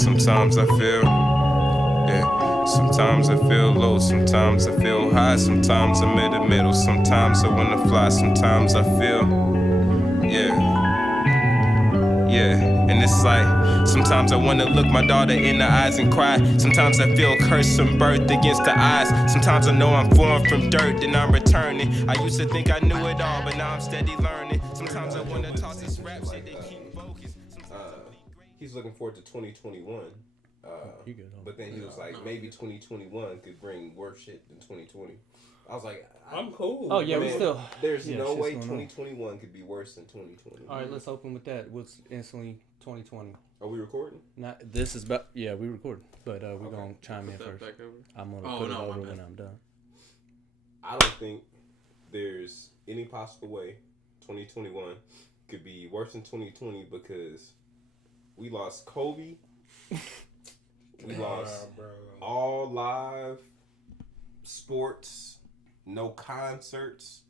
Sometimes I feel, yeah. Sometimes I feel low, sometimes I feel high, sometimes I'm in the middle, sometimes I wanna fly, sometimes I feel, yeah. And it's like, sometimes I wanna look my daughter in the eyes and cry. Sometimes I feel cursed from birth against the eyes. Sometimes I know I'm formed from dirt and I'm returning. I used to think I knew it all, but now I'm steady learning. Sometimes I wanna toss this rap shit and keep focused. He's looking forward to 2021. But then he was like, maybe 2021 could bring worse shit than 2020. I was like, I'm cool. Oh yeah, we still. There's no way 2021 could be worse than 2020. All right, let's open with that. What's instantly 2020? Are we recording? Not this is about we recording, but we're gonna chime in first. I'm gonna put it over when I'm done. I don't think there's any possible way 2021 could be worse than 2020 because we lost Kobe. We lost all live sports, no concerts.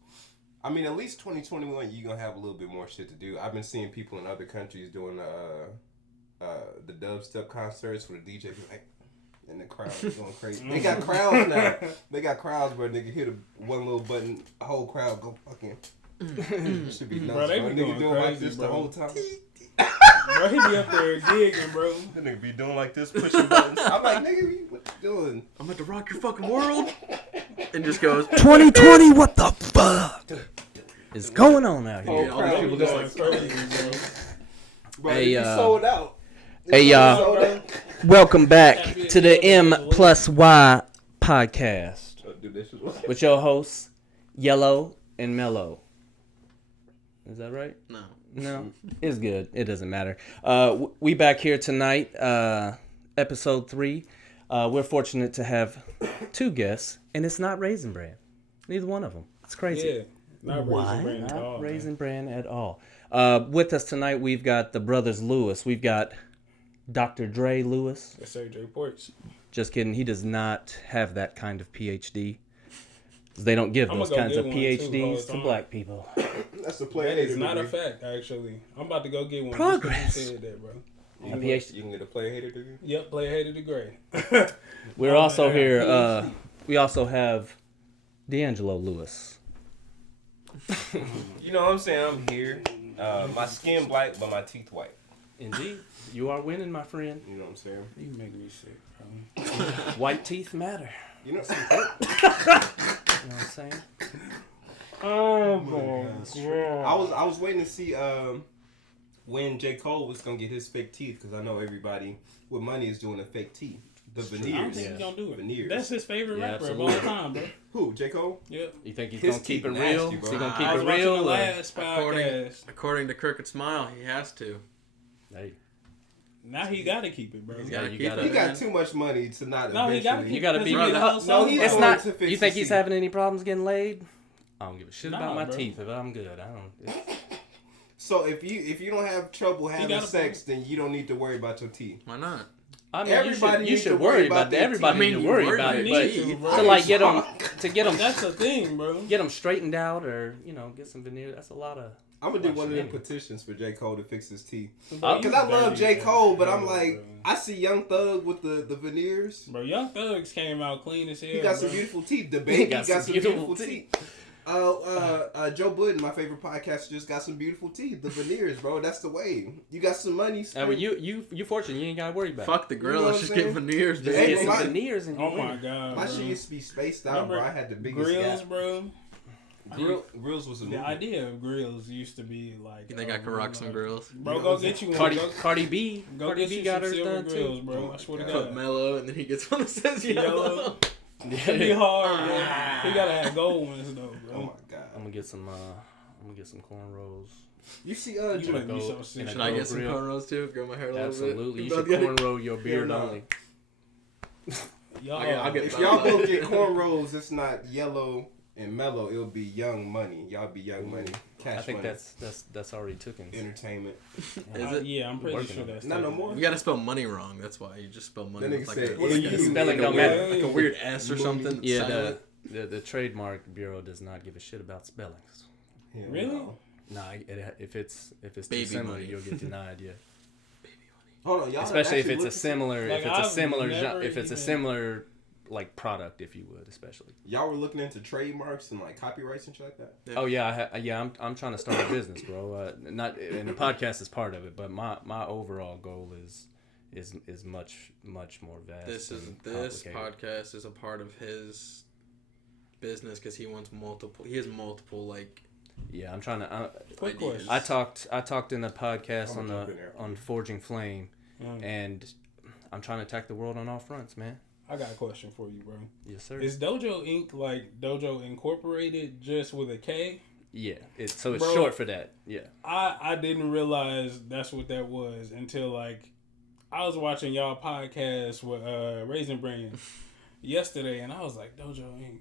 I mean, at least 2021, you're going to have a little bit more shit to do. I've been seeing people in other countries doing the dubstep concerts where the DJ be like, and the crowd is going crazy. They got crowds now. They got crowds where they can hit one little button, the whole crowd go fucking. Should be nuts, bro. They be doing crazy, like this the whole time. Bro, he be up there digging, bro. That nigga be doing like this, pushing buttons. I'm like, nigga, what you doing? I'm about to rock your fucking world. And just goes, 2020, what the fuck is going on out here? Oh, crowd people just like crazy, bro. Hey, sold out. Hey, y'all. Welcome back to the M+Y podcast with your hosts, Yellow and Mellow. Is that right? No, it's good. It doesn't matter. We back here tonight, episode 3. We're fortunate to have 2 guests, and it's not Raisin Bran. Neither one of them. It's crazy. Yeah, not Raisin Bran at all. With us tonight, we've got the brothers Lewis. We've got Dr. Dre Lewis. Yes, sir, Dre Ports. Just kidding. He does not have that kind of PhD. They don't give those kinds of PhDs to black people. That's the player. That is not a fact, actually. I'm about to go get one. Progress. You said that, bro. You can get a player hater degree? Yep, player hater degree. We're also here. We also have Deangelo Lewis. You know what I'm saying? I'm here. My skin black, but my teeth white. Indeed. You are winning, my friend. You know what I'm saying? You make me sick, bro. White teeth matter. You know what I'm saying? Oh, man. I was waiting to see when J. Cole was going to get his fake teeth, because I know everybody with money is doing the fake teeth. The veneers. I don't think he's going to do it. Veneers. That's his favorite rapper of all time, bro. Who? J. Cole? Yep. You think he's His going to keep it teeth real? nasty, bro. Is he going to keep I was it watching real? the last podcast. according to Crooked Smile, he has to. Hey. Now he got to keep it, bro. He's got to keep gotta- it. He got too much money to not No, he got to eventually. keep You gotta it. be- No, he's It's going not. to fix You think his he's teeth. having any problems getting laid? I don't give a shit about my bro. teeth. If I'm good, I don't. So if you don't have trouble having got a sex, then you don't need to worry about your teeth. Why not? I mean, Everybody you needs should to worry worry about about that. their Everybody teeth. needs to You worry worry about about it, your but teeth, bro. to like get them That's the thing, bro. get them straightened out or get some veneer. That's a lot of. I'm gonna do one of them petitions for J. Cole to fix his teeth. Bro, Because I love J. Cole, but I'm bro. like, I see Young Thug with the veneers. Bro, Young Thugs came out clean as hell. He got bro. some beautiful teeth. The baby got some beautiful teeth. teeth. Joe Budden, my favorite podcaster, just got some beautiful teeth. The veneers, bro. That's the way. You got some money. Well, you fortunate. You ain't gotta worry about Fuk the grill. You know Let's what just I'm get saying? veneers, it. dude. Just Hey, get my- some veneers and Oh my god, My bro. shit used to be spaced out, bro. I had the biggest Grills, gap. bro. Grills was a The movie. idea of grills used to be like. You think I could rock some grills? Bro, go get you one. Cardi B. Go Cardi get B you got some hers silver done grills, too. bro. I swear to God. Put God. mellow, and then he gets one that says yellow. Yellow. It'd be hard, bro. He gotta have gold ones though, bro. Oh my god. I'm gonna get some cornrows. You see, You make me so sick. Should I get some cornrows too? Grow my hair a little Absolutely, bit. you should cornrow your beard no. only. Y'all, If y'all both get cornrows, it's not yellow and mellow. It'll be Young Money. Y'all be Young Money. Cash I think money. that's already taken. Entertainment. Is it? Yeah, I'm pretty Working sure on it. that's Not no taken. more. You gotta spell money wrong. That's why you just spell money That with nigga like said, a, "What you are you?" spelling Nigga, don't what? matter. like a weird S or something. Yeah, silent. the trademark bureau does not give a shit about spellings. Hell Really? no. Nah, if it's too Baby similar, money. you'll get denied. Yeah. Baby money. Hold on, y'all. Especially if it's a similar, like, if it's a similar like product, if you would, especially. Y'all were looking into trademarks and like copyrights and shit like that. Oh yeah, I'm trying to start a business, bro. Not and the podcast is part of it, but my overall goal is much more vast. This podcast is a part of his business because he wants multiple. He has multiple like. Yeah, I'm trying to. Quick question. I talked in the podcast on Forging Flame, and I'm trying to attack the world on all fronts, man. I got a question for you, bro. Yes, sir. Is Dojo Inc. like Dojo Incorporated just with a K? Yeah, it's short for that. Yeah. I didn't realize that's what that was until like I was watching y'all podcast with Raisin Brand yesterday, and I was like, Dojo Inc.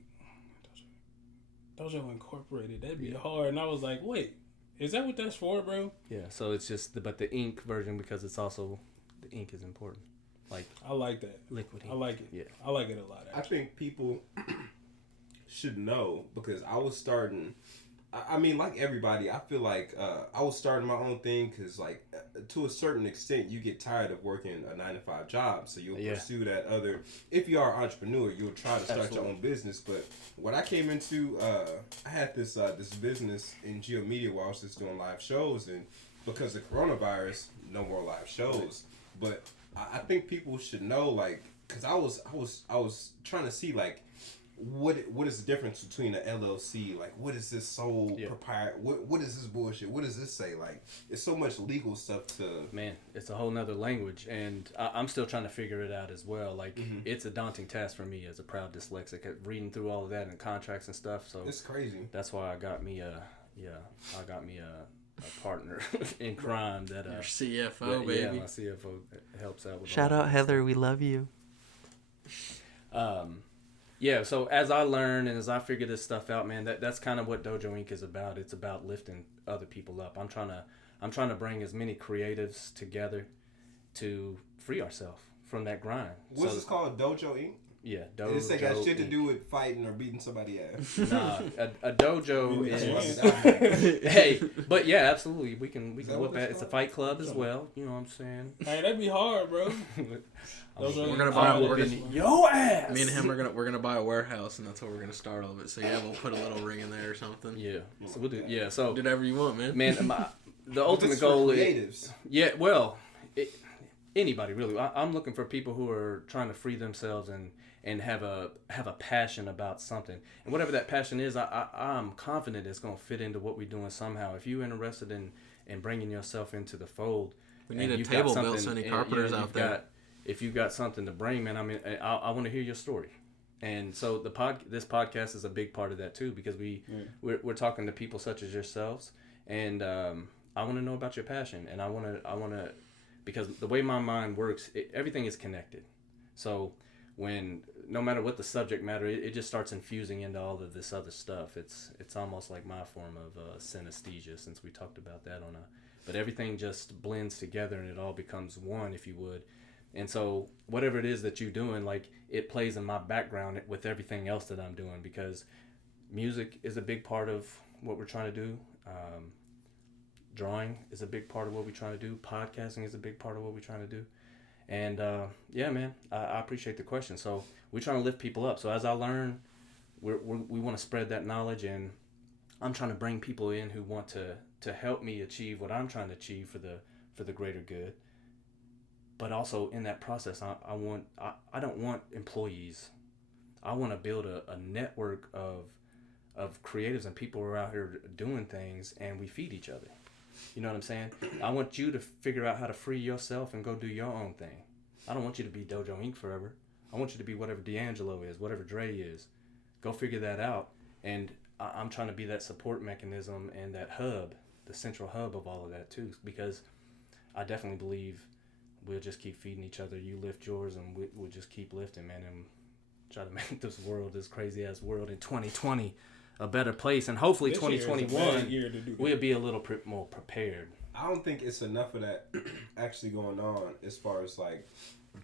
Dojo Incorporated. That'd be hard. And I was like, wait, is that what that's for, bro? Yeah. So it's just but the ink version because it's also the ink is important. Like I like that. Liquid ink. I like it. Yeah. I like it a lot. I think people should know because I was starting. I mean, like everybody, I feel like I was starting my own thing because, like, to a certain extent, you get tired of working a 9-to-5 job, so you'll pursue that other. If you are an entrepreneur, you'll try to start your own business. But what I came into, I had this business in geomedia where I was just doing live shows, and because of coronavirus, no more live shows. But I think people should know, like, because I was trying to see, like, what is the difference between an LLC? Like, what is this sole proprietor? What is this bullshit? What does this say? Like, it's so much legal stuff to... Man, it's a whole nother language, and I'm still trying to figure it out as well. Like, it's a daunting task for me as a proud dyslexic, reading through all of that and contracts and stuff. So it's crazy. That's why I got me a partner in crime that your CFO, baby. Yeah, my CFO helps out with. Shout out Heather, we love you. Yeah, so as I learn and as I figure this stuff out, man, that's kind of what Dojo Inc. is about. It's about lifting other people up. I'm trying to bring as many creatives together to free ourselves from that grind. What's this called? Dojo Inc.? Yeah, Dojo. This ain't got shit to do with fighting or beating somebody ass. Nah, a dojo is. Hey, but yeah, absolutely, we can whip at. It's a fight club as well. You know what I'm saying? Hey, that'd be hard, bro. We're gonna buy your ass. Me and him we're gonna buy a warehouse, and that's where we're gonna start all of it. So yeah, we'll put a little ring in there or something. Yeah, so we'll do. Yeah, so do whatever you want, man. Man, the ultimate goal is. Yeah, well, anybody really. I'm looking for people who are trying to free themselves and have a passion about something, and whatever that passion is, I'm confident it's gonna fit into what we're doing somehow. If you're interested in bringing yourself into the fold, we need a table built so any carpenters out there. If you've got something to bring, man, I mean, I want to hear your story. And so this podcast is a big part of that too, because we're talking to people such as yourselves, and I want to know about your passion, and I want to because the way my mind works, everything is connected. So no matter what the subject matter, it just starts infusing into all of this other stuff. It's almost like my form of synesthesia, since we talked about that but everything just blends together and it all becomes one, if you would. And so whatever it is that you're doing, like, it plays in my background with everything else that I'm doing, because music is a big part of what we're trying to do. Drawing is a big part of what we're trying to do. Podcasting is a big part of what we're trying to do. And yeah, man, I appreciate the question. So we're trying to lift people up. So as I learn, we want to spread that knowledge, and I'm trying to bring people in who want to help me achieve what I'm trying to achieve for the greater good. But also in that process, I don't want employees. I want to build a network of creatives and people who are out here doing things, and we feed each other. You know what I'm saying? I want you to figure out how to free yourself and go do your own thing. I don't want you to be Dojo Inc. forever. I want you to be whatever Deangelo is, whatever Dre is. Go figure that out. And I'm trying to be that support mechanism and that hub, the central hub of all of that too, because I definitely believe we'll just keep feeding each other. You lift yours, and we'll just keep lifting, man, and try to make this crazy ass world in 2020 a better place, and hopefully 2021 we'll be a little more prepared. I don't think it's enough of that actually going on, as far as like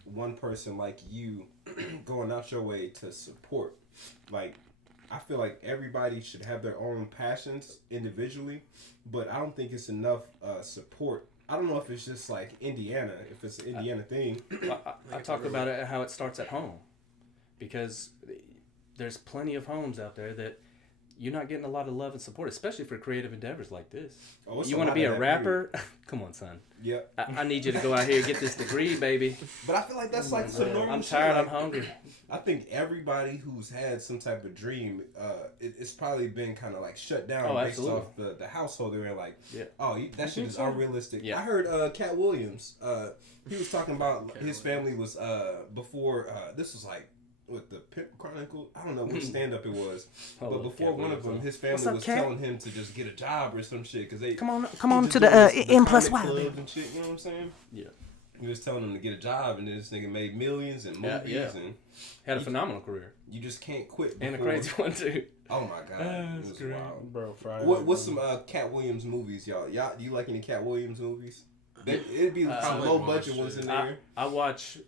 one person like you going out your way to support. Like, I feel like everybody should have their own passions individually, but I don't think it's enough support I don't know if it's just like Indiana, if it's an Indiana thing. I talk about it how it starts at home, because there's plenty of homes out there that you're not getting a lot of love and support, especially for creative endeavors like this. Oh, you want to be a rapper? Come on, son. Yep. I need you to go out here and get this degree, baby. But I feel like that's like some normal I'm shit. tired. Like, I'm hungry. I think everybody who's had some type of dream, it's probably been kind of like shut down based off the household. They were like, that shit is unrealistic. Yeah. I heard Cat Williams, he was talking about his family was before, this was like, with the Pimp Chronicle, I don't know what stand up it was, but before one of them, his family was telling him to just get a job or some shit because they come on to the M+Y clubs and shit. You know what I'm saying? Yeah. He was telling him to get a job, and this nigga made millions and movies and had a phenomenal career. You just can't quit. And a crazy one too. Oh my god, it was wild, bro. Friday. What's some Cat Williams movies, y'all? Do you like any Cat Williams movies? It'd be some low budget ones in there. I watch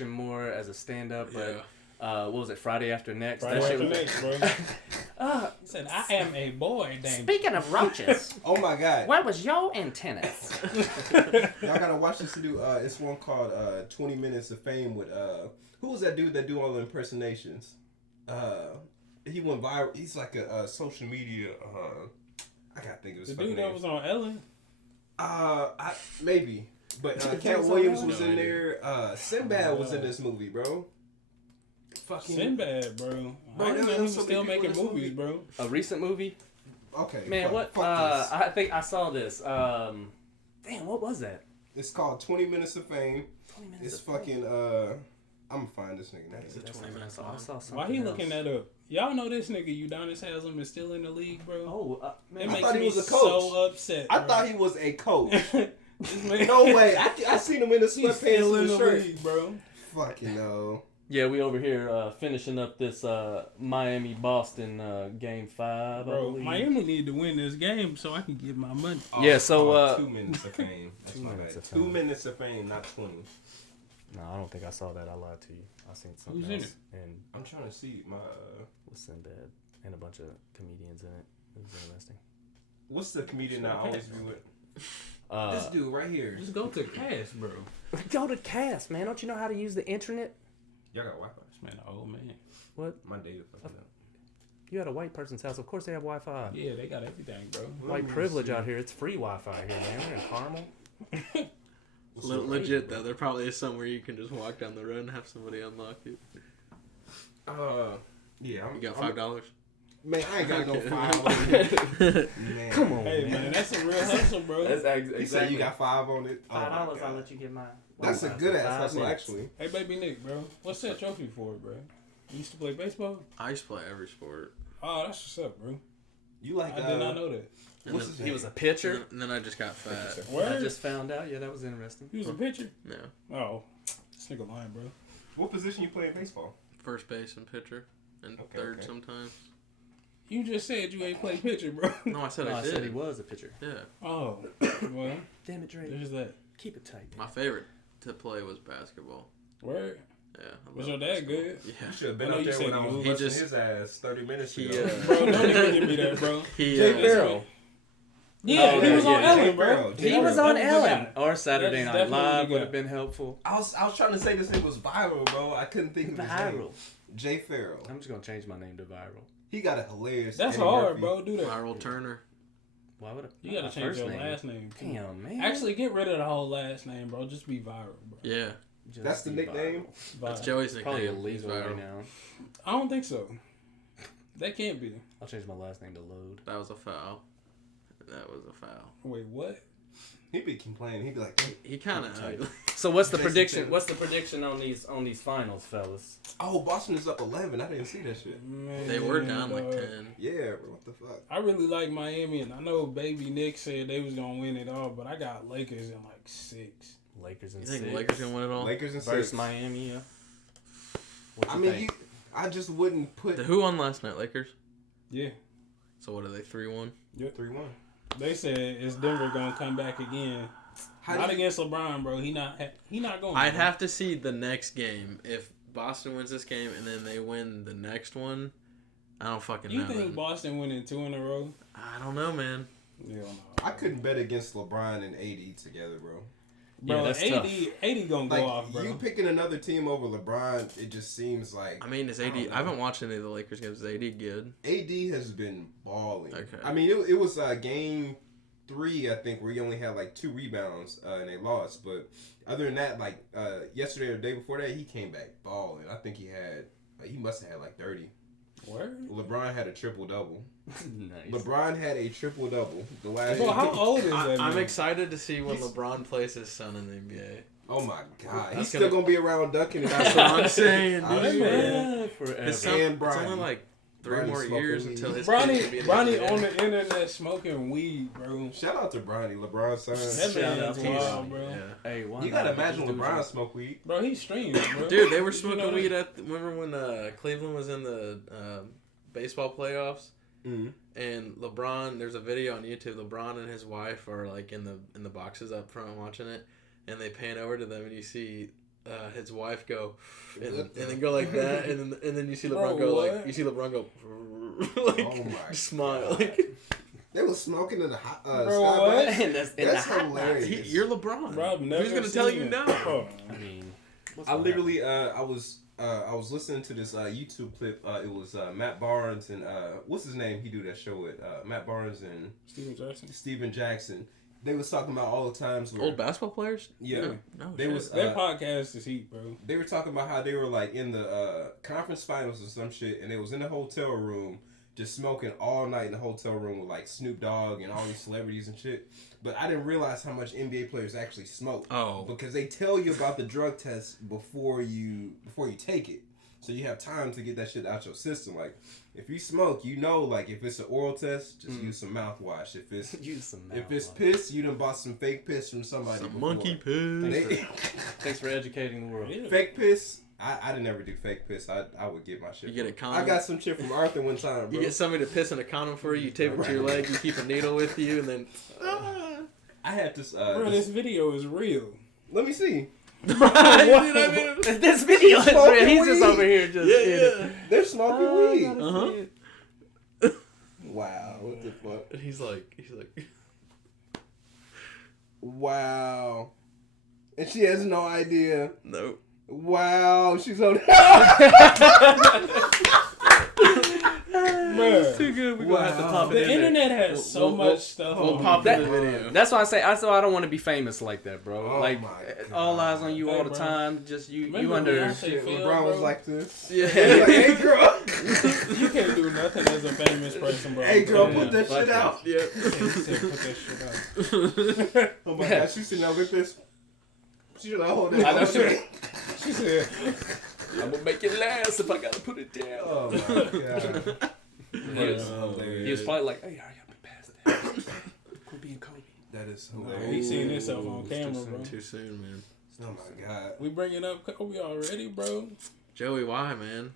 him more as a stand up, but. What was it? Friday After Next. Friday After Next, bro. He said, "I am a boy." Speaking of roaches, oh my god, where was your antennas? Y'all gotta watch this dude. It's one called 20 Minutes of Fame with who was that dude that do all the impersonations? He went viral. He's like a social media. I gotta think of his the dude name. that was on Ellen. Maybe, but Cat Williams was in there. Sinbad was in this movie, bro. Fucking Sinbad, bro. I didn't know he was still making movies, bro. A recent movie? Okay. Man, what? I think I saw this. Damn, what was that? It's called 20 Minutes of Fame. 20 minutes it's of fucking, fame. I'm gonna find this nigga name. I saw something. Why he looking that up? Y'all know this nigga Udonis Haslam is still in the league, bro. Oh, man. It I makes thought he me was a coach. so upset. I bro. thought he was a coach. Man, No way. I seen him in the he's sweatpants still in and the the shirt. league, bro. Fucking no. Yeah, we over here finishing up this Miami-Boston Game 5, Bro, Miami need to win this game so I can get my money. Yeah, so 2 minutes of fame. That's my bad. 2 minutes of fame, not 20. No, I don't think I saw that. I lied to you. I seen something Who's in else. it? And I'm trying to see my. with Sinbad and a bunch of comedians in it. It was interesting. What's the comedian I always be with? This dude right here. Just go to Cash, bro. Go to Cast, man. Don't you know how to use the internet? Y'all got Wi-Fi? This man, an old man. What? My data fucking up. You at a white person's house. Of course they have Wi-Fi. Yeah, they got everything, bro. White privilege out here. It's free Wi-Fi here, man. We're in Carmel. Legit though, there probably is somewhere you can just walk down the road and have somebody unlock it. Yeah. You got $5? Man, I ain't got no $5 man. Come on, Hey, man, that's a real hustle, bro. You said you got $5 on it. $5. I'll let you get mine. That's a good ass hustle, actually. Hey, baby Nick, bro. What's that trophy for, bro? You used to play baseball? I used to play every sport. Oh, that's what's up, bro. You like? I did not know that. What's his name? He was a pitcher. And then I just got fat. Word? I just found out. Yeah, that was interesting. He was a pitcher? No. Oh, this nigga lying, bro. What position you play in baseball? First base and pitcher. And third sometimes. You just said you ain't play pitcher, bro. No, I said I did. said he was a pitcher. Yeah. Oh, well, Damn it, Dre. there's that. Keep it tight. My favorite to play was basketball. Word? Yeah. Was your dad good? Yeah. You should have been I know up you there said when I you was he busting just- his ass 30 minutes He, ago. Bro, don't even give me that, bro. Jay Farrell. Yeah, he was on yeah, Ellen, bro. He was That on the Ellen. guy. Or Saturday That's Night definitely Live the would guy. have been helpful. I was trying to say this thing was viral, bro. I couldn't think of his name. Viral. Jay Farrell. I'm just going to change my name to Viral. He got a hilarious. That's Eddie hard, Murphy. bro. Do that. Viral Turner. Why would I? You gotta change your last name. Too. Damn, man. Actually, get rid of the whole last name, bro. Just be viral, bro. Yeah. Just That's the be nickname? Viral. That's Viral. Joey's Probably nickname. He's illegal right viral. now. I don't think so. That can't be. I'll change my last name to Load. That was a foul. That was a foul. Wait, what? He'd be complaining. He'd be like, He kind of ugly. So what's the Jason prediction? Taylor. What's the prediction on these finals, fellas? "Oh, Boston is up 11. I didn't see that shit." Man, They were down like dog. 10. Yeah, bro. What the fuck? I really like Miami, and I know Baby Nick said they was gonna win it all, but I got Lakers in like 6. Lakers and You think 6 the Lakers gonna win it all? Lakers and versus 6. Miami. Yeah. I mean, I just wouldn't put Who won last night? Lakers? Yeah, So what are they, 3-1? 3-1. they said is Denver gonna come back again? Not against LeBron, bro. He not going. I'd have to see the next game. If Boston wins this game and then they win the next one, I don't fucking You know. think Boston winning 2 in a row? I don't know, man. Yeah, no. I couldn't bet against LeBron and AD together, bro. Bro, Yeah, that's AD, tough. AD gonna go Like, off, bro. you picking another team over LeBron, it just seems like... I mean, is AD... don't know. I haven't watched any of the Lakers games. Is AD good? AD has been balling. Okay. I mean, it was game 3, I think, where he only had like 2 rebounds and they lost. But other than that, like yesterday or the day before that, he came back balling. I think he must have had like 30. Word? LeBron had a triple-double. Nice. LeBron had a triple-double. The last. Bro, how old is that? I'm man? excited to see when LeBron plays his son in the NBA. Oh my God, That's he's still gonna be around dunking. That's what I'm saying, I dude. swear. Yeah, forever. His son, And it's Bronny. only like 3 Bronny more smoking years weed. until his kid can be in the Bronny NBA. on the internet smoking weed, bro. Shout out to Bronny, LeBron's son. That Shout man's out to wild, him. bro. Yeah. Hey, why You not? gotta imagine Just do LeBron it. smoke weed. Bro, he streams, bro. Dude, they were You smoking know weed that? remember when Cleveland was in the baseball playoffs? Mm-hmm. And LeBron, there's a video on YouTube. LeBron and his wife are like in the boxes up front watching it, and they pan over to them, and you see his wife go, and then go like that, and then you see LeBron Bro, go what? like, you see LeBron go, like, Oh my smile. God. Like, They was smoking in the hot Bro, Starbucks. what? And that's in That's the hot hilarious. you're LeBron. Bro, I've never Who's gonna tell seen you it. no? Oh, I mean, I literally, I was listening to this YouTube clip. It was Matt Barnes and what's his name? He do that show with Matt Barnes and Steven Jackson. They was talking about all the times where Old basketball players? yeah, No, they shit. was that podcast is heat, bro. they were talking about how they were like in the conference finals or some shit, and they was in the hotel room just smoking all night in the hotel room with like Snoop Dogg and all these celebrities and shit. But I didn't realize how much NBA players actually smoke. Oh. Because they tell you about the drug test before you take it. So you have time to get that shit out your system. Like, if you smoke, you know, like, if it's an oral test, just use some mouthwash. If it's piss, you done bought some fake piss from somebody Some before. monkey piss. Thanks for educating the world. Yeah. Fake piss, I didn't ever do fake piss. I would get my shit. You get a from- condom? I got some shit from Arthur one time, bro. You get somebody to piss in a condom for you, you tape it to your leg, you keep a needle with you, and then... I had this. Bro, this video is real. Let me see. This video is Smoking real. He's just weed. over here just. Yeah. They're smoking weed. Uh-huh. Wow, what the fuck? And he's like... Wow. And she has no idea. Nope. Wow, she's on. Bro, Too good. We're Wow. gonna have to pop it the in there. internet has so much stuff. We'll on pop it. in the video. That's why I say I don't want to be famous like that, bro. Oh like my all God. eyes on you Hey, all the bro. time. Just you Remember under. Beyonce Shit, Phil, LeBron was bro? like this. Yeah. He's like, hey girl, You can't do nothing as a famous person, bro. hey girl, Yeah, put that fuck shit that. out. Yeah. He said, put that shit out. Oh my God, she's sitting there with this. She should have hold that. I know she- She said, I'm gonna make it last if I gotta put it down. Oh my God. He was probably like, "Hey, hurry up and pass that. Quit being Kobe." That is he hilarious. seen himself on camera, bro. Too soon, man. Oh my God. We bringing up Kobe already, bro. Joey, why, man?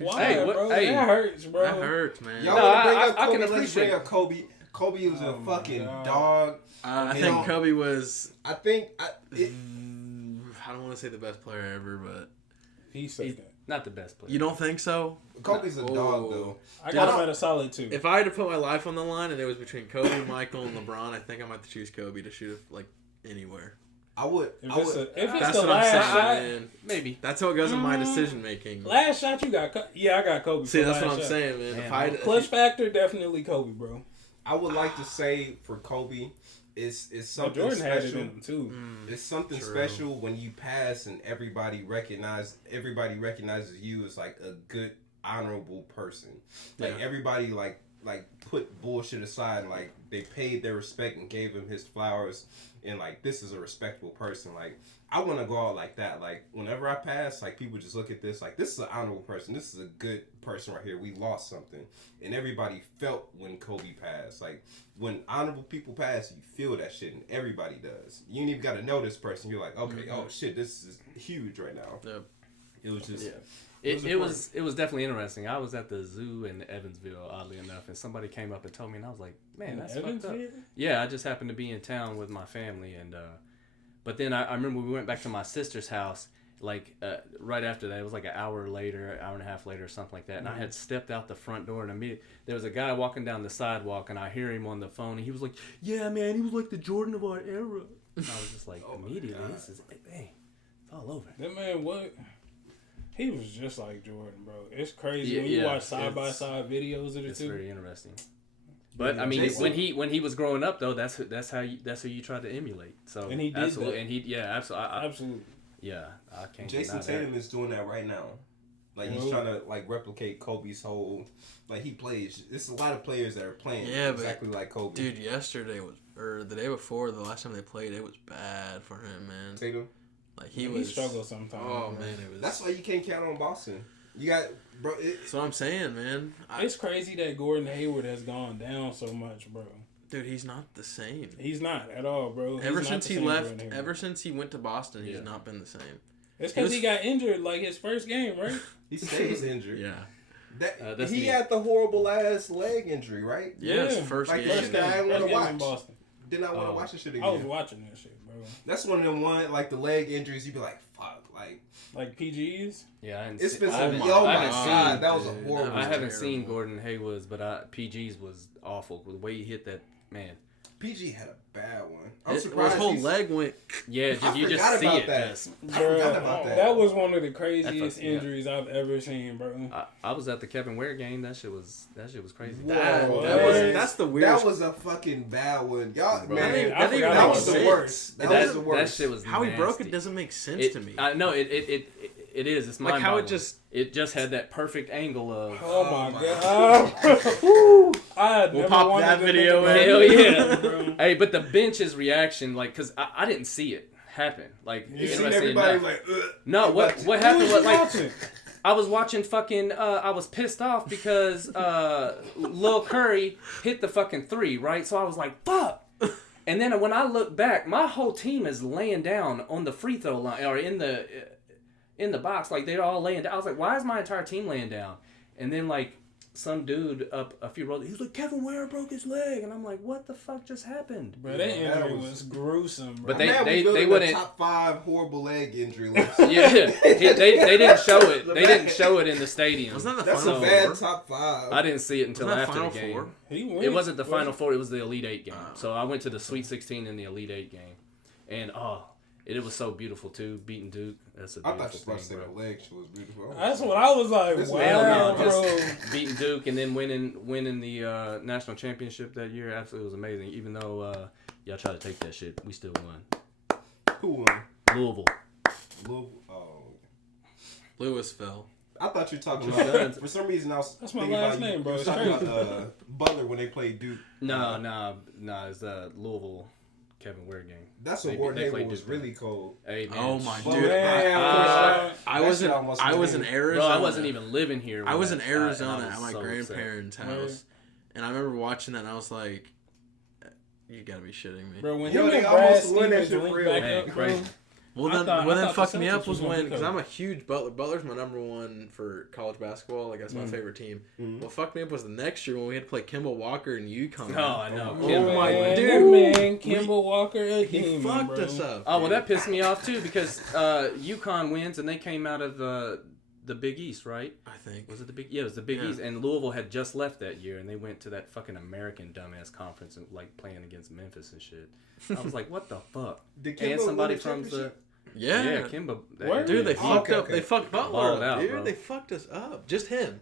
Why, Hey, what- bro? hey. That hurts, bro. That hurts, man. Y'all No, want to bring I up can Kobe? Let's appreciate bring it. up Kobe. Kobe was Oh a my fucking God. dog. I You think know- Kobe was... I think I don't want to say the best player ever, but... He's second. Not the best player. You don't think so? Kobe's a Oh. dog though. I got him at a solid 2. If I had to put my life on the line and it was between Kobe, Michael, and LeBron, I think I might have to choose Kobe to shoot it, like, anywhere. I would. If I it's, would. if it's That's the what I'm last shot, saying, man. Maybe. That's how it goes in my decision making. last shot you got. Yeah, I got Kobe. See, for that's last what I'm shot. saying, man. Man, If I Clutch factor, definitely Kobe, bro. I would like to say for Kobe, it's But something Jordan had it special. in him too. It's something True. special when you pass and everybody recognizes you as like a good, honorable person. Like Yeah. everybody like put bullshit aside and like they paid their respect and gave him his flowers and like this is a respectable person. Like I want to go out like that. Like whenever I pass, like people just look at this like this is an honorable person. This is a good person right here. We lost something, and everybody felt when Kobe passed. Like when honorable people pass, you feel that shit, and everybody does. You ain't even got to know this person. You're like, okay, oh shit, this is huge right now. Yep. It was just. Yeah. It was definitely interesting. I was at the zoo in Evansville, oddly enough, and somebody came up and told me, and I was like, "Man, that's fucked up." Yeah, I just happened to be in town with my family, and but then I remember we went back to my sister's house. like right after that, it was like an hour later, hour and a half later, or something like that. And I had stepped out the front door, and immediately there was a guy walking down the sidewalk, and I hear him on the phone, and he was like, "Yeah, man, he was like the Jordan of our era." And I was just like, immediately, this is, dang, it's all over. That man, what? He was just like Jordan, bro. It's crazy when you watch side by side videos of the two. It's very interesting. But I mean, when he was growing up though, that's who you tried to emulate. So and he did absolutely, that. and he absolutely. Yeah, I can't. Jason Tatum is doing that right now. Like he's trying to like replicate Kobe's whole. Like he plays. There's a lot of players that are playing exactly like Kobe. Dude, yesterday or the day before, the last time they played, it was bad for him, man. Tatum. Like he struggles sometimes. Oh man, it was. That's why you can't count on Boston. You got, bro. That's what I'm saying, man. It's crazy that Gordon Hayward has gone down so much, bro. Dude, he's not the same. He's not at all, bro. Ever since he left, ever since he went to Boston, he's not been the same. It's because he got injured like his first game, right? He stays injured. Yeah. He had the horrible ass leg injury, right? Yeah, his first game. First game I want to watch. In Boston. Did not want to watch this shit again. I was watching that shit, bro. That's one of them like the leg injuries. You'd be like, fuck, like PGs. Yeah, it's been oh my god, that was a horrible. I haven't seen Gordon Hayward's, but PG's was awful. The way he hit that, man. PG had a bad one. I'm surprised his whole leg went. Yeah, you just see it. I forgot about that. That was one of the craziest injuries I've ever seen, bro. I was at the Kevin Ware game. That shit was crazy. That's the weirdest. That was a fucking bad one, y'all. Bro, man, that was the worst. That was the worst. That shit was how nasty. he broke it doesn't make sense to me. No, it is. It's like how it just had that perfect angle of. Oh my god! We'll pop that video. Hell yeah! Hey, but the bench's reaction, like, cause I didn't see it happen. Like, you seen everybody like. No, what happened was like. I was watching fucking. I was pissed off because Lil Curry hit the fucking 3, right? So I was like, fuck. And then when I look back, my whole team is laying down on the free throw line or in the box, like they're all laying down. I was like, why is my entire team laying down? And then like some dude up a few rows, he was like, Kevin Ware broke his leg, and I'm like, what the fuck just happened? Bro, that injury was gruesome, bro. But they wouldn't top 5 horrible leg injury list. Yeah, they didn't show it. They didn't show it in the stadium. Wasn't that the That's Final a bad Four? top 5. I didn't see it until after the game. Four? It wasn't the Final Four. It was the Elite 8 game. So I went to the Sweet 16 and the Elite 8 game, and it was so beautiful too. Beating Duke, that's a beautiful I thought you were about to say thing, the leg was beautiful. That's what I was like. Wow, bro. Just beating Duke and then winning the national championship that year absolutely was amazing. Even though y'all tried to take that shit, we still won. Who won? Louisville. Louisville. I thought you were talking about. For some reason, I was. That's my last name, bro. It's crazy. Butler when they played Duke. No. It's the Louisville Kevin Ware game. That's what Gordon Hayward was really cold. Hey, man. Oh my dude! I was in Arizona. Bro, I wasn't even living here. I was in Arizona at my grandparents' house, and I remember watching that, and I was like, "You gotta be shitting me." Bro, when him and Brad Stevens linked back up, bro. Well, then fucked me up was when, because I'm a huge Butler. Butler's my number one for college basketball. Like, that's my favorite team. What fucked me up was the next year when we had to play Kimball Walker and UConn. Oh, I know. Oh, my dude. Man, Kimball Walker, he fucked us up. Oh, well, that pissed me off, too, because UConn wins, and they came out of the Big East, right? I think. Was it the Big? Yeah, it was the Big East, and Louisville had just left that year, and they went to that fucking American dumbass conference and, like, playing against Memphis and shit. I was like, what the fuck? And somebody from the... Yeah, Kimba. Dude, they fucked up. They fucked Butler up, dude. Bro. They fucked us up. Just him.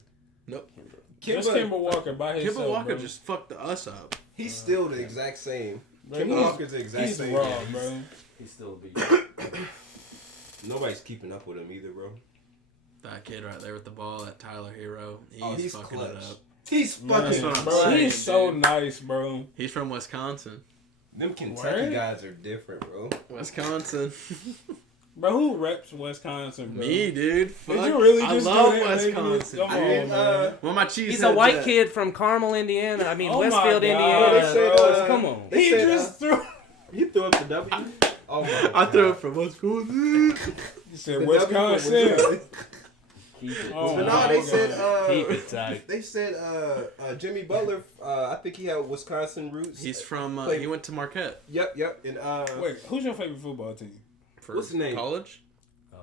Nope. Just Kimball Walker by himself. Kimball Walker bro. just fucked us up. He's still the exact same. Bro, Kimball Walker's the exact same. He's raw, bro. He's still beat. Nobody's keeping up with him either, bro. That kid right there with the ball, that Tyler Hero. He's fucking clutch. it up. He's fucking bro. saying, He's so nice, bro. He's from Wisconsin. Them Kentucky guys are different, bro. Wisconsin. Bro, who reps Wisconsin, bro? Me, dude. Fuck. Did you really just I love do that, Wisconsin. Come on, man. Well, my cheese. He's a white kid from Carmel, Indiana. I mean, Westfield, Indiana. They said, come on. He just threw. You threw up the W. Oh my God. I threw it from Wisconsin. You said Wisconsin. Keep it. Oh, But no, they said keep it tight. They said Jimmy Butler. I think he had Wisconsin roots. He's from. He went to Marquette. Yep. And Wait, who's your favorite football team? For what's the name? College,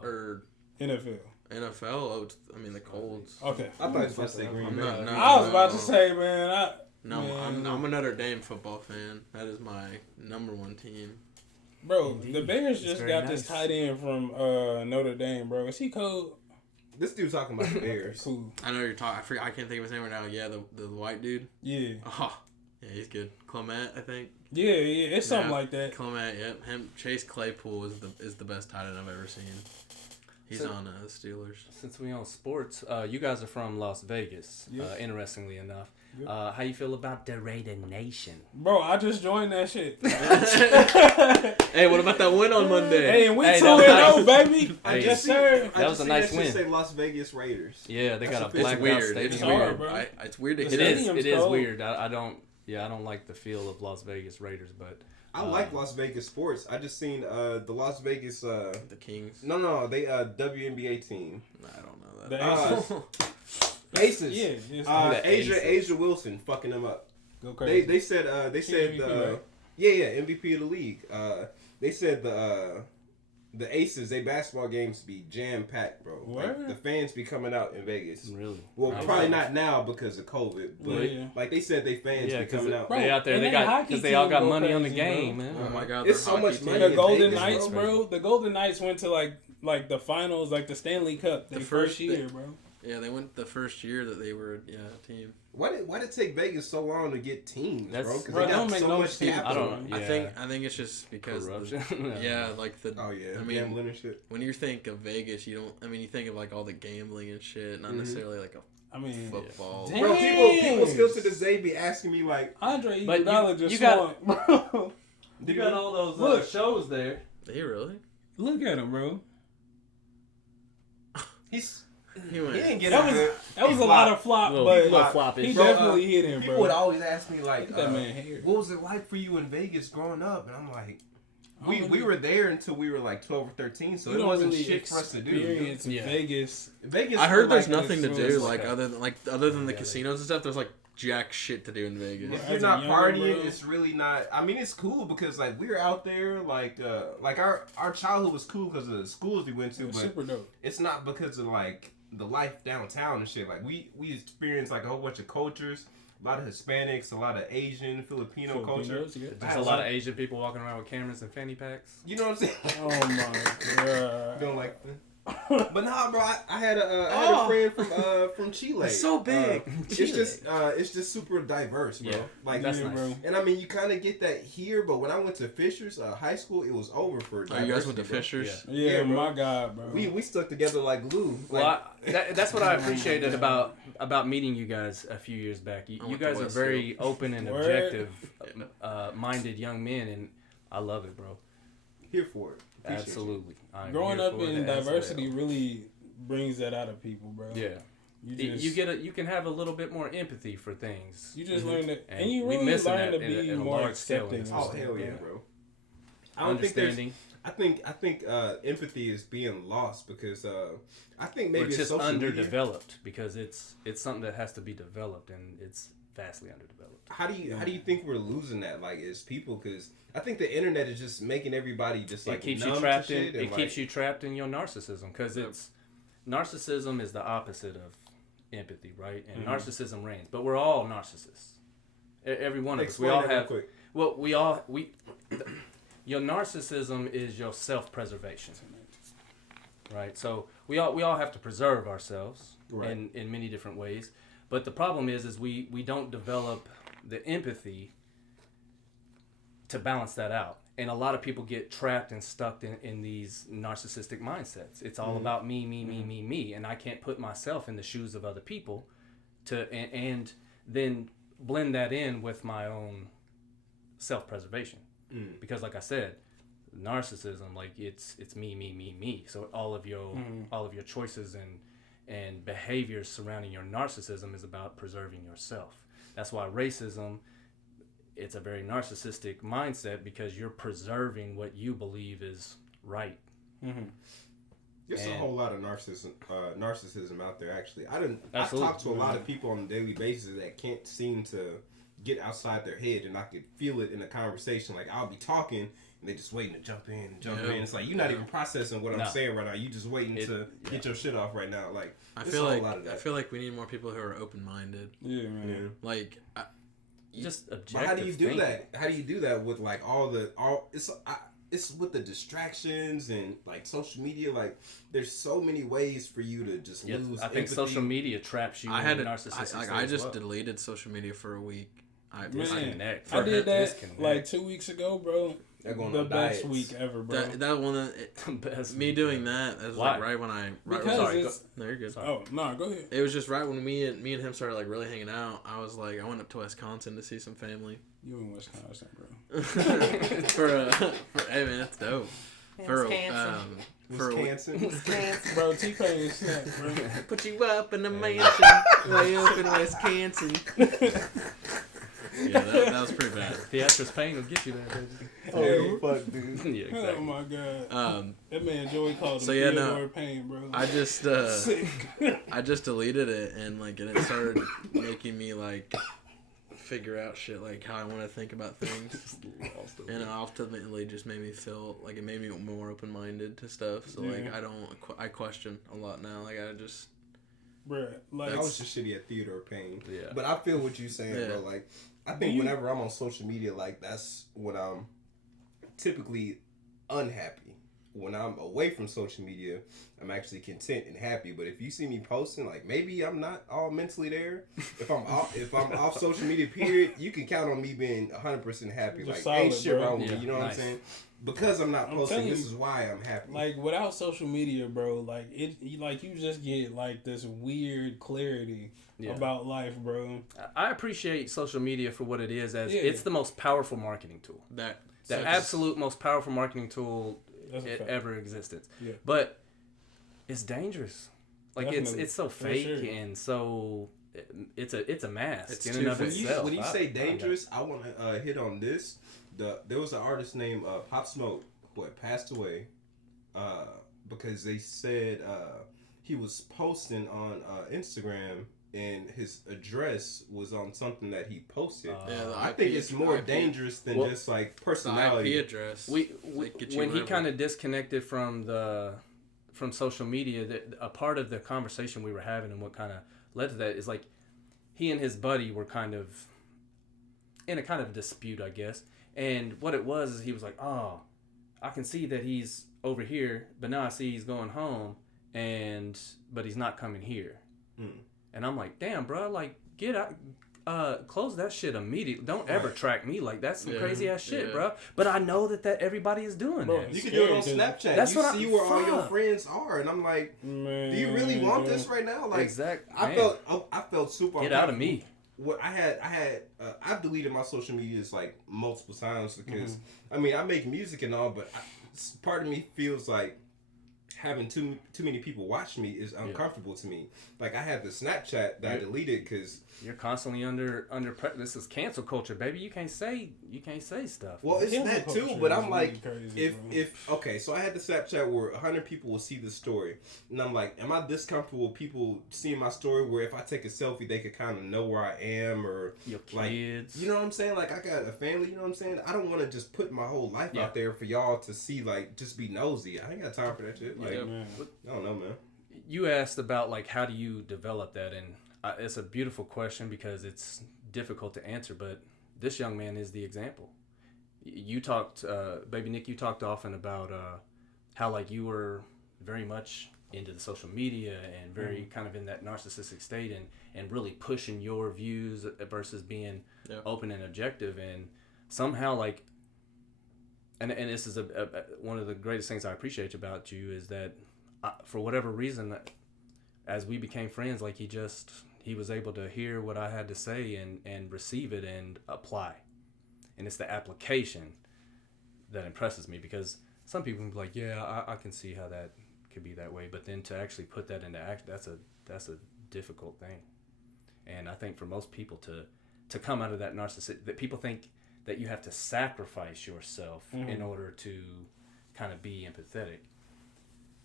or NFL. NFL. I mean the Colts. Okay. I thought you was about to say Green Bay. I was about to say, man. I'm a Notre Dame football fan. That is my number one team. Bro, Indeed. the Bears just got nice. this tight end from Notre Dame, bro. Is he cold? This dude talking about the Bears. Cool. I know you're talking. I can't think of his name right now. Yeah, the white dude. Yeah. Oh, yeah, he's good. Clement, I think. Yeah, it's something like that. Clement, yep. Him. Chase Claypool is the best tight end I've ever seen. He's on the Steelers. Since we on sports, you guys are from Las Vegas. Yep. Interestingly enough, Yep. how you feel about the Raider Nation? Bro, I just joined that shit. Hey, what about that win on Monday? Hey, and we Hey, 2-0, baby. Hey, Yes, sir. That was a nice win. Say Las Vegas Raiders. Yeah, they got a That's blacked out weird. stadium. It's hard, weird, bro. It's weird to The hear. It is. stadium's It is cold. weird. I don't. Yeah, I don't like the feel of Las Vegas Raiders, but I like Las Vegas sports. I just seen the Las Vegas. The Kings. No, they WNBA team. I don't know The that. Aces. Aces. Yeah. The Asia Aces. Wilson fucking them up. Go crazy. They said MVP, right? MVP of the league. They said the Aces, they basketball games be jam packed, bro. Like, Word? the fans be coming out in Vegas. really, Well, Oh, probably wow. not now because of COVID, but Yeah. like they said, they fans yeah, be coming out. Bro, they out there. and They that got hockey because they all team got go money on the crazy, game, bro. man. Oh my God, It's their so much hockey money team. The Golden Vegas, Knights, bro. bro. The Golden Knights went to like the finals, like the Stanley Cup, the first first- year, bro. Yeah, they went the first year that they were a team. Why did it take Vegas so long to get teams, bro? That's- Because Bro, they don't got make so no much sense. capital. I don't. Yeah. I think it's just because corruption. like the Oh yeah, I mean, gambling and shit. when you think of Vegas, you don't. I mean, you think of like all the gambling and shit, not Mhm. necessarily like a I mean, football. Damn. Bro, people still to this day be asking me like, Andre But Iguodala just you got- swung, bro. You got all those Look. shows there. Did he really? Look at him, bro. He went. he didn't get That a was good. that was a lot of flop, Little but floppy. he Bro, definitely hit him, People bro. would always ask me like, Look at that man hair. what was it like for you in Vegas growing up? And I'm like, I we don't we really- were there until we were like 12 or 13, so You it don't wasn't really shit for us to do. experience Yeah. Vegas. Vegas. I heard for, there's like, nothing to influence do like other than the casinos and stuff. There's like jack shit to do in Vegas. If As you're a not young partying, bro. it's really not. I mean, it's cool because like we were out there, like our childhood was cool because of the schools we went to, It was but super dope. it's not because of like the life downtown and shit. Like we experienced like a whole bunch of cultures, a lot of Hispanics, a lot of Asian, Filipino culture. Filipinos, yeah. There's a lot of Asian people walking around with cameras and fanny packs. You know what I'm saying? Oh my god. Don't like that. But nah, bro, I had a friend from Chile. It's so big. It's just super diverse, bro. Yeah, like that's Yeah, nice. bro. And I mean, you kind of get that here, but when I went to Fishers high school, it was over for. Oh, you guys went to diversity, bro. Fishers? Yeah, Yeah, bro. my god, bro. We stuck together like glue. Like, Well, that's what I appreciated about meeting you guys a few years back. You I went to guys are Westfield. very open and Word. objective minded young men, and I love it, bro. here for it. Appreciate Absolutely. I'm Growing here up for in it as diversity well. really brings that out of people, bro. Yeah. You You can have a little bit more empathy for things. You just learn to, And and you we really missing learn that to in a- be in a more large scale in accepting. this and Oh stuff, hell yeah, bro. bro. I don't think there's. Understanding. I think empathy is being lost because I think maybe Or it's just social media. underdeveloped because it's something that has to be developed, and it's vastly underdeveloped. How do you think we're losing that, like, as people? Because I think the internet is just making everybody just like It keeps numb you to trapped shit in. and, It keeps you trapped in your narcissism because it's narcissism is the opposite of empathy, right? And narcissism reigns, but we're all narcissists. Every one of us. We Explain all that real have. quick. Well, your narcissism is your self-preservation, right? So we all have to preserve ourselves Right. in many different ways. But the problem is we don't develop the empathy to balance that out. And a lot of people get trapped and stuck in these narcissistic mindsets. It's all about me, and I can't put myself in the shoes of other people and then blend that in with my own self-preservation. Because like I said, narcissism, like it's me. So all of your choices and behaviors surrounding your narcissism is about preserving yourself. That's why racism, it's a very narcissistic mindset because you're preserving what you believe is right. There's a whole lot of narcissism out there. Actually, I Absolutely. talk to a lot of people on a daily basis that can't seem to get outside their head, and I could feel it in the conversation. Like I'll be talking, they just waiting to jump in. It's like you're not even processing what I'm saying right now. You just waiting to get your shit off right now. Like I feel like we need more people who are open minded. Yeah, man. Yeah. Like just objective. But how do you do thinking. that? How do you do that with like it's with the distractions and like social media. Like there's so many ways for you to just lose. I think empathy. social media traps you. In narcissistic. I just deleted social media for a week. I did that disconnect. like 2 weeks ago, bro. The best week ever, bro. That one, me doing that. That was like right when I. No, you're good. Oh no, go ahead. It was just right when me and him started like really hanging out. I was like, I went up to Wisconsin to see some family. You in Wisconsin, bro? for hey man, that's dope. Wisconsin. Bro, T-Pain is snap, bro. Put you up in the mansion, way up in Wisconsin. Yeah, that was pretty bad. Theatrics pain will get you there, baby. Oh, fuck, dude. Yeah, exactly. Oh my god. That man Joey called him pain, bro. I just deleted it and it started making me like figure out shit like how I want to think about things, and it ultimately just made me feel like it made me more open minded to stuff. So I question a lot now. Like I just. Bruh, like I was just shitty at theater or pain. Yeah. But I feel what you're saying, bro. Like I think whenever I'm on social media, like that's when I'm typically unhappy. When I'm away from social media, I'm actually content and happy. But if you see me posting, like maybe I'm not all mentally there. If I'm off social media, period, you can count on me being 100% happy. Just like ain't solid, shit bro. wrong with me. You know what I'm saying? Because I'm not posting, this is why I'm happy. Like without social media, bro, like you just get like this weird clarity about life, bro. I appreciate social media for what it is, as it's the most powerful marketing tool. The absolute most powerful marketing tool ever existed. Yeah. But it's dangerous. Like it's so fake and so it's a mask it's in and of itself. When you say dangerous, I want to hit on this. There was an artist named Pop Smoke who had passed away because they said he was posting on Instagram and his address was on something that he posted. I think it's more dangerous than just like personality. The IP address. When he kind of disconnected from social media, a part of the conversation we were having and what kind of led to that is like he and his buddy were kind of in a kind of dispute, I guess. And what it was is he was like, oh, I can see that he's over here, but now I see he's going home, but he's not coming here. And I'm like, damn, bro, like, get out, close that shit immediately. Don't ever track me. Like, that's some crazy ass shit, bro. But I know that everybody is doing that. You can do it on Snapchat. That's you see where all your friends are, and I'm like, man, do you really want this right now? Like, exactly. I felt super. Get out of me. What I've deleted my social medias like multiple times because I mean I make music and all, but part of me feels like having too many people watch me is uncomfortable to me. Like I have the Snapchat that I deleted because you're constantly under this is cancel culture, baby. You can't say stuff. Well, it's that too, but I'm like, if okay, so I had the Snapchat where 100 people will see the story, and I'm like, am I this comfortable with people seeing my story where if I take a selfie, they could kind of know where I am or your like, kids, you know what I'm saying? Like I got a family, you know what I'm saying? I don't want to just put my whole life out there for y'all to see, like just be nosy. I ain't got time for that shit. Like, I don't know, man. You asked about like how do you develop that, and it's a beautiful question because it's difficult to answer, but this young man is the example. You talked, Baby Nick, you talked often about how like you were very much into the social media and very kind of in that narcissistic state and really pushing your views versus being open and objective. And somehow like, and this is one of the greatest things I appreciate about you is that for whatever reason, as we became friends, like he was able to hear what I had to say and receive it and apply. And it's the application that impresses me because some people can be like, yeah, I can see how that could be that way. But then to actually put that into action, that's a difficult thing. And I think for most people to come out of that narcissistic, that people think that you have to sacrifice yourself in order to kind of be empathetic.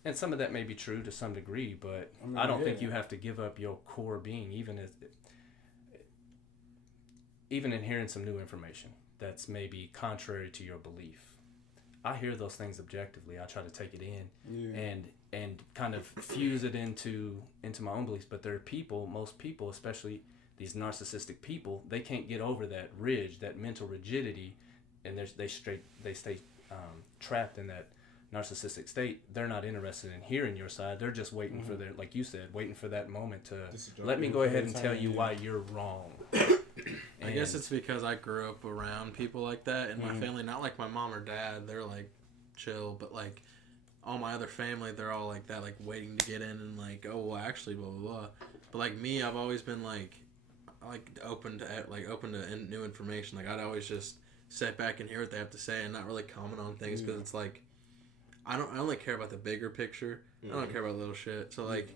And some of that may be true to some degree, but I don't think you have to give up your core being, even in hearing some new information that's maybe contrary to your belief. I hear those things objectively. I try to take it in and kind of fuse it into my own beliefs. But there are people, most people, especially these narcissistic people, they can't get over that ridge, that mental rigidity, and they stay trapped in that narcissistic state. They're not interested in hearing your side. They're just waiting for their, like you said, waiting for that moment to let me go ahead and tell you why you're wrong. I guess it's because I grew up around people like that in my family. Not like my mom or dad. They're like chill, but like all my other family, they're all like that, like waiting to get in and like, oh, well, actually, blah blah blah. But like me, I've always been like open to new information. Like I'd always just sit back and hear what they have to say and not really comment on things because it's like I only care about the bigger picture. I don't care about little shit. So like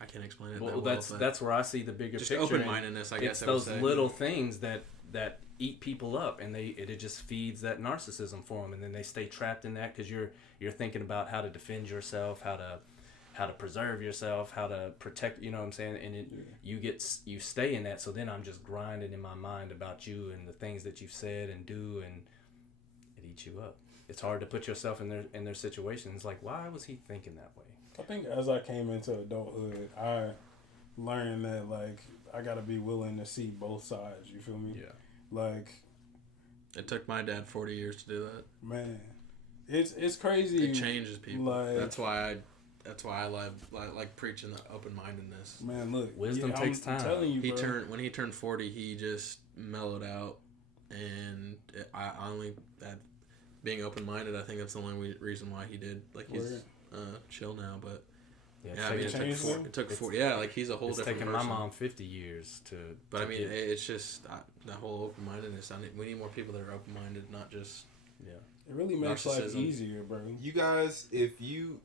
I can't explain it. Well, that's where I see the bigger just picture. Just open-mindedness, I guess. It's those little things that eat people up, and it just feeds that narcissism for them, and then they stay trapped in that because you're thinking about how to defend yourself, how to preserve yourself, how to protect. You know what I'm saying? And you stay in that. So then I'm just grinding in my mind about you and the things that you've said and do, and it eats you up. It's hard to put yourself in their situations. Like, why was he thinking that way? I think as I came into adulthood, I learned that, like, I got to be willing to see both sides. You feel me? Yeah. Like, it took my dad 40 years to do that. Man, it's crazy. It changes people. Like, that's why I like preaching the open-mindedness. Man, look, wisdom takes time. I'm telling you, when he turned 40, he just mellowed out, and being open-minded, I think that's the only reason why he did. Like, he's chill now, but it took 40. Yeah, like he's a whole different person. It's taken my mom 50 years to. But I mean, it's just that whole open-mindedness. We need more people that are open-minded, not just. Yeah. It really makes life easier, bro. You guys, if you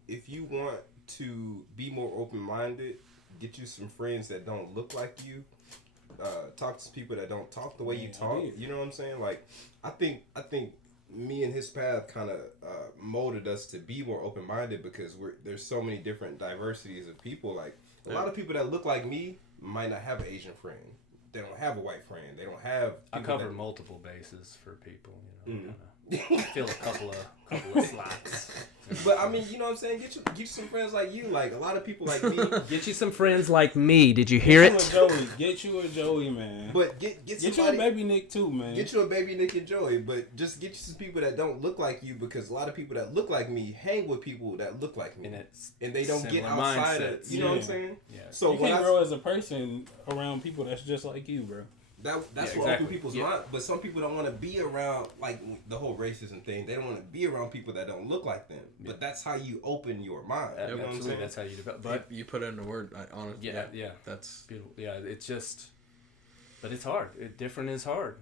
want to be more open-minded, get you some friends that don't look like you. Talk to people that don't talk the way you talk. You know what I'm saying? Like, I think me and his path kind of molded us to be more open-minded because there's so many different diversities of people. Like, a lot of people that look like me might not have an Asian friend. They don't have a white friend. They don't have. I cover multiple bases for people. You know, fill a couple of slots. But I mean, you know what I'm saying? Get you some friends like you. Like, a lot of people like me. Get you some friends like me. Did you hear it? Get you a Joey, man. But get you a baby Nick too, man. Get you a baby Nick and Joey. But just get you some people that don't look like you, because a lot of people that look like me hang with people that look like me, and they don't get outside of it. You know what I'm saying? Yeah. So you can't grow as a person around people that's just like you, bro. That's what open people's mind. But some people don't want to be around, like, the whole racism thing. They don't want to be around people that don't look like them. Yeah. But that's how you open your mind. You know what I'm saying? That's how you develop. But you put it in a word. Honestly, yeah, that's beautiful. Yeah, it's just, but it's hard. Different is hard,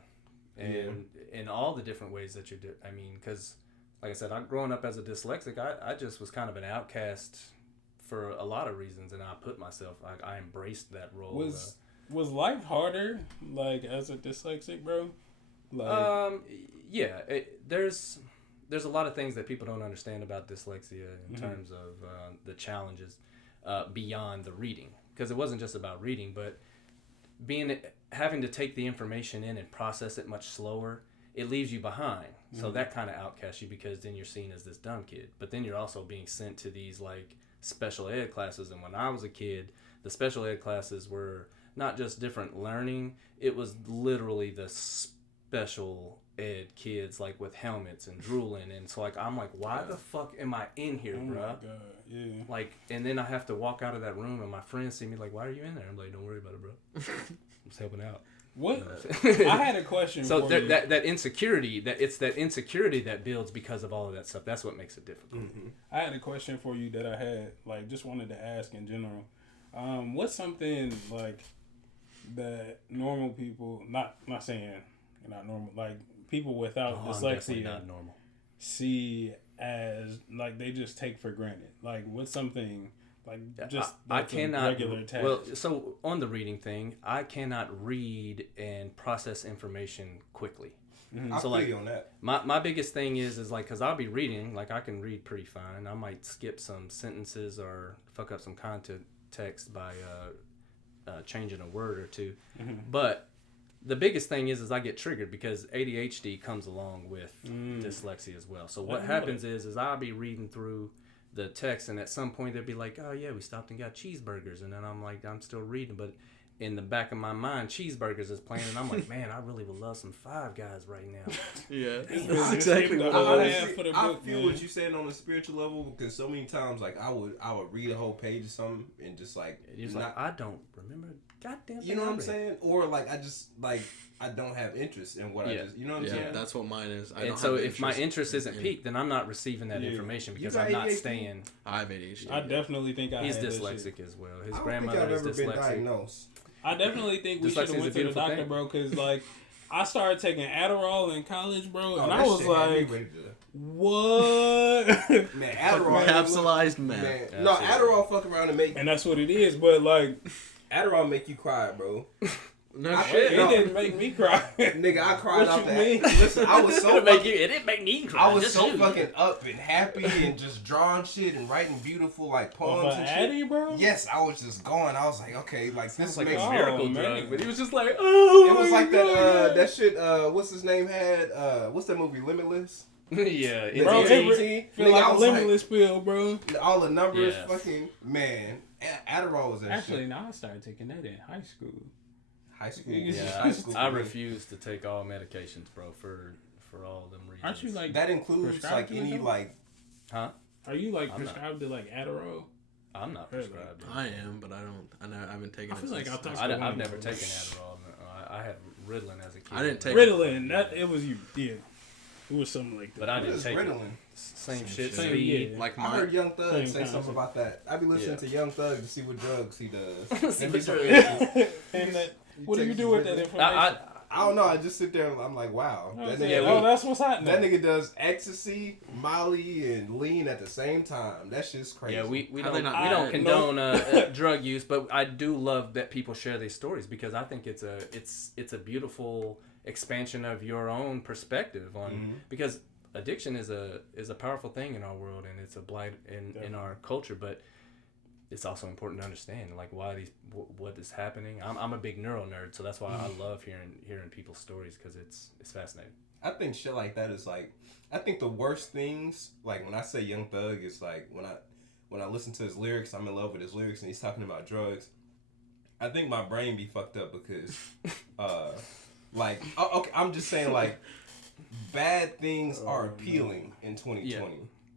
and in all the different ways that you do. I mean, because, like I said, growing up as a dyslexic, I just was kind of an outcast for a lot of reasons, and I put myself. I embraced that role. Was life harder, like, as a dyslexic, bro? Like, yeah. There's a lot of things that people don't understand about dyslexia in terms of the challenges beyond the reading, because it wasn't just about reading, but having to take the information in and process it much slower. It leaves you behind, so that kind of outcasts you, because then you're seen as this dumb kid. But then you're also being sent to these, like, special ed classes, and when I was a kid, the special ed classes were not just different learning, it was literally the special ed kids, like, with helmets and drooling, and so, like, I'm like, why the fuck am I in here, bro? My God, yeah. Like, and then I have to walk out of that room, and my friends see me like, why are you in there? I'm like, don't worry about it, bro. I'm just helping out. What? I had a question for you. So that insecurity, that insecurity that builds because of all of that stuff. That's what makes it difficult. I had a question for you that I had, like, just wanted to ask in general. What's something, like, that normal people, not saying you're not normal, like, people without dyslexia not normal, see as, like, they just take for granted? Like, what's something, like, just I cannot, regular task? well, so on the reading thing, I cannot read and process information quickly. I feel you on that. My biggest thing is like, because I'll be reading, like, I can read pretty fine. I might skip some sentences or fuck up some context by changing a word or two, but the biggest thing is I get triggered because ADHD comes along with dyslexia as well. So what happens is I'll be reading through the text, and at some point they'll be like, oh yeah, we stopped and got cheeseburgers, and then I'm like, I'm still reading, but in the back of my mind, cheeseburgers is playing, and I'm like, man, I really would love some Five Guys right now. Yeah, That's exactly what I it have for the I book, feel man. what you're saying on a spiritual level because so many times, like I would read a whole page or something and just like You're just like, I don't remember a goddamn thing. you know what I I'm read. saying, or like I just like I don't have interest in what I just, you know what I'm Yeah, saying. that's what mine is. I And don't so have if my interest isn't peaked, then I'm not receiving that information because got I'm not ADHD? staying. I have ADHD. I definitely think I He's had that dyslexic shit. as well. His I don't think grandmother I've is ever been dyslexic. diagnosed. I definitely think we Dyslexia should have is a went to the beautiful doctor, thing. bro, because like I started taking Adderall in college, bro, and Oh, I that was shit had me like, ready to- what? man, Adderall Capsulized man. Man, no, Adderall fuck around and make And that's what it is, but like, Adderall make you cry, bro. No I- shit. it No. didn't make me cry. Nigga, I cried What out you that. mean? Listen, I was so It fucking, didn't make me cry. I was just so you. fucking up and happy and just drawing shit and writing beautiful like poems Of and Addy, shit. bro? Yes, I was just going. I was like, okay, like this Like makes a Oh, miracle man. drug, but he was just like, oh, It was my like God. that shit. What's his name had? What's that movie? Limitless. Yeah, Bro, It's it easy. feel Nigga, like I a was like- limitless pill, bro. All the numbers, Yes. fucking man. Adderall was that Actually, shit. no, I started taking that in high school. High school. Yeah, high school. I for me. refuse to take all medications, bro, for all them reasons. Aren't you like, That includes prescribed like to any them? like. Huh? are you like I'm not. prescribed to like Adderall? I'm not prescribed. I am, but I haven't taken I it feel like since. I'll talk I, to I've one never of taken those. Adderall. I had Ritalin as a kid. I didn't take Ritalin, that it was you, yeah. It was something like that. But I What didn't is take it. Ritalin? Same shit, shit. speed. Yeah. Like I my heard Young Thug Same say concept. something about that. I be listening Yeah. to Young Thug to see what drugs he does. See And what be so drugs. interested. And that, what do you takes do with his that Ritalin. information? I don't know. I just sit there and I'm like, wow. I That was nigga, saying, Yeah, oh, that's what's happening. that nigga does ecstasy, Molly, and lean at the same time. That shit's crazy. Yeah, we How they don't not we don't mad? condone drug use, but I do love that people share these stories because I think it's a beautiful expansion of your own perspective on because addiction is a powerful thing in our world and it's a blight in our culture, but it's also important to understand like why what is happening. I'm a big neuro nerd, so that's why I love hearing people's stories because it's fascinating. I think shit like that is like, I think the worst things, like when I say Young Thug, is like when I listen to his lyrics, I'm in love with his lyrics and he's talking about drugs. I think my brain be fucked up because, like, okay, I'm just saying like, bad things are appealing in 2020. Yeah.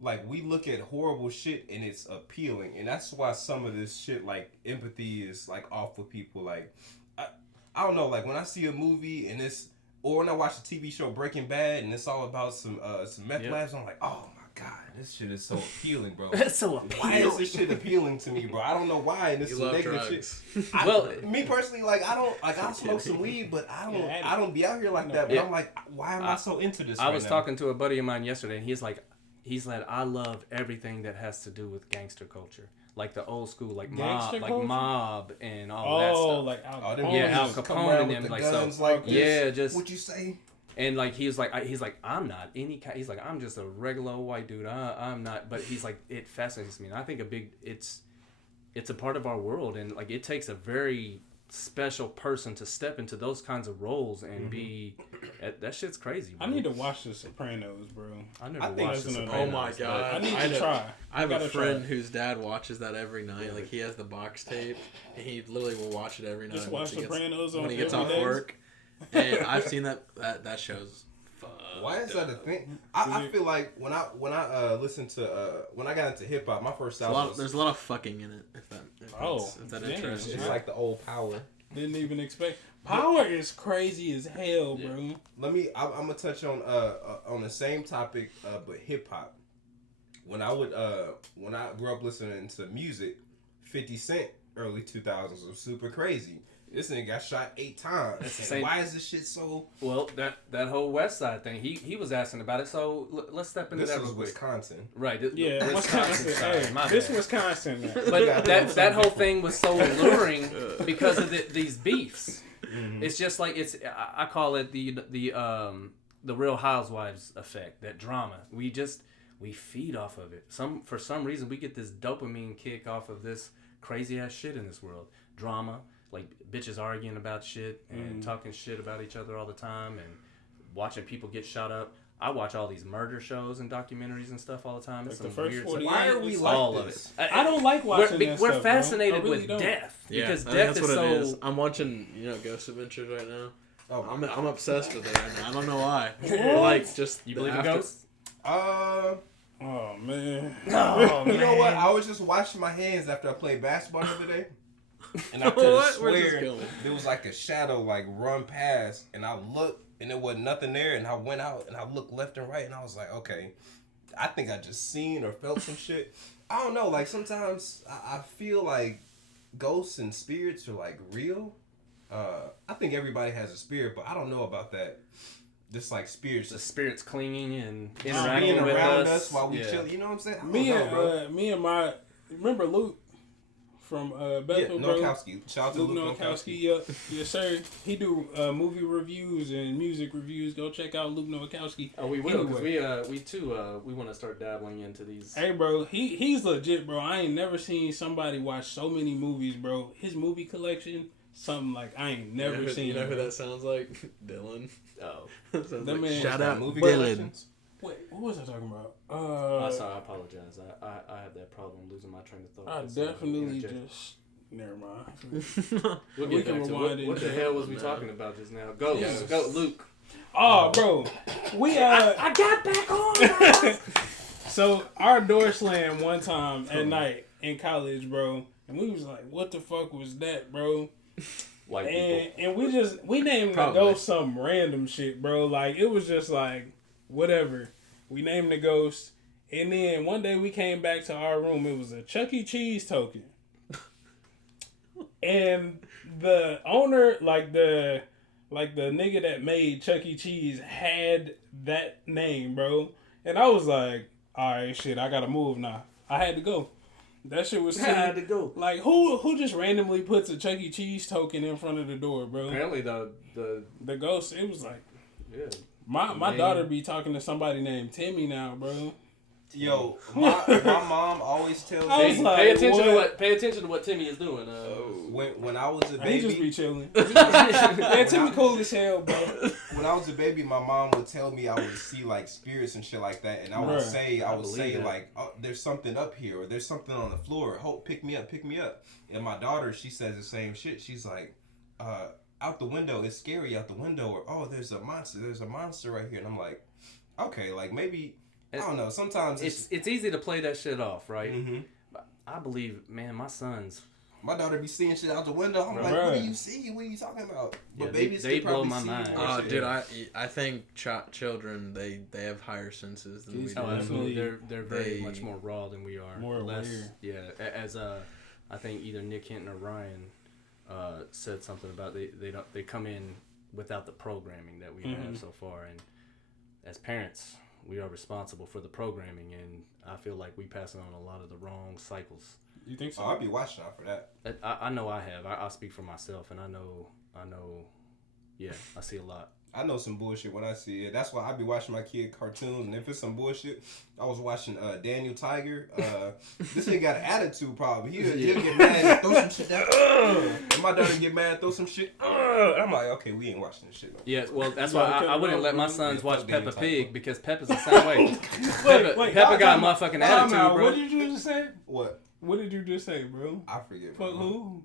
Like we look at horrible shit and it's appealing, and that's why some of this shit like empathy is like off with people. Like, I don't know, like when I see a movie and it's, or when I watch the TV show Breaking Bad and it's all about some meth Yep. labs, I'm like, oh my god, this shit is so appealing, bro. That's so Why is this shit appealing to me, bro? I don't know why, and it's You some love negative drugs. shit. Well, Me personally, like I don't like, I smoke some weed, but I don't be out here like that. But Yeah. I'm like, why am I so into this? I right was now? talking to a buddy of mine yesterday, and he's like, I love everything that has to do with gangster culture, like the old school, like Gangster culture? mob and all that Oh, stuff. like Al Oh, them Capone. Yeah, Al niggas come Capone around and with them, the like, guns so- like this. yeah, just What you say? and like he's like I'm not any kind. He's like I'm just a regular old white dude. I'm not. But he's like it fascinates me, and I think it's a part of our world, and like it takes a very special person to step into those kinds of roles and be that shit's crazy, bro. I need to watch The Sopranos, bro. I I never think watched that's The an- Sopranos. Oh my but- God. I need I to know. try. I have a gotta friend try. whose dad watches that every night. Like he has the box tape, and he literally will watch it every night. Just watch once he gets- Sopranos on when he gets every off day. work. And I've seen that show's. Why is that a thing? I feel like when I listened to when I got into hip hop, my first album was There's a lot of fucking in it. If that damn. interests you. it's like the old Power. Didn't even expect. Power is crazy as hell, bro. I'm gonna touch on the same topic, but hip hop. When I grew up listening to music, 50 Cent early 2000s was super crazy. This nigga got shot 8 times. That's the And same- why is this shit so? Well, that whole West Side thing, he was asking about it. So let's step into This that was real quick. Wisconsin. Right. Yeah, Wisconsin. Sorry, Hey, my this bad. Wisconsin. Man. But that whole thing was so alluring because of these beefs. It's just like I call it the Real Housewives effect, that drama. We feed off of it. For some reason we get this dopamine kick off of this crazy ass shit in this world. Drama, like bitches arguing about shit and talking shit about each other all the time and watching people get shot up. I watch all these murder shows and documentaries and stuff all the time. Like Some the first weird 48. Why are we like all this? of it. I don't like watching that We're stuff, fascinated bro. I really with don't. death because I think death that's is what so. it is. I'm watching, Ghost Adventures right now. Oh, I'm obsessed with it right now. I don't know why. What? Like, just You believe in after- ghosts? Oh man. Oh You know what? man. I was just washing my hands after I played basketball the other day. And I could What? Where's this swear going? there was like a shadow like run past, and I looked and there wasn't nothing there, and I went out and I looked left and right, and I was like, okay, I think I just seen or felt some shit. I don't know, like sometimes I feel like ghosts and spirits are like real. I think everybody has a spirit, but I don't know about that. Just like spirits, The spirits clinging and being interacting with around us while we yeah. chill. You know what I'm saying? I don't Me know, and bro. me and my remember Luke from Yeah, Bethel, bro. Nokowski. Shout out to Luke Luke Nowakowski, Nokowski. yes sir. He do movie reviews and music reviews. Go check out Luke Nowakowski. Oh, we will because Anyway. we want to start dabbling into these. Hey, bro, he's legit, bro. I ain't never seen somebody watch so many movies, bro. His movie collection, something like I ain't never seen. You know who bro. that sounds like? Dylan. Oh, Sounds That like, man- shout out movie Dylan. collections. Wait, what was I talking about? I'm sorry. I apologize. I have that problem losing my train of thought. I 'cause, definitely interject. just never mind. We'll we get can back to rewind it. what the hell was we talking about just now? Go, Yes. go, Luke. Oh, bro, we I got back on. So our door slammed one time at night in college, bro, and we was like, "What the fuck was that, bro?" White people. And we named the Probably. ghost some random shit, bro. Like it was just like whatever. We named the ghost, and then one day we came back to our room. It was a Chuck E. Cheese token, and the owner, like the nigga that made Chuck E. Cheese, had that name, bro. And I was like, all right, shit, I gotta move now. I had to go. That shit was I had silly. to go. Like who just randomly puts a Chuck E. Cheese token in front of the door, bro? Apparently the ghost. It was like yeah. my Man. daughter be talking to somebody named Timmy now, bro. Yo, my mom always tells I was me like, Pay attention what? to what Timmy is doing. when I was a He just be baby, chilling. Yeah, Timmy cool as hell, bro. when I was a baby, my mom would tell me I would see like spirits and shit like that, and I would Bruh. say I believe that. like, oh, there's something up here, or there's something on the floor. Hope, pick me up. And my daughter, she says the same shit. She's like, out the window, it's scary out the window, or oh, there's a monster right here, and I'm like, okay, like maybe. I don't know. Sometimes it's easy to play that shit off, right? Mm-hmm. But I believe, man, my sons. My daughter be seeing shit out the window. I'm like, Bruh. what do you see? What are you talking about? But Yeah, babies they can probably blow my see mind. more Oh, shit. dude, I think children they have higher senses than we do. Oh, absolutely. They're very They- much more raw than we are. More less. aware. Yeah, as I think either Nick Hinton or Ryan said something about they come in without the programming that we have so far, and as parents, we are responsible for the programming, and I feel like we passing on a lot of the wrong cycles. You think so? Oh, I'll be watching out for that. I know I have. I'll speak for myself, and I know. Yeah, I see a lot. I know some bullshit when I see it. That's why I be watching my kid cartoons, and if it's some bullshit, I was watching Daniel Tiger. This nigga got an attitude problem. He'll get mad and throw some shit down. And my daughter get mad and throw some shit. I'm like, okay, we ain't watching this shit no more. Yeah, well, that's You why gotta cut I it wouldn't off, let my bro. sons Yeah, watch fuck Peppa Daniel Pig Tiger. because Peppa's the same way. Wait, Peppa got a time motherfucking out. attitude, Time out. bro. What did you just say? What? What did you just say, bro? I forget. Fuck bro. who?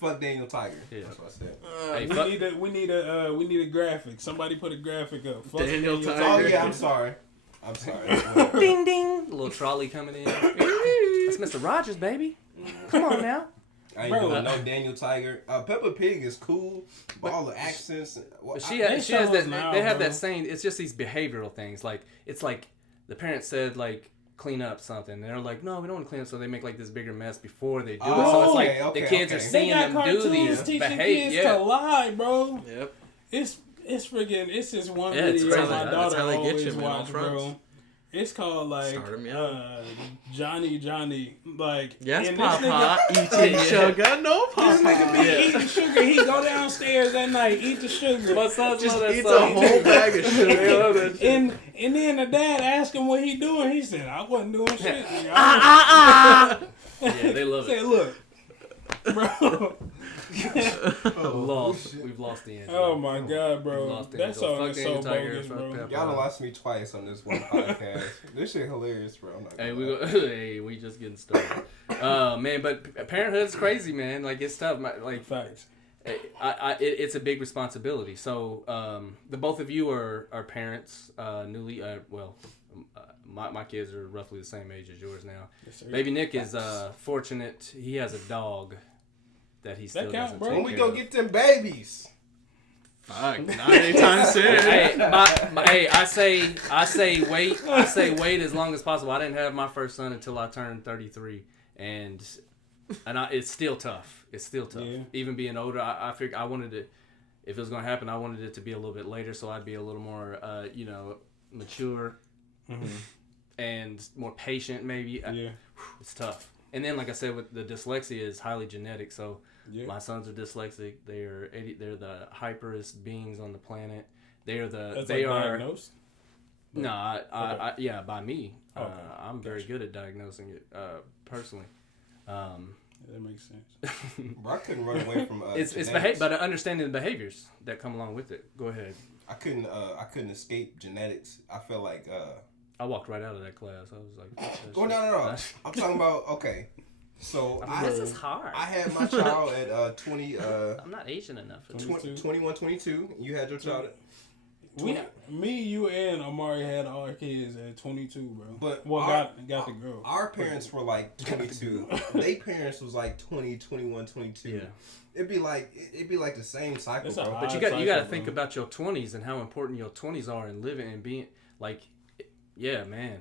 Fuck Daniel Tiger. Yeah. That's what I said. Hey, fuck- We need a graphic. Somebody put a graphic up. Fuck Daniel Tiger. Oh yeah, I'm sorry. Ding ding, a little trolley coming in. That's Mr. Rogers, baby. Come on now. I ain't Bro. doing no Daniel Tiger. Peppa Pig is cool, but all the accents. But They has show us that. now, They have bro. that same. It's just these behavioral things. Like it's like the parents said like clean up something. And they're like, no, we don't want to clean up. So they make like this bigger mess before they do it. So it's like okay, the kids are okay. They seeing got them do cartoons these teaching behavior. kids to lie, bro. Yep. It's freaking. It's this one Yeah, it's video crazy. my That's daughter how they get always you, man, on watch, fronts. bro. It's called like Start 'em young. Johnny, like Yes, and this nigga- Papa. Eating sugar. No, Papa. This nigga be eating sugar. He go downstairs at night, eat the sugar. My son's Just love that eats a song. whole bag of sugar. And then the dad asked him what he doing. He said, "I wasn't doing shit." Nigga. Yeah, they love Say, it. look, bro. We've lost Deangelo. Oh my god, bro. Lost That Deangelo. song is Fuck so Daniel Tiger, bogus, fuck bro. Pepper. Y'all done lost me twice on this one podcast. This shit hilarious, bro. I'm not Hey, gonna lie. we just getting started. Man, but parenthood's crazy, man. Like it's tough. Like Facts. it's a big responsibility. So the both of you are parents. Newly, my kids are roughly the same age as yours now. Yes, Baby Nick is fortunate. He has a dog that he still doesn't bro. take When we care go of. get them babies. Fuck, not anytime soon. Hey, I say wait as long as possible. I didn't have my first son until I turned 33, and it's still tough. It's still tough. Yeah. Even being older, I figured I wanted it. If it was gonna happen, I wanted it to be a little bit later, so I'd be a little more, mature and more patient. Maybe. Yeah. It's tough. And then, like I said, with the dyslexia is highly genetic, so. Yeah. My sons are dyslexic. They're the hyperest beings on the planet. Diagnosed? No, I by me. Okay. I'm very good at diagnosing it personally. That makes sense. Bro, I couldn't run away from It's but understanding the behaviors that come along with it. Go ahead. I couldn't escape genetics. I felt like I walked right out of that class. I was like, no. I'm talking about okay. So this is hard. I had my child at 20. I'm not Asian enough for 21, 22. You had your child. Me, you, and Amari had our kids at 22, bro. But got the girl. Our parents were like 22. They parents was like 20, 21, 22. Yeah. It'd be like the same cycle, bro. But you got to think about your 20s and how important your 20s are in living and being like, yeah, man.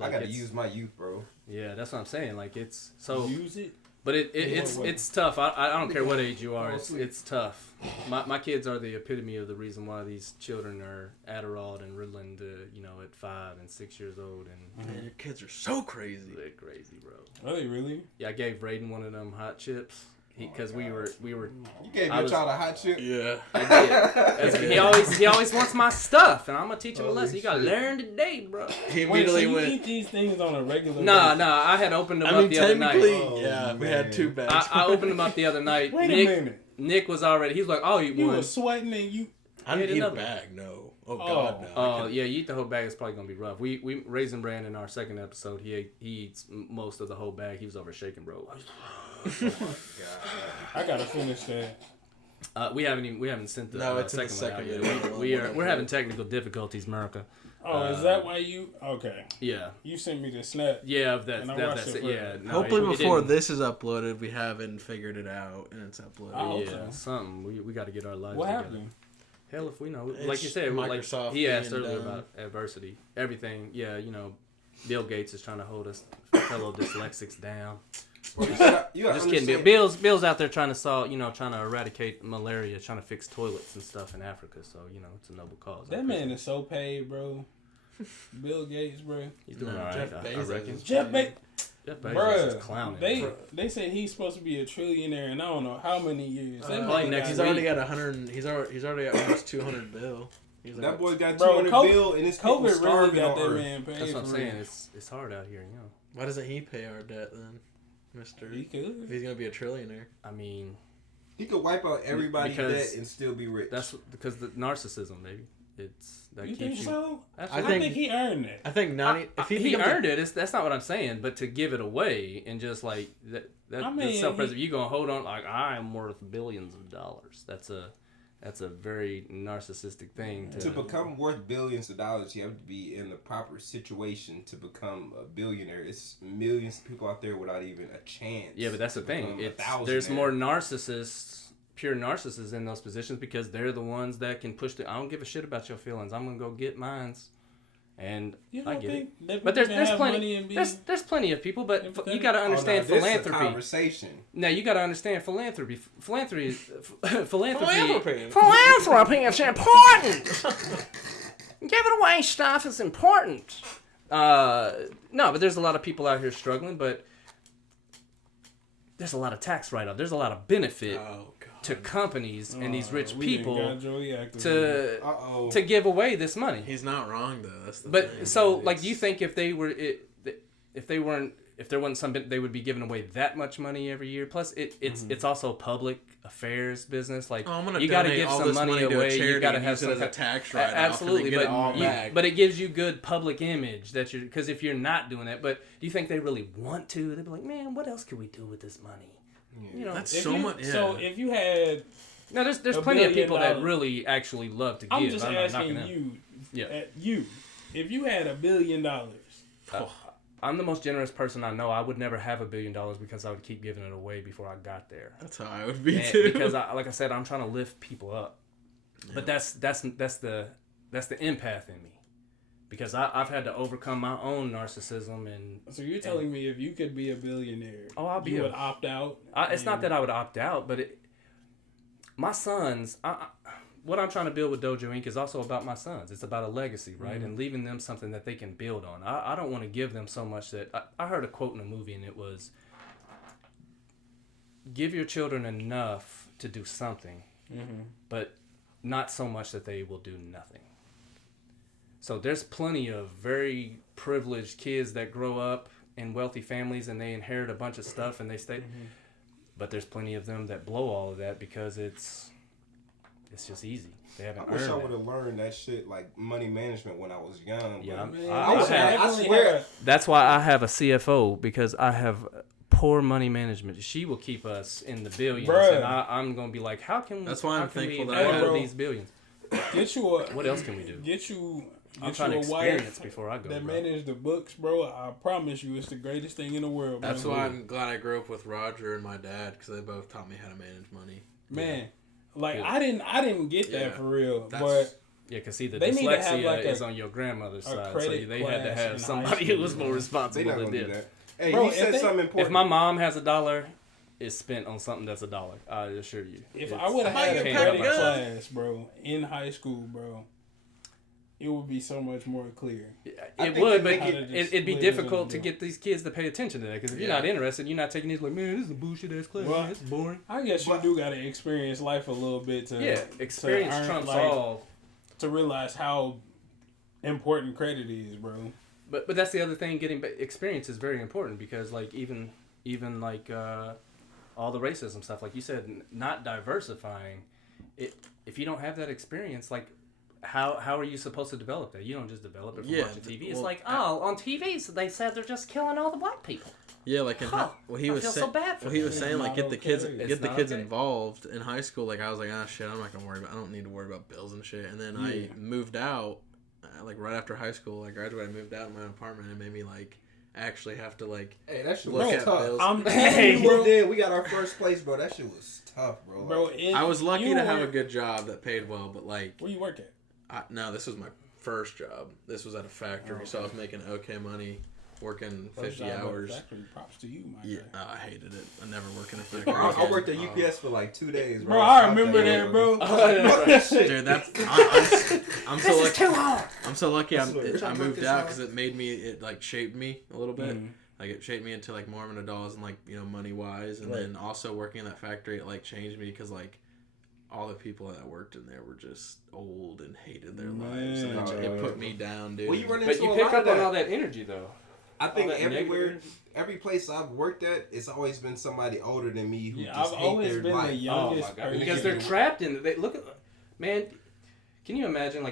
I got to use my youth, bro. Yeah, that's what I'm saying. Like it's so. Use it. But it's tough. I don't care what age you are. It's tough. My kids are the epitome of the reason why these children are Adderall and Ritalin at 5 and 6 years old and Man, your kids are so crazy. They're crazy, bro. Are they really? Yeah, I gave Raiden one of them hot chips. Because we were. You gave your child a hot chip? Yeah. I did. He always wants my stuff, and I'm gonna teach him a lesson. You gotta learn today, bro. He immediately you went. eat these things on a regular Nah, basis? I had opened them up the other night. Yeah, we had 2 bags. I opened them up the other night. Wait a minute. Nick was already. He was like, "I'll eat You one." were sweating and you. I didn't eat a another bag. No. Oh God, no. Oh yeah, you eat the whole bag. It's probably gonna be rough. We Raisin Brand in our second episode. He eats most of the whole bag. He was over shaking, bro. Oh my God. I gotta finish that. We haven't sent the it's in the second one second out yet. We're having technical difficulties, America. Oh, is that why you? Okay. Yeah. You sent me the snap. Yeah, of that. And I That's watched it. it Yeah. No, Hopefully it before didn't. this is uploaded, we haven't figured it out and it's uploaded. Oh, Yeah, okay. something. We got to get our lives What together. happened? Hell, if we know, It's like you said, Microsoft like he asked being earlier dumb. about adversity, everything. Yeah, Bill Gates is trying to hold us fellow dyslexics down. Just kidding. Bill's out there trying to solve, trying to eradicate malaria, trying to fix toilets and stuff in Africa. So it's a noble cause. That man is so paid, bro. Bill Gates, bro. He's doing all right. Jeff I Bezos reckon. is Jeff Bezos. Jeff Bezos Bruh, is clowning. they said he's supposed to be a trillionaire in I don't know how many years. Probably next He's week. already got 100. He's already got almost 200 bill. He's That boy got Bro, 200 bill and it's people COVID really starving got on that Earth. man paid. That's what I'm for saying. real. It's hard out here, Why doesn't he pay our debt then, Mister? He could. If he's gonna be a trillionaire. I mean, He could wipe out everybody's Because debt and still be rich. that's because the narcissism, maybe. That You keeps think you. so? Absolutely. I think he earned it. I think 90. If he he becomes a- earned it. That's not what I'm saying. But to give it away and just like that I mean, self-preservation, you gonna hold on like I am worth billions of dollars. That's a very narcissistic thing. To become worth billions of dollars, you have to be in the proper situation to become a billionaire. It's millions of people out there without even a chance. Yeah, but that's the thing. become a There's thousandaire. more narcissists, pure narcissists in those positions because they're the ones that can push I don't give a shit about your feelings. I'm gonna go get mines. And You I don't get it. think that But people can there's have plenty. money and be There's plenty of people, but you empathetic? got to understand This is a philanthropy. conversation. Now you got to understand philanthropy. Philanthropy is Philanthropy. Philanthropy is important. Giving away stuff is important. No, but there's a lot of people out here struggling, but there's a lot of tax write-off. There's a lot of benefit to companies and these rich people to give away this money. He's not wrong though. That's the But thing. so, like, do you think if they weren't if there wasn't something, they would be giving away that much money every year. Plus, it's also public affairs business. Like, you got to give some money away. You got to have some as a tax write-off. Absolutely, but but it gives you good public image that you're, because if you're not doing that, but do you think they really want to? They'd be like, man, what else could we do with this money? Yeah. You know, that's so much. Yeah. So if you had, no, there's plenty of people that really actually love to give. I'm just asking you, if you had $1 billion, I'm the most generous person I know. I would never have $1 billion because I would keep giving it away before I got there. That's how I would be too. Because like I said, I'm trying to lift people up. Yeah. But that's the empath in me, because I've had to overcome my own narcissism. And so you're telling me if you could be a billionaire, you would opt out? It's not that I would opt out, but my sons. What I'm trying to build with Dojo Inc. is also about my sons. It's about a legacy, right? Mm-hmm. And leaving them something that they can build on. I don't want to give them so much that... I heard a quote in a movie, and it was, give your children enough to do something, but not so much that they will do nothing. So there's plenty of very privileged kids that grow up in wealthy families, and they inherit a bunch of stuff, and they stay... But there's plenty of them that blow all of that because it's just easy. They haven't I wish I earned would have learned that shit, like money management, when I was young. Yeah, I swear. That's why I have a CFO, because I have poor money management. She will keep us in the billions, and I'm gonna be like, how can? That's why I'm thankful that I have these billions. What else can we do? I'm trying to experience before I go. That manage the books, bro. I promise you, it's the greatest thing in the world. That's why I'm glad I grew up with Roger and my dad, because they both taught me how to manage money. Man. Like, I didn't get that for real, but because see, the dyslexia is on your grandmother's side, so they had to have somebody who was more responsible than them. Hey, bro, you said something important. If my mom has $1, it's spent on something that's $1. I assure you. If I would have had a credit class, bro, in high school, bro, it would be so much more clear. It would, but it'd be difficult to get these kids to pay attention to that, because if you're not interested, you're not taking these, like, man, this is a bullshit ass class. Well, it's boring. I guess you do got to experience life a little bit to experience trumps all, to realize how important credit is, bro. But that's the other thing. Getting experience is very important, because like even like all the racism stuff, like you said, not diversifying it. If you don't have that experience, like. How are you supposed to develop that? You don't just develop it from watching TV. It's like, on TV, so they said they're just killing all the black people. Yeah, like he was saying, like, get the kids involved in high school. Like, I was like, shit, I'm not gonna worry about. I don't need to worry about bills and shit. And then I moved out, like right after high school. I graduated, I moved out in my own apartment, and it made me like actually have to like that shit look was at tough. bills. We got our first place, bro. That shit was tough, bro. I was lucky to have a good job that paid well, but like, where you work at? No, this was my first job. This was at a factory, so I was making okay money, working 50 hours. Factory, props to you, my guy. I hated it. I never worked in a factory. I worked at UPS for like 2 days, bro. I remember that, bro. Dude, I'm so lucky. Too hard. I'm so lucky. I moved out because it like shaped me a little bit. Like, it shaped me into like more of an adult, and like, you know, money wise, and then also working in that factory, it like changed me, because like, all the people that worked in there were just old and hated their lives, and it put me down, dude. Well, you pick up on all that energy, though. I think every place I've worked at, it's always been somebody older than me who just I've always hate their been life. the youngest person. Because they're trapped in. Man, can you imagine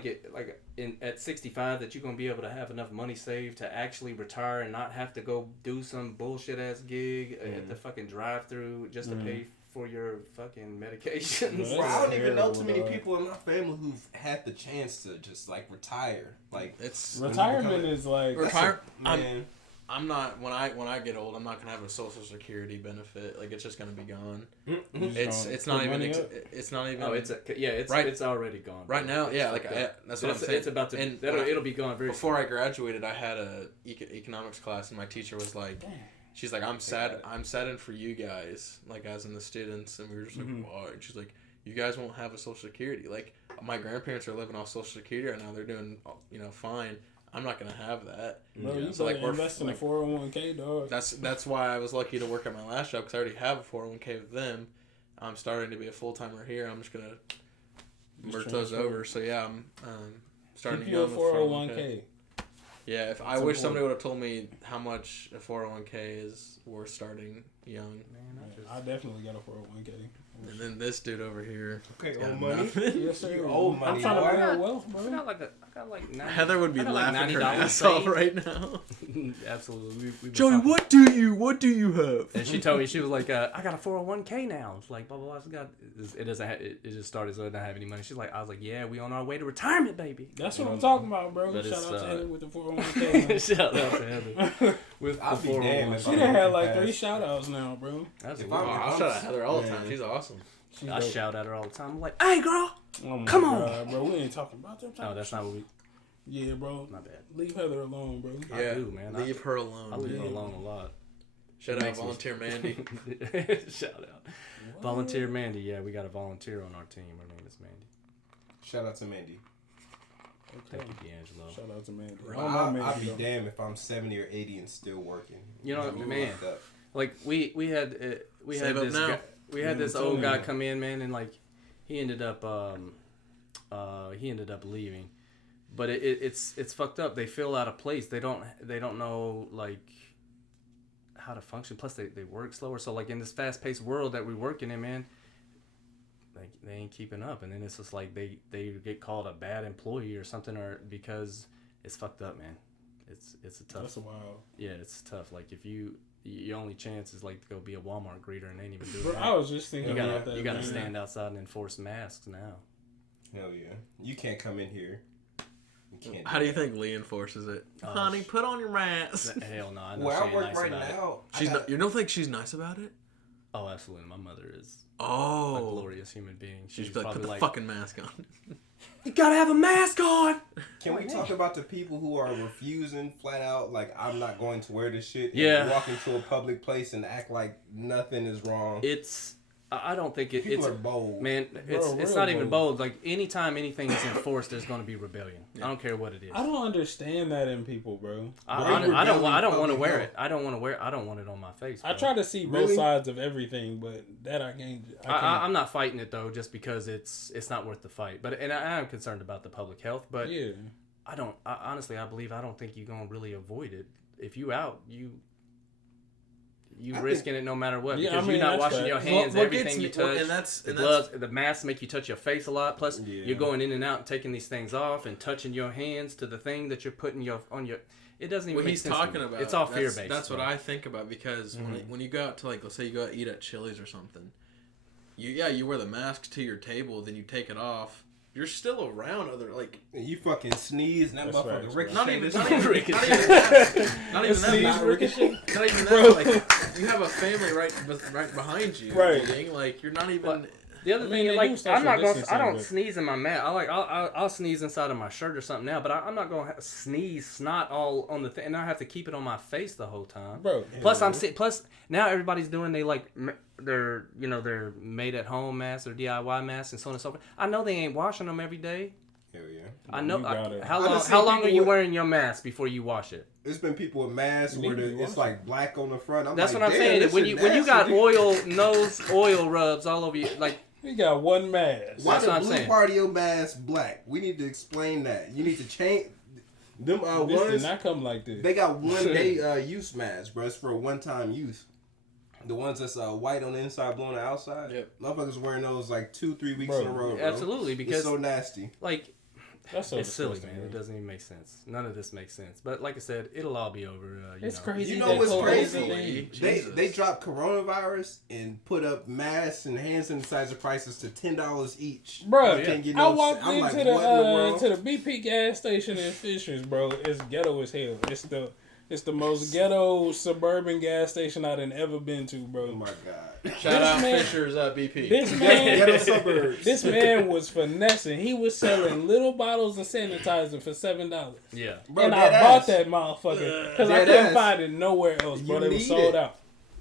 at 65 that you're gonna be able to have enough money saved to actually retire and not have to go do some bullshit ass gig at the fucking drive-through just to pay for your fucking medications? Bro, I don't even know too many people in my family who've had the chance to just like retire. Like, it's retirement is like man. I'm not when I get old. I'm not gonna have a Social Security benefit. Like, it's just gonna be gone. It's not even. Oh, it's already gone. Right now, that's what I'm saying. It's about to. And it'll be gone very soon. Before I graduated, I had a economics class, and my teacher was like, she's like, I'm saddened for you guys, like, as in the students, and we were just like, why? And she's like, you guys won't have a Social Security. Like, my grandparents are living off Social Security right now. They're doing, fine. I'm not gonna have that. Bro, you so like, invest in a 401k, dog. That's why I was lucky to work at my last job, because I already have a 401k with them. I'm starting to be a full timer here. I'm just gonna merge those over. So yeah, I'm starting to go with 401k. Yeah, I wish somebody would have told me how much a 401k is worth starting young. Man, I definitely got a 401k. And then this dude over here. Okay, got old money. nothing. Yes, sir. You old money, I'm trying to boy. build wealth, bro. I got like 90, Heather would be I got like laughing her $90 ass off saved. right now. Absolutely. We've been Joey, talking. what do you have? And she told me, she was like, I got a 401k now. It's like, blah, blah, blah. It just started, so it doesn't have any money. She's like, I was like, yeah, we on our way to retirement, baby. That's what I'm talking about, bro. But Shout it's, out to Heather with the 401k. Shout out to Heather. With I'll the be damned 401k. if She I done had like pass. 3 shout outs now, bro. That's If weird. I'm- I'll shout out Heather all the time. She's awesome. I shout at her all the time. I'm like, hey, girl. Oh my Come on. God, bro. We ain't talking about that. Oh, that's not what we... Yeah, bro. My bad. Leave Heather alone, bro. Yeah, I do, man. leave her alone. I leave her Yeah. alone a lot. Shout out Makes me- volunteer Mandy. Shout out. Volunteer Mandy. Yeah, we got a volunteer on our team. Her name is Mandy. Shout out to Mandy. Thank you, Deangelo. Shout out to Mandy. I'll be damned if I'm 70 or 80 and still working. You know, We man. fucked up. Like we had Save up this now. guy, we had Yeah, this I'm old telling guy you. come in, man, and like he ended up leaving. But it's fucked up. They feel out of place. They don't know like how to function. Plus they work slower. So like in this fast paced world that we're working in, man, like they ain't keeping up. And then it's just like they get called a bad employee or something, or because it's fucked up, man. It's a tough. That's wild. Yeah, it's tough. Like if your only chance is like to go be a Walmart greeter and they ain't even do Bro, that. I was just thinking You about that. gotta man. stand outside and enforce masks now. Hell yeah. You can't come in here. You can't. How do you think Lee enforces it? Oh, Honey, put on your mask. Hell no, I know Where she I ain't work nice right about it. now, She's not, you don't think she's nice about it? Oh, absolutely. My mother is a Oh, glorious human being. she's She's like, put probably the like, fucking mask on. you gotta have a mask on. Can we talk about the people who are refusing flat out, like, I'm not going to wear this shit? Yeah. And walk into a public place and act like nothing is wrong. I don't think People it's are bold. man. It's real not even bold. bold. Like anytime anything is enforced, there's gonna be rebellion. I don't care what it is. I don't understand that in people, bro. I don't want to public wear health. it. I don't want it on my face. I bro. try to see both Really? sides of everything, but that I can't. I'm not fighting it though, just because it's not worth the fight. But I am concerned about the public health. But Yeah. honestly, I don't think you're gonna really avoid it. If you out, you risking it no matter what, Yeah, because I mean, you're not that's washing your facts. hands. What Everything gets you me- touch, and that's- the and gloves, the masks make you touch your face a lot. Plus, Yeah. you're going in and out and taking these things off and touching your hands to the thing that you're putting on your. It doesn't even What make he's sense to talking me. about. It's all fear based. That's what I think about, because when you go out to, like, let's say you go out eat at Chili's or something, you wear the mask to your table, then you take it off. You're still around other, like, And you fucking sneeze and that That's motherfucker facts, ricochet. not even this that. shit. Not even that. Not even Sneeze that. ricochet? Not even that. Like, you have a family right behind you. Right. Eating, like, you're not even. The other I mean, thing they is, do like, social I'm not gonna. I distancing, don't but- sneeze in my mask. I'll sneeze inside of my shirt or something now, but I'm not gonna sneeze snot all on the thing, and I have to keep it on my face the whole time. Bro. Plus, plus now everybody's doing they're made at home masks or DIY masks and so on and so forth. I know they ain't washing them every day. Hell yeah. I know. You gotta- How I long? just How seen long are people you with- wearing your mask before you wash it? There's been people with masks You where need to be it's washing. like black on the front. That's like, what I'm damn, saying. this When shit you got nasty. oil rubs all over you, like. We got one mask. Why That's the what I'm blue saying. part of your mask black? We need to explain that. You need to change them This did ones. not come like this. They got one day use masks, bro. It's for a one time use. The ones that's white on the inside, blue on the outside. Yep. Motherfuckers wearing those like 2-3 weeks Bro, in a row. Bro. Absolutely, because it's so nasty. like. That's so It's silly, disgusting, man. It bro. doesn't even make sense. None of this makes sense. But like I said, it'll all be over. It's know. crazy. You know that what's COVID crazy? thing- Jesus. They dropped coronavirus and put up masks and hand sanitizer prices to $10 each. Bro, You can't get I no- walked I'm into like, the what in the world? to the BP gas station in Fishers, bro. It's ghetto as hell. It's the most ghetto suburban gas station I'd ever been to, Oh bro. my god. Shout out man- Fisher's BP. This Ghetto man, suburbs. this man was finessing. He was selling little bottles of sanitizer for $7. Yeah. Bro, And I dead bought ass. that motherfucker because I Dead couldn't ass. find it nowhere else, bro. You They were need sold it. out.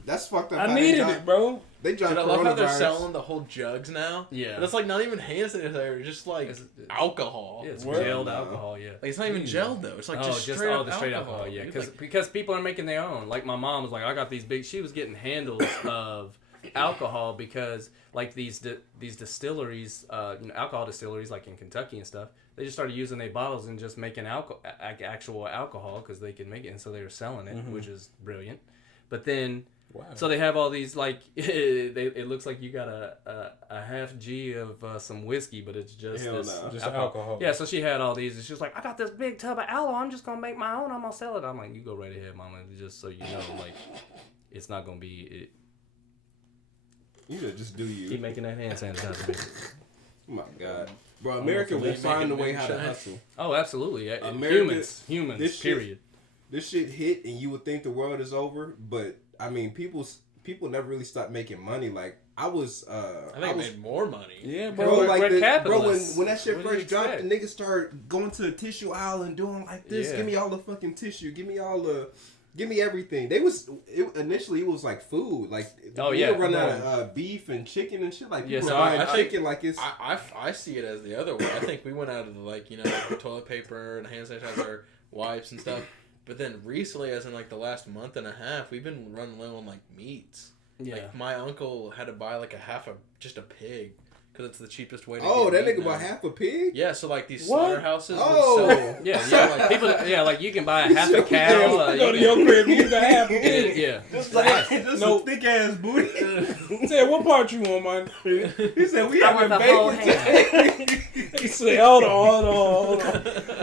That's fucked up. I how they needed dropped- it, bro. They dropped Dude, I love how they're coronavirus. selling the whole jugs now. Yeah. And it's like not even hand sanitizer, it's just like It's- alcohol. Yeah, it's Word. gelled No. alcohol, yeah. Like, it's not even gelled though. It's like just straight the up straight alcohol. yeah. dude. Because Like, because people are making their own. Like my mom was like, I got these big. She was getting handles of alcohol because like these distilleries, alcohol distilleries like in Kentucky and stuff, they just started using their bottles and just making actual alcohol because they could make it, and so they were selling it, which is brilliant. But then, so they have all these like it looks like you got a half G of some whiskey, but it's just just alcohol. Yeah, so she had all these, and she was like, I got this big tub of alll. I'm just gonna make my own. I'm gonna sell it. I'm like, you go right ahead, mama. Just so you know, like, it's not gonna be. You know, just do you. Keep making that hand sanitizer, baby. Oh my God. Bro, America will find a way how to hustle. Oh, absolutely. Humans, period. This shit hit, and you would think the world is over, but I mean, people never really stopped making money. Like I made more money. Yeah, bro. We're capitalists. When that shit first dropped, the niggas started going to the tissue aisle and doing like this. Yeah. Give me all the fucking tissue. Give me everything. Initially it was like food. Like we were running out of beef and chicken and shit. Like people were buying chicken like it's. I see it as the other way. I think we went out of the toilet paper and hand sanitizer, wipes and stuff. But then recently, as in like the last month and a half, we've been running low on like meats. Yeah. Like my uncle had to buy like just a pig. Because it's the cheapest way to get that meat nigga bought half a pig? Yeah, so like these slaughterhouses would sell. Yeah, like people, like you can buy a half a cow. Go to your crib and you got half a pig. Yeah. Just a thick ass booty. Said, what part you want, man? He said, we having bacon today. He said, hold on.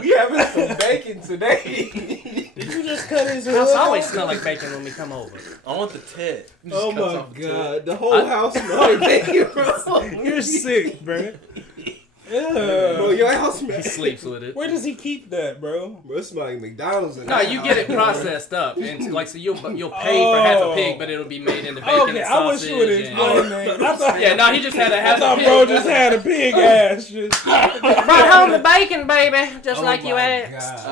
We having some bacon today. Did you just cut his house always smell like bacon when we come over. I want the tit. Oh my God. The whole house smells like bacon, bro. You're sick, bro. Yeah. Bro, your house He sleeps with it. Where does he keep that, bro? Bro, it smells like McDonald's. No, you get it processed up, and like so you'll pay for half a pig, but it'll be made into bacon and sausage. I wish you would explain that. Yeah, no, he just had a half a pig. Bro just had a pig ass. Brought home the bacon, baby, just like you asked.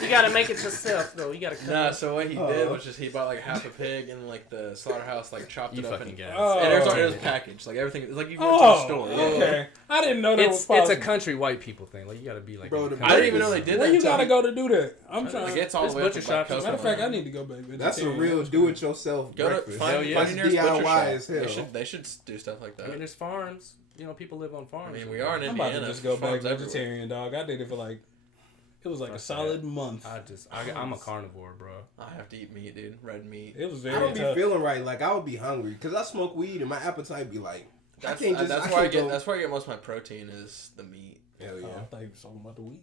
You gotta make it yourself, though. You gotta cut it. So what he did was just he bought like half a pig, and like the slaughterhouse like chopped it up and guys. And it was packaged, like everything. It's like you went to the store. Okay, I didn't know that was possible. It's a country white people thing. Like you gotta be like. Bro, I didn't even know they did that. Where you gotta go to do that? I'm trying. Like it's all the way butcher up shops. to Matter of fact, I need to go back. That's a real do-it-yourself breakfast. Find That's your nearest butcher DIY shop. as hell. They should do stuff like that. I mean, there's farms. You know, people live on farms. I mean, we are in I'm Indiana. about to just go back Farms vegetarian, dog. I did it for like. It was like a solid month. I'm a carnivore, bro. I have to eat meat, dude. Red meat. It was very I don't tough. be feeling right. Like I would be hungry because I smoke weed and my appetite be like. That's where I get most of my protein is the meat. Hell yeah. I thought you were talking about the weed.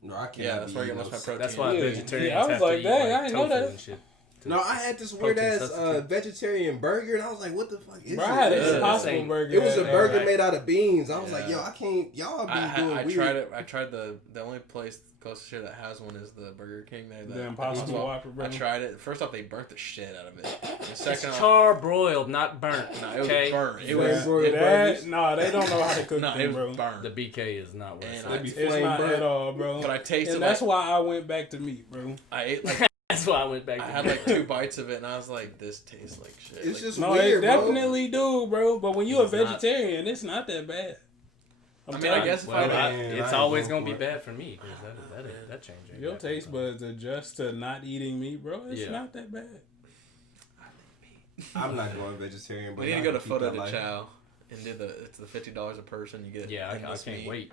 No, I can't. Yeah, that's where I get most of my protein. That's why vegetarians I was have like, to eat dang, I like didn't know tofu that. and shit. No, I had this weird ass vegetarian burger, and I was like, "What the fuck is Bro, I had this?" an Impossible burger. It was a burger made out of beans. I was like, "Yo, I can't. Y'all be doing weird." Tried it. I tried the only place closest here that has one is the Burger King. The Impossible Whopper burger. I tried it. First off, they burnt the shit out of it. And second It's off, char-broiled, not burnt. no, it was okay? burnt. It was burgers. No, they don't know how to cook no, them, it was bro. burnt. The BK is not worth And it. It's not at all, bro. But I tasted. And that's why I went back to meat, bro. I ate like. That's why I went back. I had like 2 bites of it, and I was like, "This tastes like shit." It's like, just No, weird, it definitely do, bro. But when you're a It's not. vegetarian, it's not that bad. I mean, I guess if it's always gonna be bad for me because that change. ain't Your bad. taste buds adjust to not eating meat, bro. It's not that bad. I'm not going vegetarian, but we need to go to tttle and do it's the $50 a person. You get I can't meat. wait.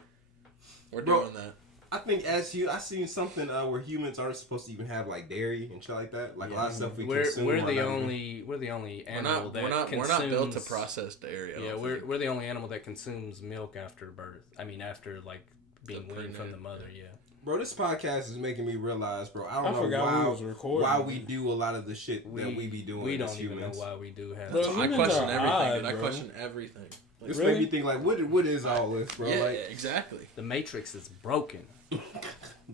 We're doing that. I think I seen something where humans aren't supposed to even have like dairy and shit like that. Like a lot of stuff we consume. We're the only animal that consumes. We're not built to process dairy. Yeah, we're the only animal that consumes milk after birth. I mean, after like being weaned from the mother. Yeah. Bro, this podcast is making me realize, bro. I don't know why we do a lot of the shit that we be doing. We don't as even humans. know why we do have. Bro, I question everything. odd, I bro. question everything. This made me think like, what is all this, bro? Yeah, like exactly. The Matrix is broken.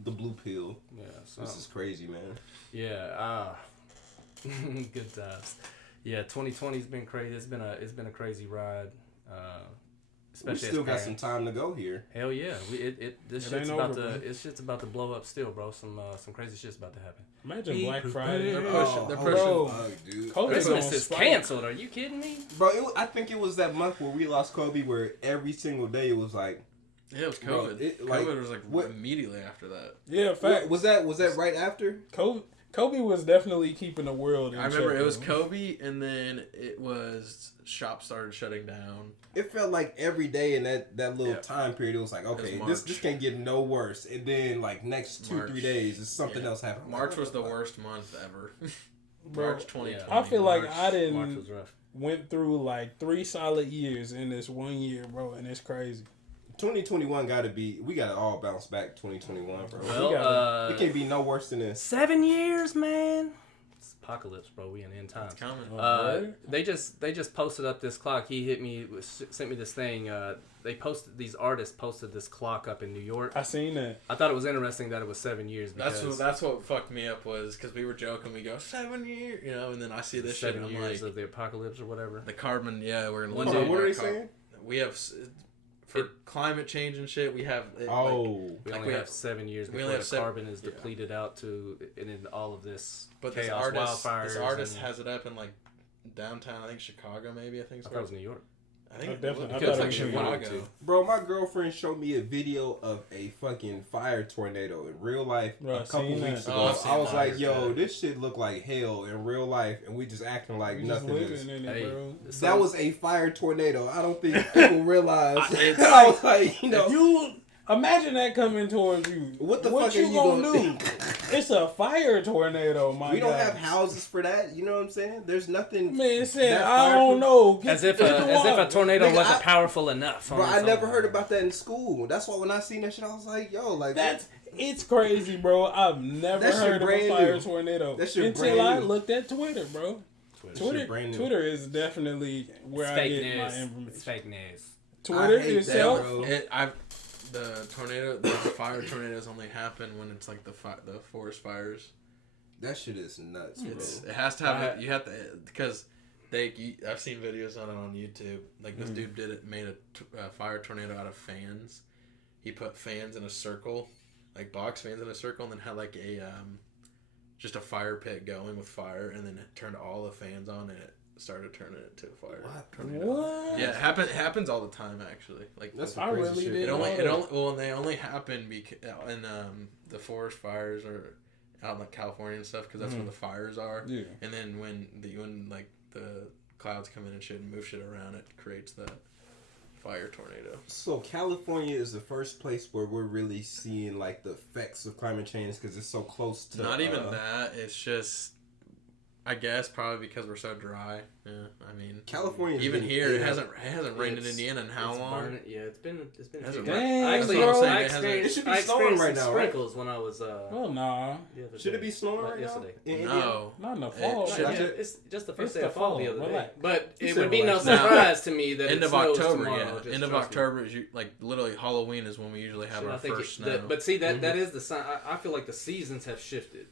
the blue pill. Yeah, so. This is crazy, man. Yeah, good times. Yeah, 2020's been crazy. It's been a crazy ride. Especially we still got some time to go here. Hell yeah, this shit's about to blow up still, bro. Some crazy shit's about to happen. Imagine Black Friday. They're pushing. Bro, dude. Christmas is canceled. Are you kidding me? Bro, I think it was that month where we lost Kobe, where every single day it was like. Yeah, it was COVID. Bro, COVID was like immediately after that. Yeah, fact. Was that right after? COVID Kobe was definitely keeping the world in I remember check, it was bro. Kobe, and then it was shops started shutting down. It felt like every day in that little time period, it was like, okay, this can't get no worse. And then like next 2-3 days, it's something else happened. March was the worst month ever. Bro, March 2020. I feel like I March didn't was rough. went through like 3 solid years in this 1 year, bro, and it's crazy. 2021 we gotta all bounce back 2021, bro. Well, it can't be no worse than this. 7 years, man. It's apocalypse, bro. We in end times. It's coming. They just posted up this clock. He sent me this thing. These artists posted this clock up in New York. I seen that. I thought it was interesting that it was 7 years. Because That's what fucked me up was because we were joking. We go 7 years, and then I see this shit. 7 And I'm years like, of the apocalypse or whatever. the carbon. Yeah, we're gonna One lose. day- What are they saying? We have for climate change and shit. We have. We like, only have 7 years we before only the have carbon is depleted out to, and in all of this but chaos, wildfires. this artist and, has it up in like downtown. I think Chicago, maybe. I think I thought it was New York. I think Definitely. I it's thought like it was New York, Chicago. Bro, my girlfriend showed me a video of a fucking fire tornado in real life Bro, a couple seen weeks that. ago. Oh, I've seen I was like, fires, yo, yeah. this shit look like hell in real life, and we just acting like We just nothing is. living in it, Hey, bro. That was a fire tornado. I don't think people realize. It's I was like, If you imagine that coming towards you, what the what fuck you are you gonna gonna do? It's a fire tornado, my We don't guy. have houses for that. You know what I'm saying? There's nothing. Man said, that I don't fireproof. know. As if a tornado Nigga, wasn't powerful enough. on Bro, its I own. never heard about that in school. That's why when I seen that shit, I was like, yo, like It's crazy, bro. I've never That shit heard of a brand fire new. tornado That shit until brand I new. looked at Twitter, bro. shit brand new. Twitter is definitely where It's I fake get news. my It's information. fake news. Twitter I hate that, itself. bro. The fire tornadoes only happen when it's like the forest fires. That shit is nuts, bro. It has to have you have to because I've seen videos on it on YouTube. Like this dude made a fire tornado out of fans. He put fans in a circle, like box fans in a circle, and then had like a just a fire pit going with fire, and then it turned all the fans on, and it started turning it to a fire tornado. What? Yeah, it happens all the time actually. Like That's the- some I crazy really shit. didn't. they only happen in the forest fires or out in like California and stuff because that's where the fires are. Yeah. And then when like the clouds come in and shit and move shit around, it creates that fire tornado. So California is the first place where we're really seeing like the effects of climate change because it's so close to. Not even that. It's just, I guess, probably because we're so dry. Yeah, I mean, California. even here, it hasn't rained in It's- Indiana in how long? It's been. Hasn't Dang, rained. I actually, bro. I It hasn't- It should be I snowing experienced right some now, right? sprinkles when I was. Well, nah. The other Should it day. be snowing Like right yesterday. now? In Indiana? No. Not in the It fall. should- Yeah, That's it. it's just the It's first day the of fall fall, the other day. relax. But You it said would be no relax. surprise to me that End it of snows October, tomorrow. yeah. Just End of trust me. October is like literally Halloween is when we usually have Shit, our I think first snow. but see that is the sign. I feel like the seasons have shifted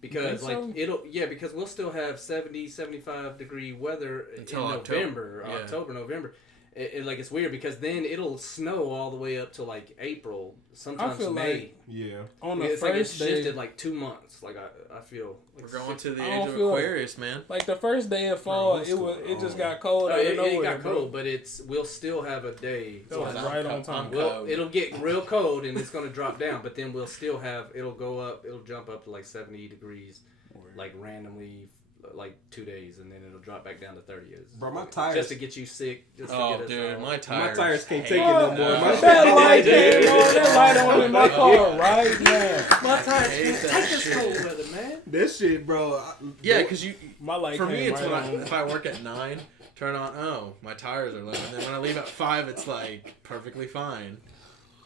because You think so? because we'll still have 70, 75 degree weather Until in October. November, Yeah. October, November. Like it's weird because then it'll snow all the way up to like April, sometimes feel May. like Yeah. On the It's like it's first day, shifted like 2 months. Like I feel like We're going to the I age don't of feel like- Aquarius, man. like the first day of fall, what's it going just on? got cold out of it nowhere. got bro. cold, but we'll still have a day. That was I'm right co- on time. I'm Well, cold. it'll get real cold and it's going to drop down, but then we'll still have, it'll go up, it'll jump up to like 70 degrees, like randomly, like 2 days, and then it'll drop back down to 30. Bro, my Just tires. to get you sick. Just to Oh, get us dude, all- my tires. My tires can't take it hate no that. more. My That light Dude. came on. That light on in my car right now. My I tires hate can't that take this shit. cold weather, man. This shit, bro. Yeah, because you. My light For me, came it's right when on. if I work at 9, turn on. Oh, my tires are low, and then when I leave at 5, it's like perfectly fine.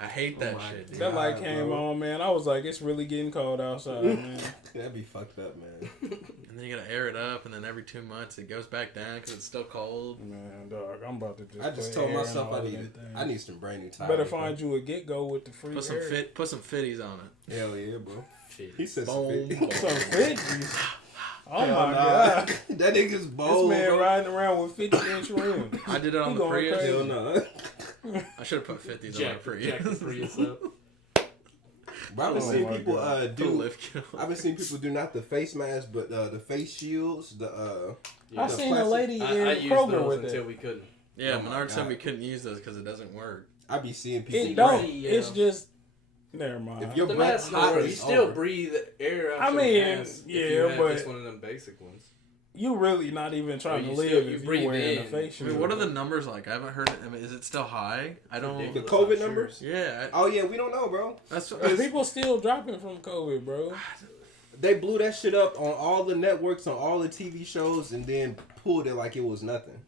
I hate that shit, dude. That light God, came bro. on, man. I was like, it's really getting cold outside, man. That'd be fucked up, man. And then you gotta air it up, and then every 2 months it goes back down because it's still cold. Man, dog, I'm about to just. I just put told air in myself all I of need that thing. I need some brand new tires. Better bro. find you a get go with the free Put some air. put some fitties on it. Hell yeah, bro. Shit. He said Boom, some boom. Some 50s. Oh Hell my nah. god. That nigga's This bold, man bro. riding around with 50-inch rims. I did it on He the going Prius. crazy. Hell no. I should have put 50s on my Jack the Prius. Prius up. Bro, I've been Oh seeing my people God. Put a do. lift kit on. I've been seeing people do not the face mask, but the face shields. I the seen a plastic- lady I in used Kroger those with until it. we couldn't. Yeah, Oh my Menard said God. we couldn't use those because it doesn't work. I be seeing people. It don't. Yeah. It's just Never mind. If your The breath mask hot, don't You it's still over. breathe air out I your mean, ass. yeah, if you have but just one of them basic ones. you really not even trying you to live still- you if you breathe wearing a in. face I shield. mean, what are the numbers like? I haven't heard it. I mean, is it still high? I don't. The Ridiculous, COVID I'm sure. numbers? Yeah. Oh yeah, we don't know, bro. That's People still dropping from COVID, bro. They blew that shit up on all the networks, on all the TV shows, and then pulled it like it was nothing.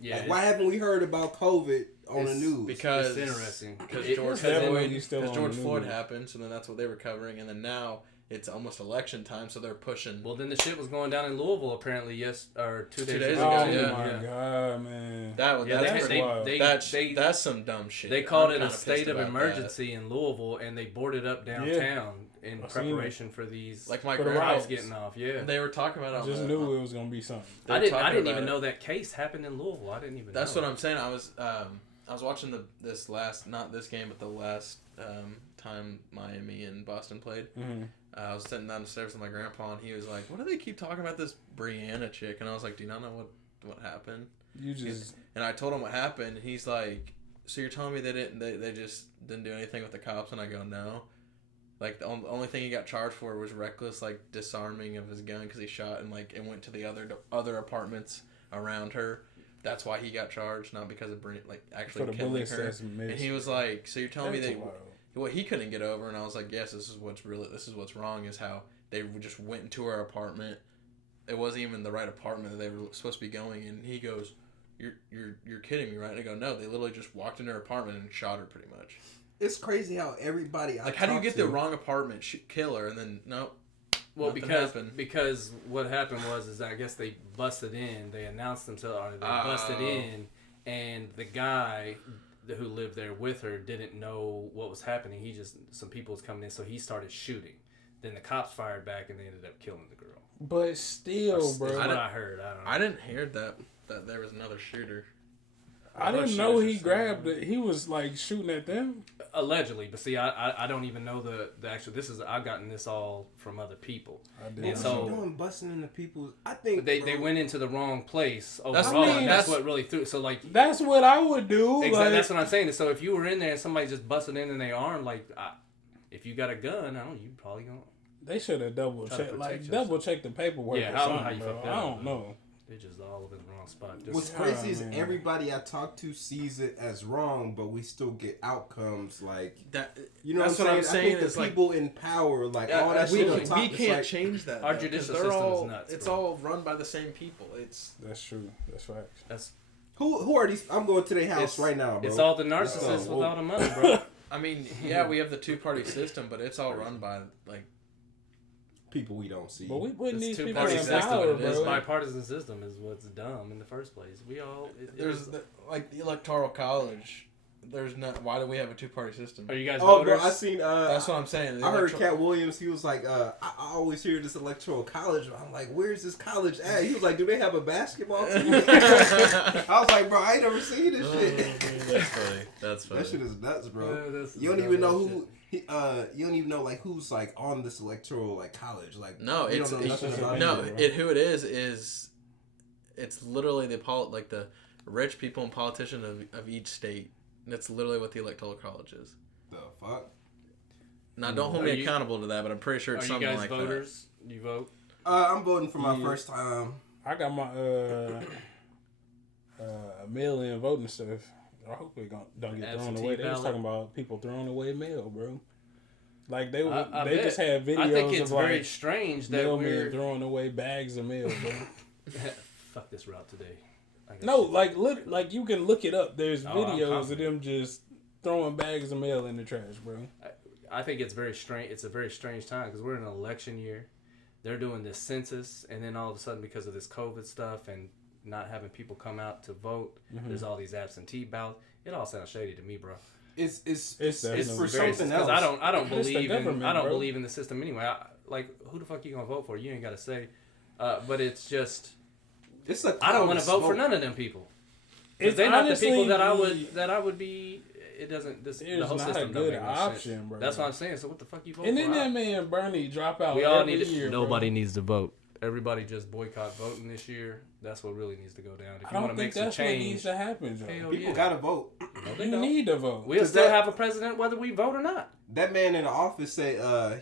Yeah, Like, why haven't we heard about COVID on the it's news? because it's interesting. Because It- George definitely Floyd, still on George the Floyd news. happened, so then that's what they were covering, and then now it's almost election time, so they're pushing. Well, then the shit was going down in Louisville apparently 2 days days ago. ago, Oh yeah. my god, man. That Yeah, that's they, wild. that's some dumb shit. they called I'm it a kinda state pissed of about emergency in Louisville, and they boarded up downtown in I seen preparation for these Like my For the grandpa riots. getting off. Yeah, They were talking about it on Just the- knew it was gonna be something. they were I talking didn't about even it. know that case happened in Louisville. I didn't even. That's know. what I'm saying. I was watching this last, not this game, but the last time Miami and Boston played. Mm-hmm. I was sitting downstairs with my grandpa, and he was like, "What do they keep talking about this Brianna chick?" And I was like, "Do you not know what happened?" You just And I told him what happened. And he's like, "So you're telling me they just didn't do anything with the cops?" And I go, "No." Like the only thing he got charged for was reckless like disarming of his gun because he shot and like it went to the other apartments around her. That's why he got charged, not because of actually for the killing bullets her. that's missed. And he was like, "So you're telling me That's they?" wild. What he couldn't get over, and I was like, "Yes, this is what's wrong is how they just went into her apartment. It wasn't even the right apartment that they were supposed to be going in." And he goes, "You're kidding me, right?" And I go, "No, they literally just walked into her apartment and shot her, pretty much." It's crazy how everybody. Like, how do you get the wrong apartment, kill her, and then nope? Well, nothing because happened. because what happened was I guess they busted in. They announced themselves, or they busted in, and the guy who lived there with her didn't know what was happening. Some people was coming in, so he started shooting. Then the cops fired back, and they ended up killing the girl. But still, That's bro, what I heard. I don't know. I didn't hear that there was another shooter. I didn't know he grabbed it. He was like shooting at them. Allegedly, but see, I don't even know the actual. I've gotten this all from other people. I did. And What so- you doing busting into people's? I think They went into the wrong place overall. That's- I mean, and that's that's- what really threw. So like That's what I would do. exactly, Like, that's what I'm saying. So if you were in there and somebody just busted in their arm, like if you got a gun, I don't know, you probably gonna. they should have double Try to checked, protect like yourself. double check the paperwork. Yeah, or I don't know something, how you bro. fucked that I up, don't know. They just all in the wrong spot. what's Just, crazy is man. everybody I talk to sees it as wrong, but we still get outcomes like That you know That's what I'm what I'm saying. I saying think is, the like- people in power, like all that we, shit on we top. it's can't like, change that. Our though, 'cause judicial they're system is all, nuts, It's bro. all run by the same people. It's That's true. That's facts. that's who are these? I'm going to their house It's- right now, bro. it's all the narcissists go. with all the money, bro. I mean, yeah, we have the two-party system, but it's all run by like people we don't see. But we putting This these people two-party in system, power, this bro. bipartisan system is what's dumb in the first place. We all there's like the electoral college. There's not. Why do we have a two-party system? Are you guys Oh, voters? bro, I seen. That's what I'm saying. The I heard electro- Cat Williams. He was like, I always hear this electoral college. I'm like, where's this college at? He was like, do they have a basketball team? I was like, bro, I ain't never seen this shit. That's funny. That's funny. That shit is nuts, bro. Yeah, that's You don't dumb even know as who. You don't even know like who's like on this electoral like college. Like No, you it's don't know nothing about no. it. Who it is it's literally the rich people and politicians of each state. That's literally what the electoral college is. The fuck. Now, don't hold Are me you- accountable to that, but I'm pretty sure Are it's you something guys like voters? You vote? I'm voting for my Yeah. first time. I got my mail-in voting stuff. I hope it don't get thrown Absentee away. They was ballot? talking about people throwing away mail, bro. Like they I they bet. just had videos I think it's of very like strange that mailmen we're throwing away bags of mail, bro. fuck this route today. I got No, shit. like you can look it up. There's Oh, I'm videos of confident. them just throwing bags of mail in the trash, bro. I think it's very strange. It's a very strange time because we're in an election year. They're doing this census, and then all of a sudden, because of this COVID stuff and not having people come out to vote, there's all these absentee ballots. It all sounds shady to me, bro. It's definitely for very- something Because else. I don't It's the believe in government, bro. believe in the system anyway. Like who the fuck you gonna vote for? You ain't gotta say. But it's just It's a I don't want to vote for smoke. none of them people. It's They're not the people honestly- that I would be. It doesn't. The It's whole not system a don't good make no option, sense. bro. That's what I'm saying. So what the fuck you vote And for? then that man Bernie drop out we all every need. year. Nobody bro. needs to vote. everybody just boycott voting this year. That's what really needs to go down. If I you want don't to think make some that's what change, needs to happen, Joe. People gotta vote. No, they You don't. need to vote. We'll still have a president whether we vote or not. That man in the office said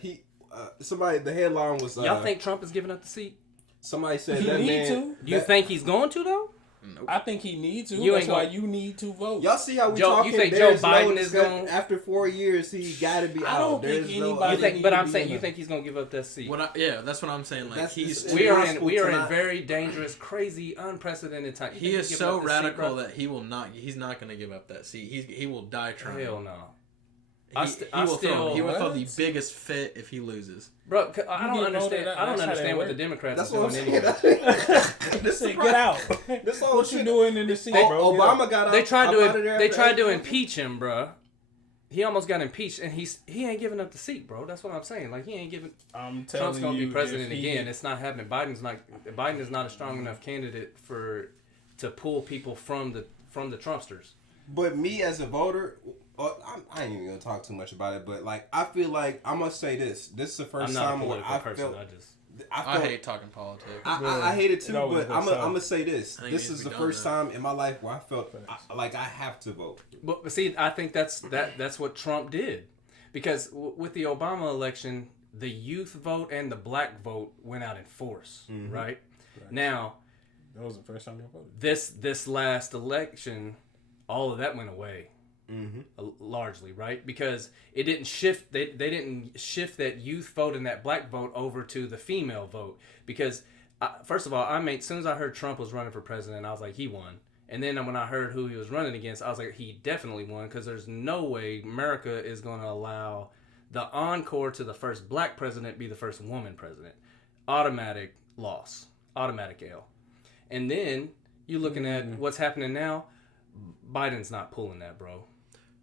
somebody, the headline was Y'all think Trump is giving up the seat? somebody said He that need man to. You think he's going to though? I think he needs to. You That's ain't why gonna- you need to vote. Y'all see how we Joe, talking? you think There's Joe Biden no is discuss- going- after 4 years he gotta be I out. don't think There's no- anybody- You think? need But to I'm be saying in you there. think he's gonna give up that seat? That's what I'm saying. Like That's he's the- We are in tonight. very dangerous, crazy, unprecedented time. You he think is he's so giving up the seat, radical bro? that he's not going to give up that seat. He will die trying. Hell no. He I will still- throw the What? biggest fit if he loses. Bro, I You don't get understand. voted out. I don't That's how understand they what the work. Democrats That's are what I'm doing saying. anyway. This Say, is get out. This all What you shit. doing in the seat, bro? Get Obama out. got out. They tried up out of to there they after tried to 8 impeach him, bro. He almost got impeached, and he ain't giving up the seat, bro. That's what I'm saying. Like he ain't giving. I'm telling Trump's gonna you, be president if he- again. It's not happening. Biden is not a strong enough candidate to pull people from the Trumpsters. But me as a voter, I ain't even gonna talk too much about it. But like, I feel like I must say this. This is the first I'm not a time where political I person. felt. I hate talking politics. I hate it too, It always but I'm goes south. gonna say this. I think it This needs is to the be first done, time in my life where I felt like I have to vote. But see, I think that's what Trump did, because with the Obama election, the youth vote and the black vote went out in force, right? Now, That was the first time you voted. this last election, all of that went away. Largely, right? Because it didn't shift. They didn't shift that youth vote and that black vote over to the female vote. Because first of all, as soon as I heard Trump was running for president, I was like, he won. And then when I heard who he was running against, I was like, he definitely won. Because there's no way America is going to allow the encore to the first black president be the first woman president. Automatic loss, automatic L. And then you're looking at what's happening now. Biden's not pulling that, bro.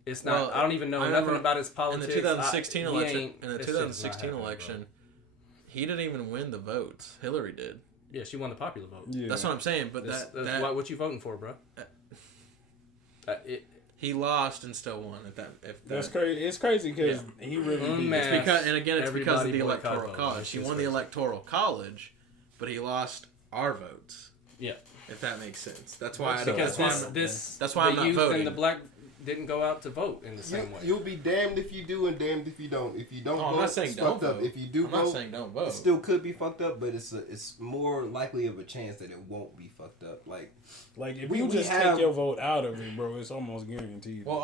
It's not. Well, I don't even know nothing about his politics. In the 2016 election, it's just not happening, bro. he didn't even win the votes. Hillary did. Yeah, she won the popular vote. Yeah. That's what I'm saying. But That's that what you voting for, bro? he lost and still won. That's crazy. It's crazy because he really beat Unmasked. us. It's because of Everybody the boycott electoral vote. college. That's He just won the crazy. electoral college, but he lost our votes. Yeah, If that makes sense. That's why. because that's that's why I'm the not youth voting. and the black didn't go out to vote in the same way. You'll be damned if you do and damned if you don't. If you don't I'm vote, not saying it's don't fucked up. vote. If you do I'm vote, not saying don't vote. it still could be fucked up, but it's more likely of a chance that it won't be fucked up. Like if We you just have- take your vote out of it, bro, it's almost guaranteed. Well,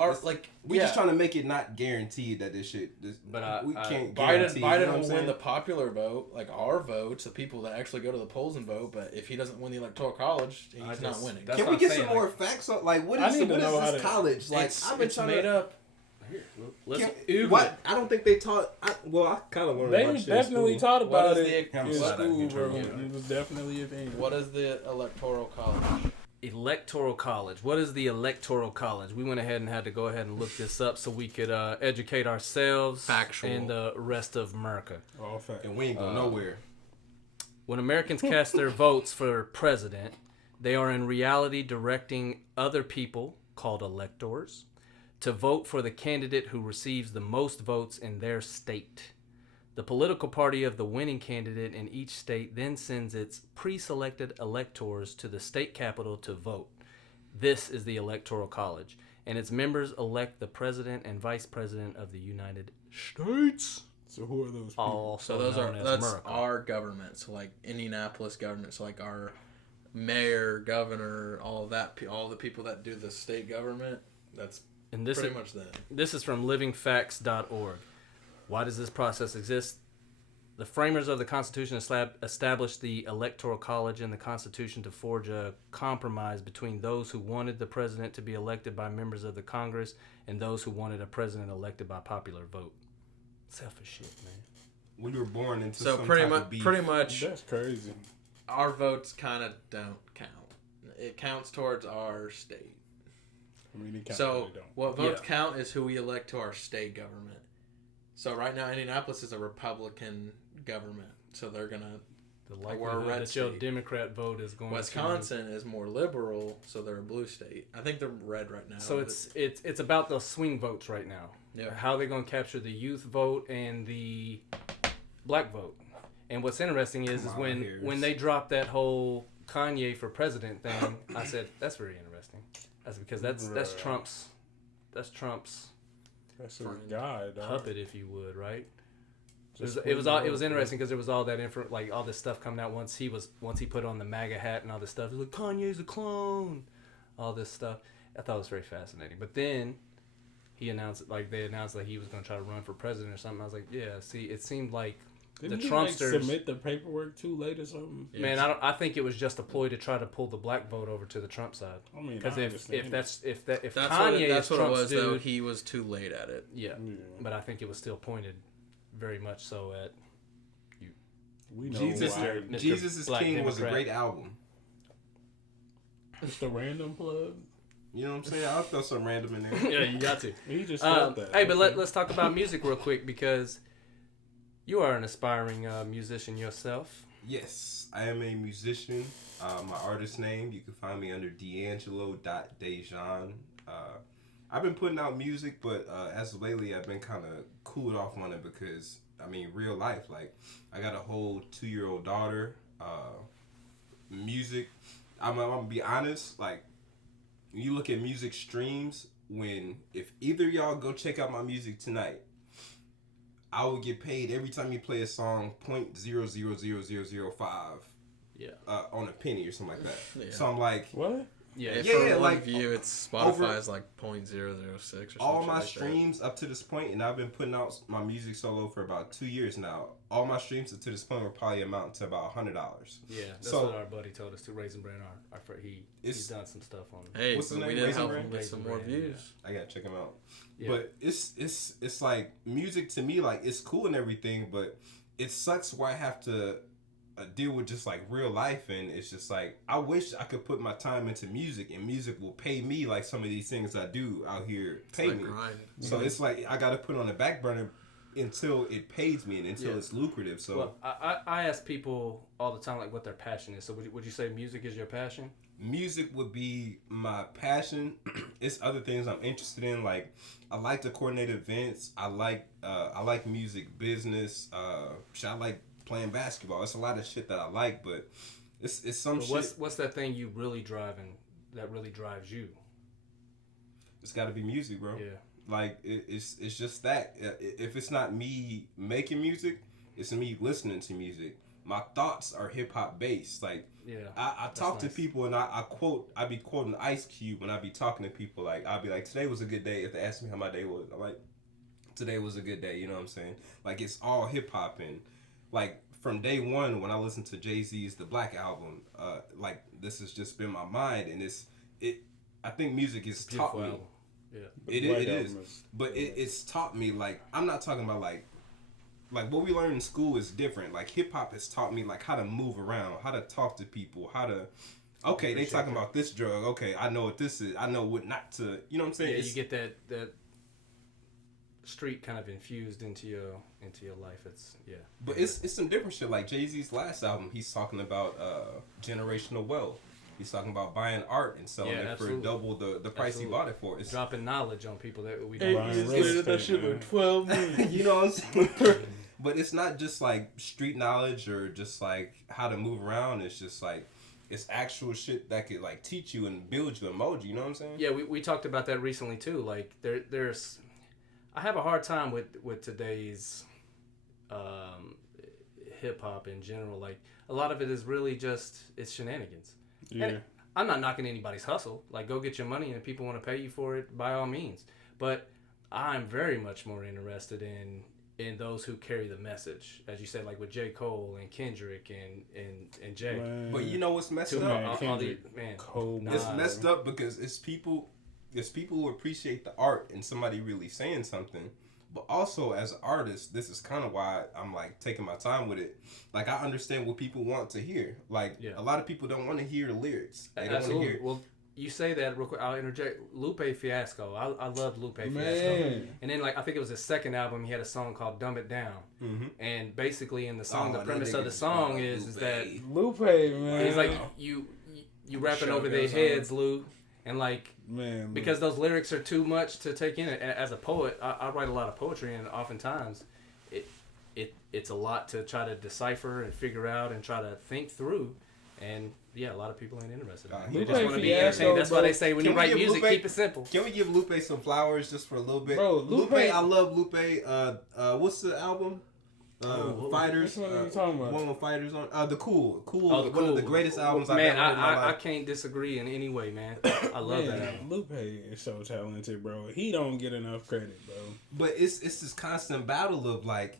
we just trying to make it not guaranteed that this shit. But we can't Biden guarantee. you know what I'm will win saying? the popular vote, like our votes, the people that actually go to the polls and vote. But if he doesn't win the electoral college, he's not winning. That's Can what we I'm get saying, some more facts on what I is need to know how this to- college? Like I've been It's trying made to. up. What? I don't think they taught. I kind of learned. They about shit in definitely school. taught about What is it the- in I'm glad I school, can bro. turn it on. It was definitely a thing. What is the electoral college? Electoral college. What is the electoral college? We went ahead and had to go ahead and look this up so we could educate ourselves Factual. and the rest of America. All fact. And we ain't going nowhere. When Americans cast their votes for president, they are in reality directing other people, called electors, to vote for the candidate who receives the most votes in their state. The political party of the winning candidate in each state then sends its pre-selected electors to the state capital to vote. This is the Electoral College, and its members elect the president and vice president of the United States. So who are those people? Also So those known are as that's America. our government. So like Indianapolis government. So like our mayor, governor, all of that, all the people that do the state government. That's And this pretty is, much them. This is from livingfacts.org. Why does this process exist? The framers of the Constitution established the Electoral College in the Constitution to forge a compromise between those who wanted the president to be elected by members of the Congress and those who wanted a president elected by popular vote. Selfish shit, man. We were born into So some pretty type much, of beef. That's crazy. our votes kind of don't count. It counts towards our state. I mean, it So really don't. what votes count is who we elect to our state government. So right now, Indianapolis is a Republican government, so they're gonna. The We're a likelihood red that your state. Democrat vote is going Wisconsin is more liberal, so they're a blue state. I think they're red right now. to... So it's about those swing votes right now. Yeah. How they're going to capture the youth vote and the black vote. And what's interesting is when they dropped that whole Kanye for president thing, I said that's very interesting. That's because that's Trump's That's his guy, dog. puppet, if you would, right? It was interesting because there was all that like all this stuff coming out once he put on the MAGA hat and all this stuff. It was like Kanye's a clone, all this stuff. I thought it was very fascinating. But then they announced that he was going to try to run for president or something. I was like, yeah. See, it seemed like Didn't the Trumpsters submit the paperwork too late or something. Man, I think it was just a ploy to try to pull the black vote over to the Trump side. I mean, because if Kanye is what Trump's it was, dude, though, he was too late at it. Yeah, but I think it was still pointed very much so at you. We know Jesus is Black King was a Democrat. great album. It's the random plug. You know what I'm saying? I'll throw some random in there. Yeah, you got to. He just felt that. Hey, but let's talk about music real quick because you are an aspiring musician yourself. Yes, I am a musician. My artist name, you can find me under Deangelo.Dejon. I've been putting out music, but as of lately, I've been kind of cooled off on it because, I mean, real life. Like, I got a whole 2-year-old daughter. Music, I'm gonna be honest. Like, when you look at music streams, if either y'all go check out my music tonight, I will get paid every time you play a song 0.000005. Yeah. On a penny or something like that. Yeah. So I'm like, What? Yeah, yeah, for one like, view, it's Spotify's like 0.006 or something. all my streams up to this point, and I've been putting out my music solo for about 2 years now. All my streams up to this point will probably amount to about $100. Yeah, that's So- what our buddy told us too. Raisin Brand, he's done some stuff on. Hey, What's the but we name? did Raisin help Brand? him get some Raisin more Brand, views. I gotta check them out. Yeah. But it's like music to me, like it's cool and everything, but it sucks where I have to deal with just like real life, and it's just like I wish I could put my time into music, and music will pay me like some of these things I do out here pay Like me. grind. So it's like I gotta put on the back burner until it pays me and until it's lucrative. So Well, I ask people all the time like what their passion is. So would you say music is your passion? music would be my passion. It's other things I'm interested in. Like I like to coordinate events. I like music business. I like playing basketball. It's a lot of shit that I like, but it's some shit. What's that thing you really drive and that really drives you? It's got to be music, bro. Yeah. Like it's just that. If it's not me making music, it's me listening to music. My thoughts are hip hop based. Like Yeah, I talk to people and I be quoting Ice Cube when I be talking to people. Like I'll be like, today was a good day. If they ask me how my day was, I'm like, today was a good day. You know what I'm saying? Like it's all hip hop, and like from day one when I listened to Jay-Z's The Black Album, like this has just been my mind, and I think music has taught me. album. Yeah, It is. But it's taught me, like, I'm not talking about like what we learn in school is different. Like hip hop has taught me like how to move around, how to talk to people, how to they talking about this drug. Okay, I know what this is. I know what not to. You know what I'm saying? Yeah, you get that street kind of infused into your life. But it's some different shit. Like Jay-Z's last album, he's talking about generational wealth. He's talking about buying art and selling it for double the price he bought it for. It's dropping knowledge on people that we Hey, don't. that shit for 12 minutes. You know what I'm saying? But it's not just like street knowledge or just like how to move around. It's just like it's actual shit that could like teach you and build you and mold you. You know what I'm saying? Yeah, we talked about that recently too. Like there's, I have a hard time with today's hip hop in general. Like a lot of it is really just it's shenanigans. Yeah. And I'm not knocking anybody's hustle. Like go get your money, and if people want to pay you for it, by all means. But I'm very much more interested in those who carry the message, as you said, like with J. Cole and Kendrick and Jay. Man. But you know what's messed Two- up? Cole, It's messed up because it's people who appreciate the art and somebody really saying something. But also as an artist, this is kind of why I'm like taking my time with it. Like I understand what people want to hear. Like a lot of people don't want to hear the lyrics. They don't want to hear. Well, you say that real quick. I'll interject. Lupe Fiasco. I loved Lupe Fiasco. Man. And then like I think it was his second album. He had a song called "Dumb It Down." Mm-hmm. And basically in the song, the that premise of the nigga song is that Lupe, man. he's like you rapping over their heads, Luke. And like, man, because those lyrics are too much to take in. As a poet, I write a lot of poetry, and oftentimes, it's a lot to try to decipher and figure out and try to think through. And yeah, a lot of people ain't interested in it. They just want to be entertained. That's why they say when you write music, keep it simple. Can we give Lupe some flowers just for a little bit? Bro, Lupe, I love Lupe. What's the album? Fighters. What are you talking about? One with Fighters on. The Cool. The One of the greatest albums I've man, ever heard in my life. I can't disagree in any way, man. I love that album. Lupe is so talented, bro. He don't get enough credit, bro. But it's this constant battle of like,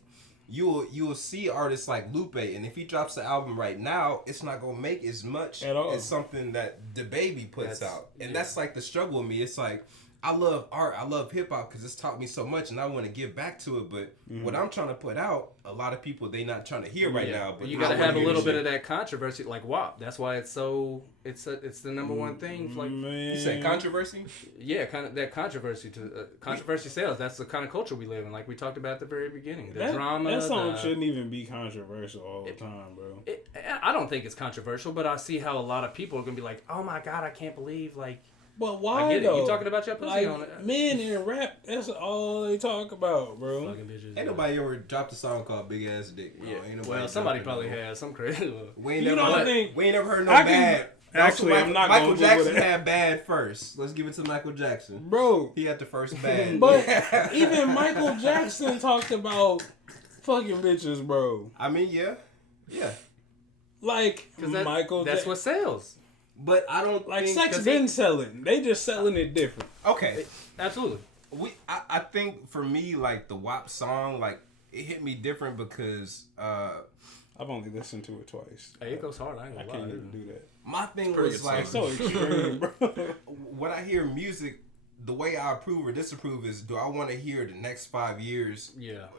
you'll see artists like Lupe, and if he drops the album right now, it's not gonna make as much at all as something that DaBaby puts out, and that's like the struggle with me. It's like, I love art, I love hip hop because it's taught me so much, and I want to give back to it. But what I'm trying to put out, a lot of people they not trying to hear right now. But you gotta have a little bit of that controversy, like WAP. That's why it's so it's the number one thing. Like you said, controversy. Yeah, kind of that controversy controversy sells. That's the kind of culture we live in. Like we talked about at the very beginning, the drama. That song shouldn't even be controversial all the time, bro. I don't think it's controversial, but I see how a lot of people are gonna be like, "Oh my god, I can't believe like." But why I get though? You talking about your pussy on it? Men in rap, that's all they talk about, bro. Fucking bitches. Ain't nobody ever dropped a song called Big Ass Dick, bro. Yeah. Well, somebody probably has some crazy. We ain't never heard no bad. Actually, I'm not Michael gonna Jackson had bad first. Let's give it to Michael Jackson, bro. He had the first bad. But even Michael Jackson talked about fucking bitches, bro. I mean, yeah. Like that's what sells. But I don't like think sex been selling. They just selling it different. Okay, absolutely. I think for me, like the WAP song, like it hit me different because I've only listened to it twice. Hey, it goes hard. I can't even do that. My thing was like so extreme, bro. When I hear music, the way I approve or disapprove is: do I want to hear the next 5 years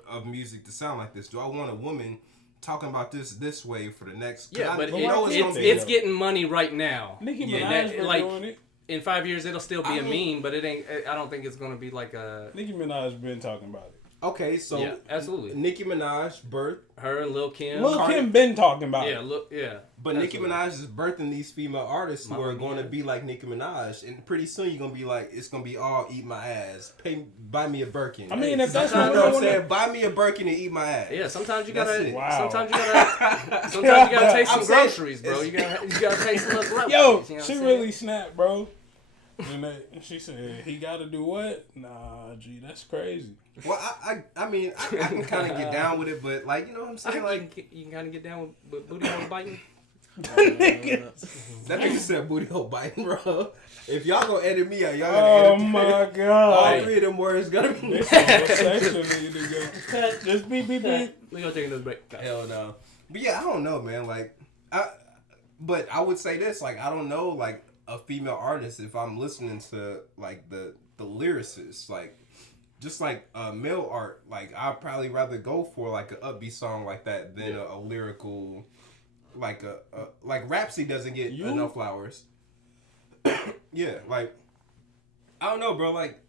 of music to sound like this? Do I want a woman talking about this way for the next? But it's getting money right now. Nicki Minaj been doing it. In 5 years, it'll still be a meme, but it ain't. I don't think it's gonna be like a. Nicki Minaj been talking about it. Okay, so absolutely. Nicki Minaj birthed her and Lil Kim. Lil Kim been talking about it. But Nicki Minaj is birthing these female artists who are going to be like Nicki Minaj, and pretty soon you're gonna be like, it's gonna be all eat my ass, buy me a Birkin. I mean, if that's what I'm saying, buy me a Birkin and eat my ass. Yeah, sometimes you gotta. Wow. Sometimes you gotta take some groceries, bro. You gotta take some groceries. Yo, she really snapped, bro. And she said, he got to do what? Nah, G, that's crazy. Well, I mean, I can kind of get down with it, but like, you know what I'm saying? Like, you can kind of get down with booty hole biting. That nigga said booty hole biting, bro. If y'all gonna edit me out, y'all gotta edit me. Oh my god! All 3 of them words gotta be. This section need to go. Just beep. We gonna take another break. Hell no. But yeah, I don't know, man. Like, but I would say this, like, I don't know, like, a female artist if I'm listening to like the lyricists, like just like male art, like I'd probably rather go for like an upbeat song like that than a lyrical, like like Rhapsody doesn't get enough flowers. Yeah, like I don't know, bro. Like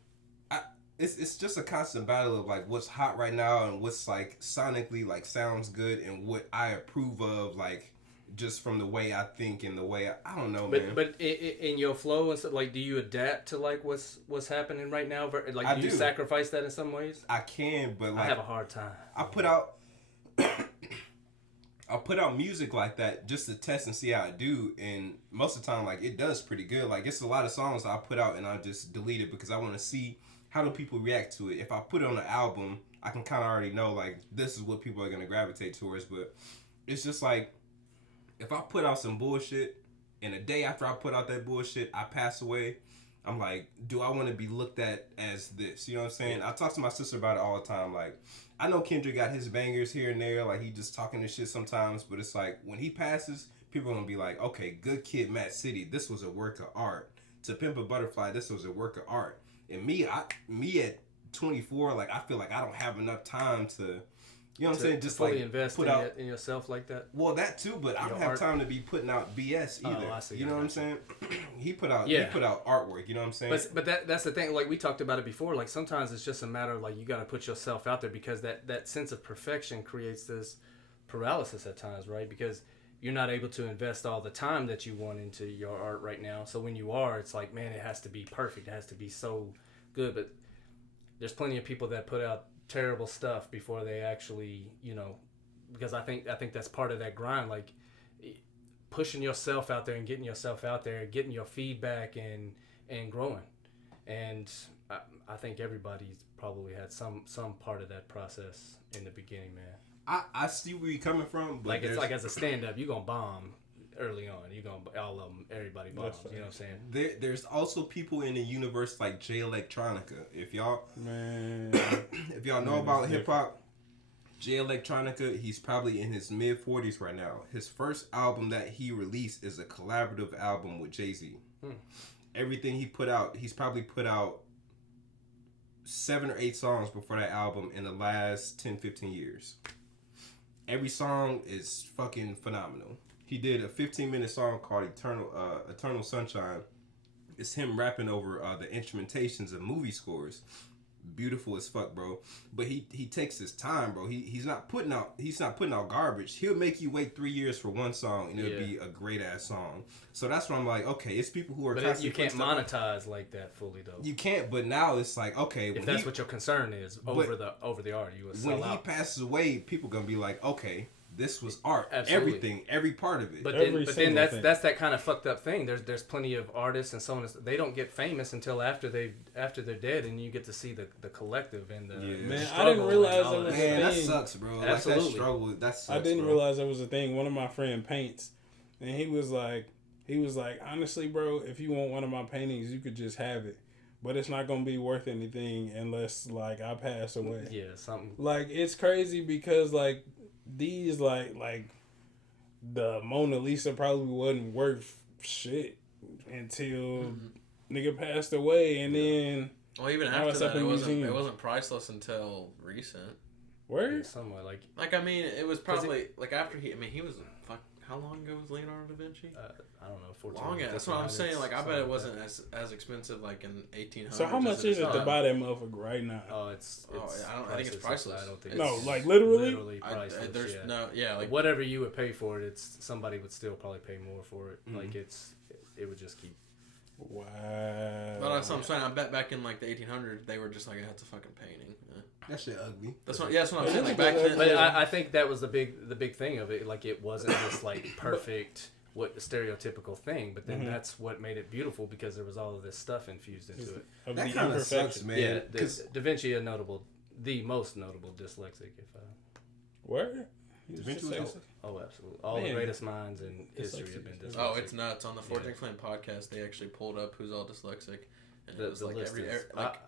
it's just a constant battle of like what's hot right now and what's like sonically like sounds good and what I approve of, like. Just from the way I think and the way I don't know, man. But in your flow and stuff, like, do you adapt to like what's happening right now? Like, do you sacrifice that in some ways? I can, but like I have a hard time. I put out music like that just to test and see how I do, and most of the time, like it does pretty good. Like it's a lot of songs I put out and I just delete it because I want to see how do people react to it. If I put it on an album, I can kind of already know like this is what people are gonna gravitate towards. But it's just like. If I put out some bullshit and a day after I put out that bullshit, I pass away, I'm like, do I want to be looked at as this? You know what I'm saying? I talk to my sister about it all the time. Like, I know Kendrick got his bangers here and there. Like, he just talking this shit sometimes. But it's like, when he passes, people are going to be like, okay, Good Kid, Mad City, this was a work of art. To Pimp a Butterfly, this was a work of art. And me at 24, like, I feel like I don't have enough time to... You know what I'm saying? Just fully like invest put out in yourself like that. Well, that too, but I don't have time to be putting out BS either. I see. You know what I'm saying? He put out artwork. You know what I'm saying? But that's the thing. Like we talked about it before. Like sometimes it's just a matter of like you got to put yourself out there because that sense of perfection creates this paralysis at times, right? Because you're not able to invest all the time that you want into your art right now. So when you are, it's like, man, it has to be perfect. It has to be so good. But there's plenty of people that put out terrible stuff before they actually, you know, because I think that's part of that grind, like pushing yourself out there and getting yourself out there, getting your feedback and growing. And I think everybody's probably had some part of that process in the beginning, man. I see where you're coming from, but like it's like as a stand-up, you're gonna bomb early on. You're gonna all of them, everybody bombs. You know what I'm saying? There's also people in the universe like Jay Electronica. If y'all know about hip hop, Jay Electronica, he's probably in his mid 40s right now. His first album that he released is a collaborative album with Jay-Z. Everything he put out, he's probably put out 7 or 8 songs before that album in the last 10-15 years. Every song is fucking phenomenal. He did a 15-minute song called Eternal Sunshine. It's him rapping over the instrumentations of movie scores. Beautiful as fuck, bro. But he takes his time, bro. He's not putting out garbage. He'll make you wait 3 years for one song and it'll be a great ass song. So that's why I'm like, okay, it's people who are. But you can't monetize like that fully though. You can't. But now it's like, okay, if that's what your concern is over the art, you will sell out. When he passes away, people gonna be like, okay, this was art. Absolutely. Everything, every part of it. But then that's that kind of fucked up thing. There's plenty of artists and so on. They don't get famous until after they're dead, and you get to see the collective and the man. I didn't realize that was a thing. That sucks, bro. Absolutely. Like that struggle. That sucks. I didn't realize that was a thing. One of my friend paints, and he was like, honestly, bro, if you want one of my paintings, you could just have it. But it's not gonna be worth anything unless like I pass away. Yeah, something. Like it's crazy because like these like the Mona Lisa probably wasn't worth shit until nigga passed away, and then even after that, it wasn't priceless until recent. Where? Yeah, somewhat like I mean, it was probably like after he was how long ago was Leonardo da Vinci? I don't know. 14. Long. That's what I'm saying. Like I bet it wasn't as expensive like in 1800s. So how much is it to buy that motherfucker right now? Oh, I think it's priceless. I don't think no, like literally priceless. There's like whatever you would pay for it, somebody would still probably pay more for it. Like it would just keep. Wow. But that's what I'm saying. I bet back in like the 1800s, they were just like, it's a fucking painting. That shit ugly. That's what I'm saying. Like back then, but I think that was the big thing of it. Like it wasn't this like perfect, stereotypical thing. But then that's what made it beautiful because there was all of this stuff infused into it. That kind of sucks, man. Yeah, Da Vinci, the most notable dyslexic. Where? Da Vinci was dyslexic? Oh, absolutely. All the greatest minds in history have been dyslexic. Oh, it's nuts. On the Forging Flame podcast, they actually pulled up who's all dyslexic. And it was like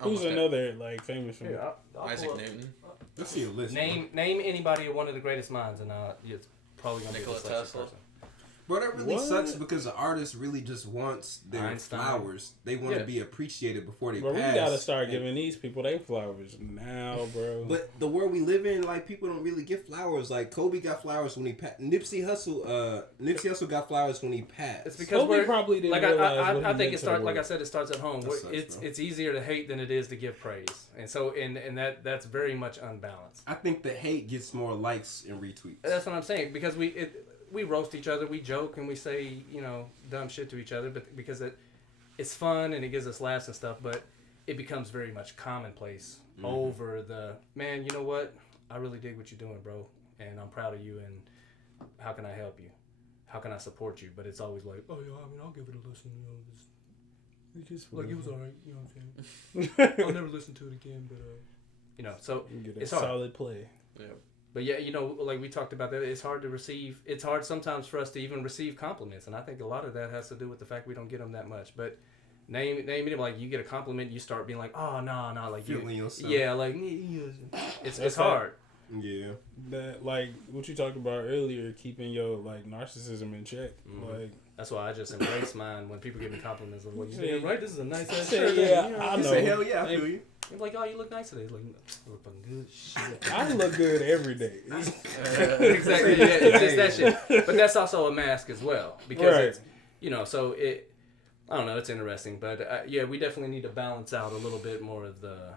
who's another like famous one? Isaac Newton. Let's see a list. Name anybody one of the greatest minds, and it's probably gonna be a dyslexic person. Bro, that really sucks because the artist really just wants their flowers. They want to be appreciated before they pass. We gotta start giving these people their flowers now, bro. But the world we live in, like, people don't really get flowers. Like, Kobe got flowers when he passed. Nipsey Hussle got flowers when he passed. It's because Kobe probably didn't realize I think it starts, like I said, it starts at home. It's easier to hate than it is to give praise. And so, and that's very much unbalanced. I think the hate gets more likes and retweets. That's what I'm saying, because we roast each other, we joke, and we say, dumb shit to each other, but because it's fun and it gives us laughs and stuff, but it becomes very much commonplace over the, man, you know what? I really dig what you're doing, bro, and I'm proud of you, and how can I help you? How can I support you? But it's always like, oh, yeah, I mean, I'll give it a listen, like, it was alright, you know what I'm saying? I'll never listen to it again, but, so it's hard. Solid play. Yeah. But yeah, like we talked about that, it's hard to receive. It's hard sometimes for us to even receive compliments, and I think a lot of that has to do with the fact we don't get them that much. But name it, like you get a compliment, you start being like, oh no, like feeling yourself. Yeah, like it's hard. Yeah. That like what you talked about earlier, keeping your like narcissism in check. Like that's why I just embrace mine when people give me compliments. Like, you saying, right? This is a nice ass shirt. Yeah, I know. Say, hell yeah, I feel you. I'm like, oh, you look nice today. It's like, I look fucking good. Shit. I look good every day. Exactly. Yeah, it's just that shit. But that's also a mask as well, because it's, so it. I don't know. It's interesting, but yeah, we definitely need to balance out a little bit more of the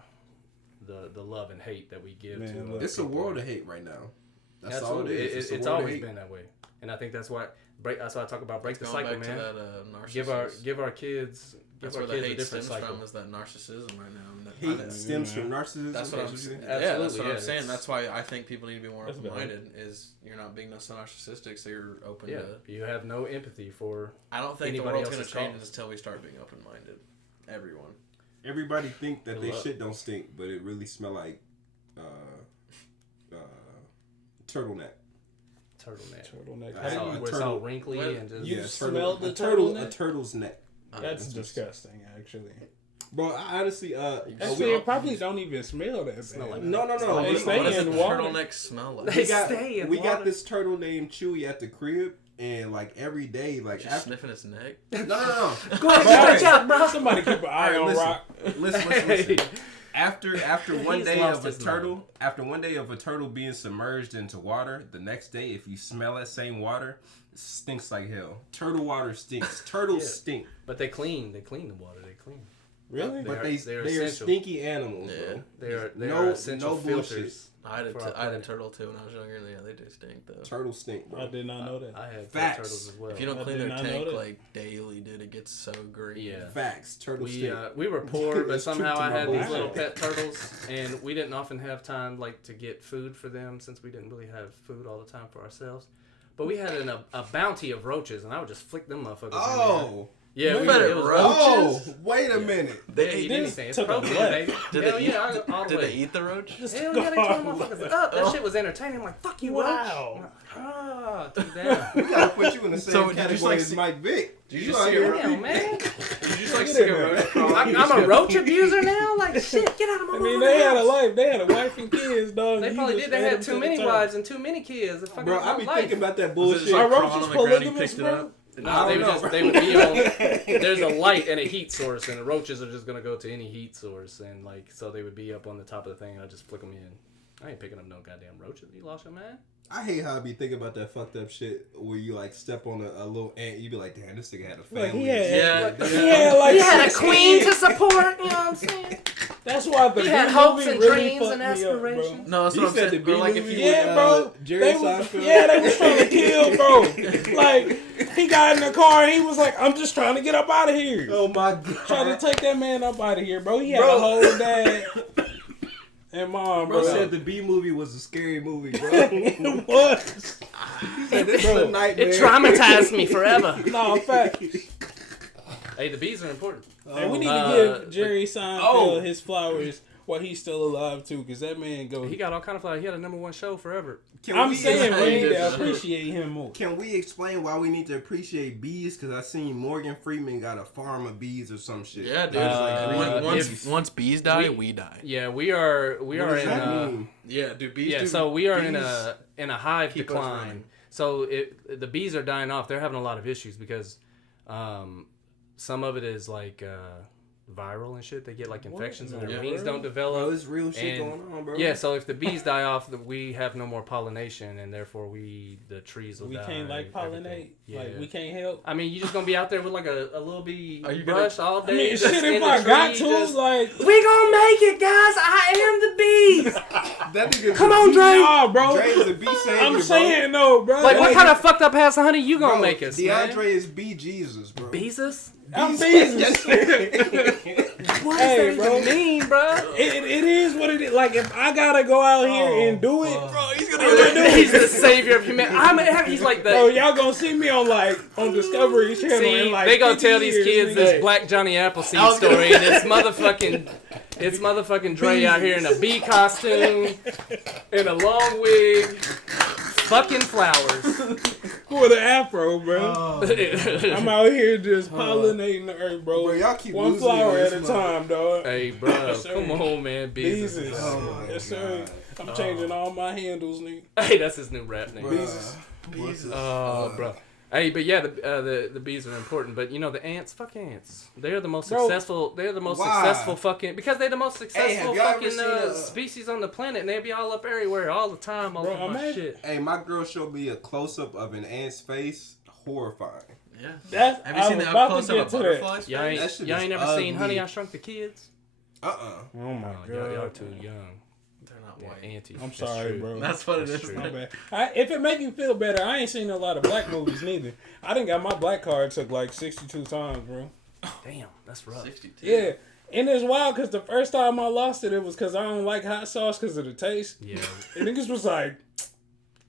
love and hate that we give to. It's a world of hate right now. That's absolutely. All it is. It's always been that way, and I think that's why. That's why I talk about break the cycle, man. To that, give our kids That's Give where our the kids a hate different stems cycle. from, is that narcissism right now. Hate stems from narcissism. That's what I'm saying. Yeah, Absolutely, that's what yeah, I'm saying. it's- That's why I think people need to be more That's open-minded. Is you're not being so narcissistic, so you're open Yeah, to. you have no empathy for. I don't think the Anybody world's gonna else's change cause. until we start being open-minded. Everyone. Everybody think that Good they luck. shit don't stink, but it really smell like turtleneck. Turtleneck. Turtleneck. That's How all- do you- Where it's all wrinkly and just. You Yeah, smelled the a turtleneck? turtle's neck. That's disgusting, actually. Bro, I honestly, Actually, it probably don't even smell that bad. like- no. They What stay does in a water. turtleneck smell like? They We got, stay in we water. got this turtle named Chewy at the crib, and like every day, like Just after, sniffing its neck. no. Go ahead, Bro, stretch out, bro. Somebody keep an eye Alright, on listen. Rock. Listen. After one He's day lost of a his turtle, mind. after one day of a turtle being submerged into water, the next day, if you smell that same water, it stinks like hell. Turtle water stinks. Turtles Yeah. stink. But they clean. They clean the water. They clean. Really? But They they are are essential. stinky animals, Yeah. bro. They No- are essential no bullshit. filters. I had For our a planet. turtle too when I was younger. Yeah, they do stink though. Turtles stink, bro. I did not know that. I had Facts. turtles as well. If you don't I clean did their not know tank that. like daily, dude, it gets so green. Yeah. Facts. Turtles We stink. we were poor, but It's true somehow to I my had these bones. little pet turtles, and we didn't often have time like to get food for them since we didn't really have food all the time for ourselves. But we had a bounty of roaches, and I would just flick them motherfuckers. In there. Oh, Yeah, You better it was roaches? roaches. wait a minute. They eat This anything. It's took a protein, left. baby. Did Hell they yeah, all the Did way. they eat the roach? Hell yeah, they tore motherfuckers up. That shit was entertaining. I'm like, fuck you, Wow. roach. Ah, too down. We gotta put you in the same So, did you just, category like, as Mike Vick. Did you You just out see here- a Damn, man. Did you just like Get see in a there. roach crawling? I'm a roach abuser now? Like, shit, get out of my I mean, motherfucking they had a house. life. They had a wife and kids, dog. They You probably just did. They fed had them too to the many turtle. wives and too many kids. It fucking Bro, I be life. thinking about that Was it bullshit. just, like, Are roaches crawling on the ground, he polygamous, picked it bro? up? No, I they don't would know, just they would be on. There's a light and a heat source, and the roaches are just gonna go to any heat source, and like so they would be up on the top of the thing, and I just flick them in. I ain't picking up no goddamn roaches. You lost your man? I hate how I be thinking about that fucked up shit where you like step on a little ant, you be like, damn, this nigga had a Like, family. he had, Yeah. he had like He had a 6 queen kids. to support. You know what I'm saying? That's why the He had B hopes movie and really dreams fucked and me up, bro. aspirations. No, that's You what I'm said saying. the Or like B if movie? you Yeah, bro. Jerry They was, Seinfeld? yeah, they was trying to kill, bro. Like, he got in the car and he was like, I'm just trying to get up out of here. Oh my god. Trying to take that man up out of here, bro. He had Bro. a whole dad and mom, Bro bro. said the B movie was a scary movie, bro. It was. He said this is a nightmare. It traumatized me forever. No, fact. Hey, the bees are important. And we need to give Jerry Seinfeld his flowers while he's still alive, too, because that man go. He got all kind of flowers. He had a #1 show forever. I'm saying explain we need this? to appreciate him more. Can we explain why we need to appreciate bees? Because I seen Morgan Freeman got a farm of bees or some shit. Yeah, dude. if- once bees die, we die. Yeah, we are What in does that mean? Yeah, dude. Bees. yeah, do, so we are bees in a hive keep us decline. running. So the bees are dying off. They're having a lot of issues because some of it is like viral and shit. They get like infections and their Yeah. wings don't Bro, develop. there's real shit And- going on, bro. Yeah, so if the bees die off, we have no more pollination, and therefore the trees will We die. can't, like, and pollinate. everything. Yeah. Like, we can't help. I mean, you just gonna be out there with like a little bee Are you brush all I day. mean, just shit, in if the I got tree, to, just, like. we gonna make it, guys. I am the bees. That nigga. Come on, Dre. Nah, bro. Dre's a bee savior, I'm bro. saying, no, bro. Like, what kind of fucked up ass honey you gonna Bro, make us, DeAndre man? is bee Jesus, bro. Beezus? I'm Jesus. What Hey, does that bro. even mean, bro? It is what it is. Like, if I gotta go out here and do it, Bro, he's gonna I'm gonna do He's it. the savior of humanity. He's like Bro, the. y'all gonna see me on Discovery Channel See, in like they gonna 50 tell these years, kids nigga. this Black Johnny Appleseed story, and it's motherfucking Dre out here in a bee costume, in a long wig, fucking flowers. with an afro, bro. I'm out here just pollinating the earth, bro. Bro, y'all keep one losing me flower on at this a time, dog. Hey, bro, Yes, sir. come on, man. Jesus. Beezus. Oh, Yes, sir. I'm changing all my handles, nigga. Hey, that's his new rap name. Beezus. Oh, bro. Hey, but yeah, the bees are important. But you know, the ants, fuck ants. They're the most Bro, successful. They're the most why? successful fucking because they're the most have successful y'all ever fucking seen a- species on the planet, and they be all up everywhere all the time. All Bro, over my imagine- shit. Hey, my girl showed me a close up of an ant's face. Horrifying. Yeah. That's, Have you I seen was the about up close to of get a to that. butterfly's Y'all face? That ain't, shit y'all is ain't never seen ugly. Honey, I Shrunk the Kids? Oh my god. Y'all too young. They're not Yeah, white. auntie. I'm That's sorry, true. bro. That's what it That's is. true. My bad. If it make you feel better, I ain't seen a lot of black movies neither. I done got my black card took like 62 times, bro. Damn, that's rough. 62. Yeah. And it's wild because the first time I lost it was because I don't like hot sauce because of the taste. Yeah. And niggas was like,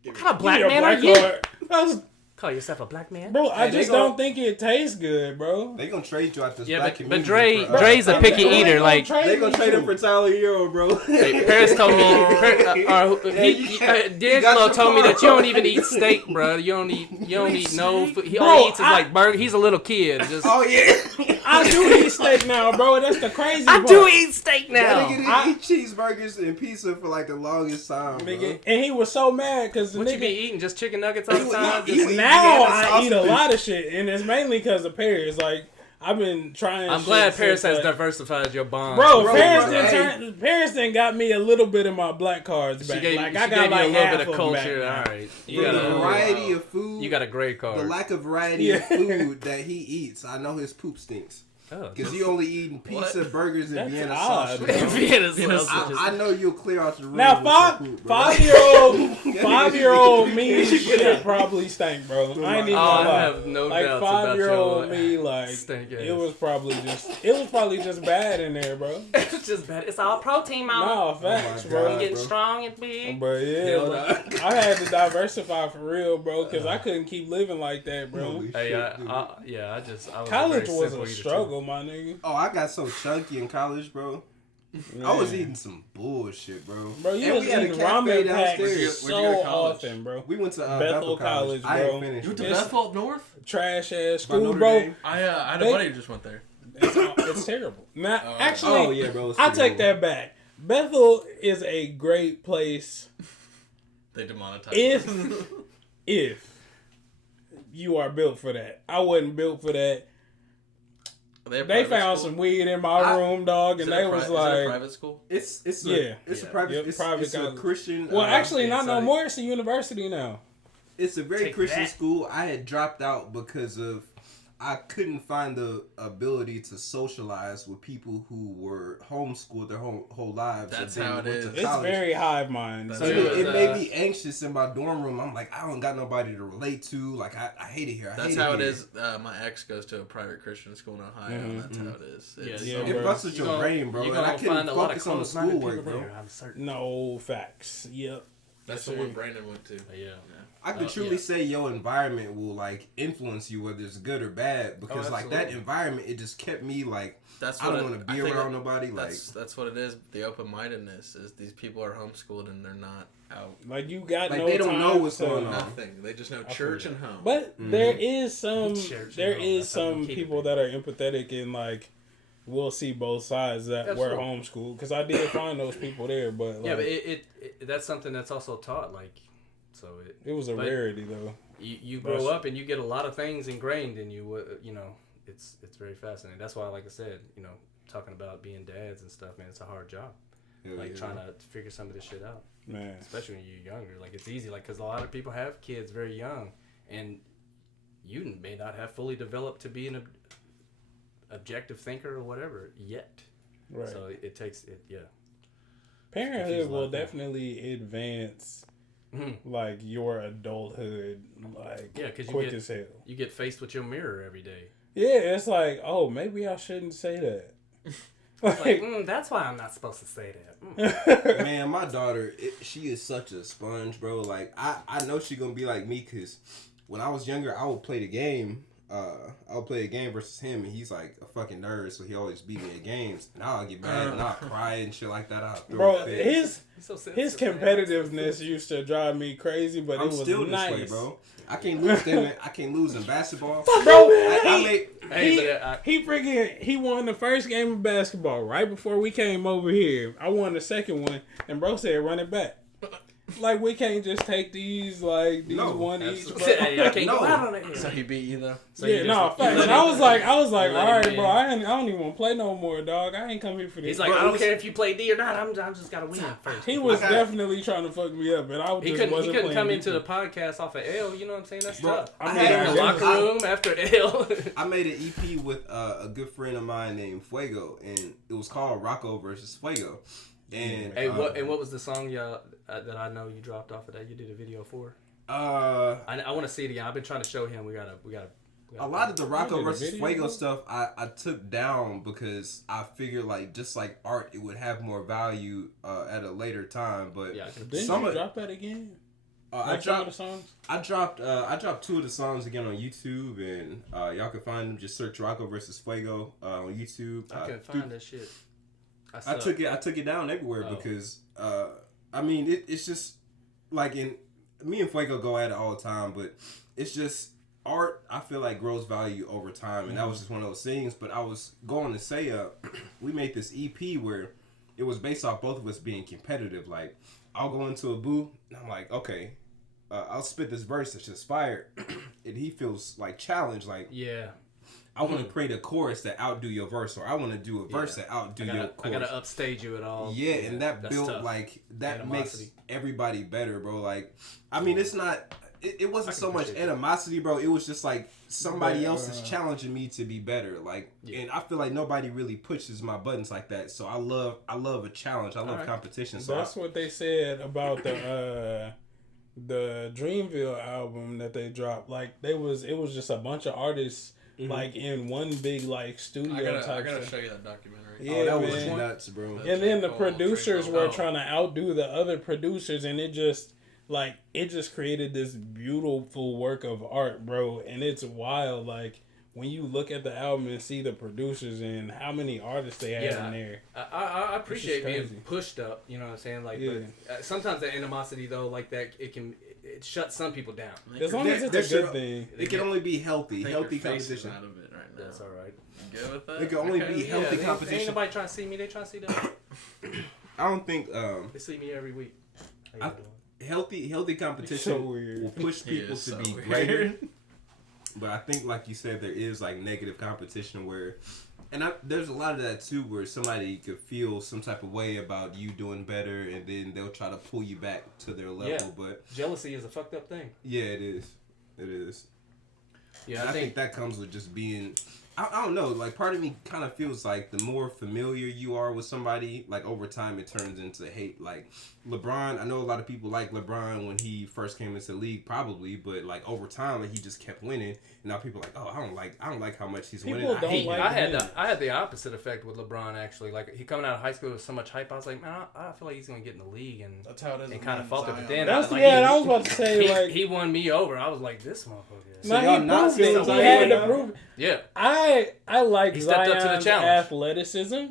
What kind of "Give black me a man are black you? card." I was, Call yourself a black man? bro, I Hey, they just gon- don't think it tastes good, bro. They gonna trade you out this Yeah, black but community. Dre's a picky eater. Like, They gonna trade him for Tyler Hero, bro. hey, Paris told me, Deangelo told me that you don't even eat steak, bro. You don't eat no food. He all he eats is like burger. He's a little kid. Just, Oh yeah. I do eat steak now, bro. That's the crazy I part. do eat steak That now. nigga didn't eat cheeseburgers and pizza for like the longest time, bro. Nigga, and he was so mad because the What you be nigga. eating? Just chicken nuggets all the time? He would eat Now banana I eat a sausages. lot of shit, and it's mainly because of Paris. Like I've been trying. I'm shit glad Paris since, has like, diversified your bonds. Bro, Bro, Paris bro, done Paris done got me a little bit of my black cards She back. gave, Like she I gave got you like a little half bit of of them back culture. now. All right. You For got the a variety of food, you got a gray card. the lack of variety of food that he eats, I know his poop stinks. Oh, Because he only eating pizza, burgers, and That's Vienna odd, sausage. bro. Vienna sausages. I know you'll clear out the room Now with some poop, bro. 5-year-old me shit probably stank, bro. I ain't even Oh, gonna I lie. have no Like doubts about 5-year-old your me, like stink ass. it was probably just bad in there, bro. It's just bad. It's all protein, mama. Nah, facts, my bro. God. Getting bro. strong and big. But yeah, Hell like, no. I had to diversify for real, bro, because I couldn't keep living like that, bro. Holy Hey, shit, dude. I was College a very was simple a eater, too. struggle, my nigga. Oh, I got so chunky in college, bro. I was eating some bullshit, bro. Bro, you And was we had a eating cafe ramen packs downstairs. so Where'd you go to college? often, bro. We went to Bethel College, I bro. ain't finished. You went to it. Bethel up north? Trash ass By school, Notre bro. Dame. I had They- a buddy who just went there. It's terrible. Now, actually, Oh yeah, bro. it's I pretty take old. that back. Bethel is a great place They demonetized if you are built for that. I wasn't built for that. They found some weed in my room, dog, and they was Is it a like, private school? It's Yeah. a Yeah. private Yep, it's, private it's a college. Christian. well, actually, not no it's more. It's a university now. It's a very Take Christian that. school. I had dropped out because of I couldn't find the ability to socialize with people who were homeschooled their whole lives. That's and then how it went to is. It's college. very hive mind. That's So it. it was, made me anxious in my dorm room. I'm like, I don't got nobody to relate to. Like, I hate it here. I That's hate how it it here. is. My ex goes to a private Christian school in Ohio, and that's how it is. It's, Yeah, It bro. fucks with your brain, bro. You're And I gonna couldn't find a lot of focus on the close-minded schoolwork, people bro. there, I'm certain. No facts. Yep. That's Yes, where sir. Brandon went to. Yeah. I could truly yeah. say your environment will like influence you whether it's good or bad because like that absolutely. environment it just kept me like That's I what don't want to be around nobody like That's what it is. The open mindedness is these people are homeschooled and they're not out. Like you got Like, no they don't time know what's to- going on. Nothing. They just know I church feel and home. But there is some Church there and all, is that's how we some keep it, people baby. that are empathetic and like we'll see both sides that were Absolutely. homeschooled because I did find those people there, but like, Yeah, but it that's something that's also taught. Like, so it was a but- rarity though. you grow up and you get a lot of things ingrained in you. You know, it's very fascinating. That's why, like I said, you know, talking about being dads and stuff, man, it's a hard job. Hell Like yeah. trying to figure some of this shit out, Man, especially when you're younger. Like it's easy, like because a lot of people have kids very young, and you may not have fully developed to be an objective thinker or whatever yet. right. So it takes it. Yeah. Parenthood confused a lot will of people. definitely advance Mhm. like your adulthood like Yeah, 'cause you quick get- as hell. You get faced with your mirror every day. Yeah, it's like, oh, maybe I shouldn't say that. Like, that's why I'm not supposed to say that. Man, my daughter, she is such a sponge, bro. Like, I know she gonna be like me, because when I was younger, I would play the game. I would play a game versus him, and he's like a fucking nerd, so he always beat me at games. And I'll get mad, and I'll cry and shit like that. I'll throw Bro, a fit. his He's so sensitive, his man. competitiveness used to drive me crazy, but I'm it was still nice. this way, bro. I can't lose in basketball. Bro, I made, Hey, he won the first game of basketball right before we came over here. I won the second one, and bro said run it back. Like we can't just take these No, one each. absolutely. Bro. Hey, I can't No. go out on it. So he beat you though. So Yeah, you no, just- facts. you And let I him- was like, all let him right, in. bro. I don't even want to play no more, dog. I ain't come here for this. He's like, Bro, I it don't was- care if you play D or not. I'm just gotta win first. he was I got- definitely trying to fuck me up, and I He just couldn't. He wasn't couldn't come playing into the defense. podcast off of L. You know what I'm saying? That's Bro, tough. I I mean, had In the I- locker room after L. I made an EP with a good friend of mine named Fuego, and it was called Rocco versus Fuego. And Hey, what was the song y'all that I know you dropped off of that you did a video for? I I want to see it again. I've been trying to show him. We gotta A lot of the Rocco versus video, Fuego bro? stuff I took down because I figured like just like art, it would have more value at a later time. But Yeah, Didn't some you of, drop that again? I Some of dropped the songs. I dropped 2 of the songs again on YouTube, and y'all can find them. Just search Rocco versus Fuego on YouTube. I couldn't find that shit. I took it down everywhere because I mean it's just like me and Fuego go at it all the time, but it's just art. I feel like grows value over time, and that was just one of those things. But I was going to say we made this EP where it was based off both of us being competitive. Like I'll go into a booth and I'm like, okay, I'll spit this verse that's just fire, and he feels like challenged, like Yeah. I want to create a chorus that outdo your verse, or I want to do a verse that outdo your chorus. I gotta upstage you at all. Yeah, and that that's built tough. like that Animosity. makes everybody better, bro. Like, I mean, it's not. It wasn't can so much appreciate that. animosity, bro. It was just like somebody else is challenging me to be better. Like, and I feel like nobody really pushes my buttons like that. So I love a challenge. I love competition. So That's what they said about the Dreamville album that they dropped. Like it was just a bunch of artists like in one big like studio I type gotta stuff. show you that documentary. Yeah, that was man. nuts, bro. And then the producers were Oh. trying to outdo the other producers, and it just created this beautiful work of art, bro. And it's wild, like when you look at the album and see the producers and how many artists they had in there. I appreciate being crazy. pushed up. You know what I'm saying? Like, Yeah. but sometimes the animosity though, like that, it shuts some people down. As long as it's a good thing. It can only be healthy Take healthy your faces competition. out of it right now. That's all right. You good with that? It can only be healthy Ain't competition. nobody trying to see me. They trying to see them. I don't think They see me every week. I- healthy competition So weird. will push He people is to so be weird. greater. But I think, like you said, there is like negative competition where, and there's a lot of that too, where somebody could feel some type of way about you doing better, and then they'll try to pull you back to their level. Yeah. But Jealousy is a fucked up thing. yeah, it is. It is. Yeah, And I think that comes with just being. I don't know. Like, part of me kind of feels like the more familiar you are with somebody, like over time, it turns into hate. Like LeBron, I know a lot of people like LeBron when he first came into the league, probably, but like over time, like he just kept winning, and now people are like, oh, I don't like how much he's People winning. don't I hate like him. I had the opposite effect with LeBron actually. Like he coming out of high school with so much hype, I was like, man, I feel like he's gonna get in the league and That's how it is. and with kind of men, falter. But Zion. then That's like, I was about to say like he won me over. I was like, this motherfucker. no, y'all he not proved it. feeling He Zion had to now? prove it. Yeah, I like He stepped up to the Zion's challenge. athleticism.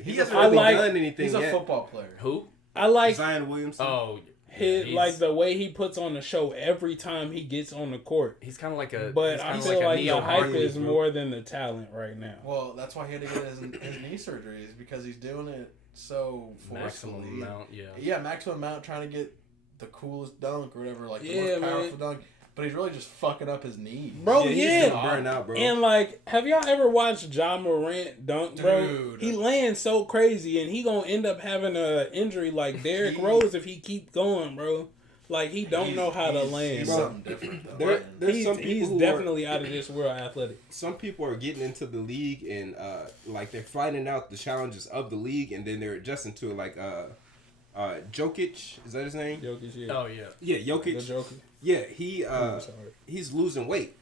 He hasn't I really like- done anything He's a yet. football player. who? I like Zion Williamson. Oh, his he's- like the way he puts on the show every time he gets on the court. He's kind of like a. But he's I kinda feel a like the Neo hype Hardy, is bro. more than the talent right now. Well, that's why he had to get his knee surgery, is because he's doing it so forcefully. Maximum amount. Yeah. Yeah, maximum amount, trying to get the coolest dunk or whatever, like the Yeah, most man. powerful dunk. But he's really just fucking up his knees. Bro, he's yeah. getting burned out, bro. And like, have y'all ever watched John Morant dunk, bro? Dude. He lands so crazy, and he gonna end up having a injury like Derrick Rose if he keep going, bro. Like he don't know how to land. He's Bro. something different, though. There's some people He's who definitely out of this world athletic. some people are getting into the league and like they're finding out the challenges of the league, and then they're adjusting to it. Like Jokic, is that his name? Jokic, yeah. Oh yeah. Yeah, The Jokic. Joker. Yeah, Sorry. he's losing weight.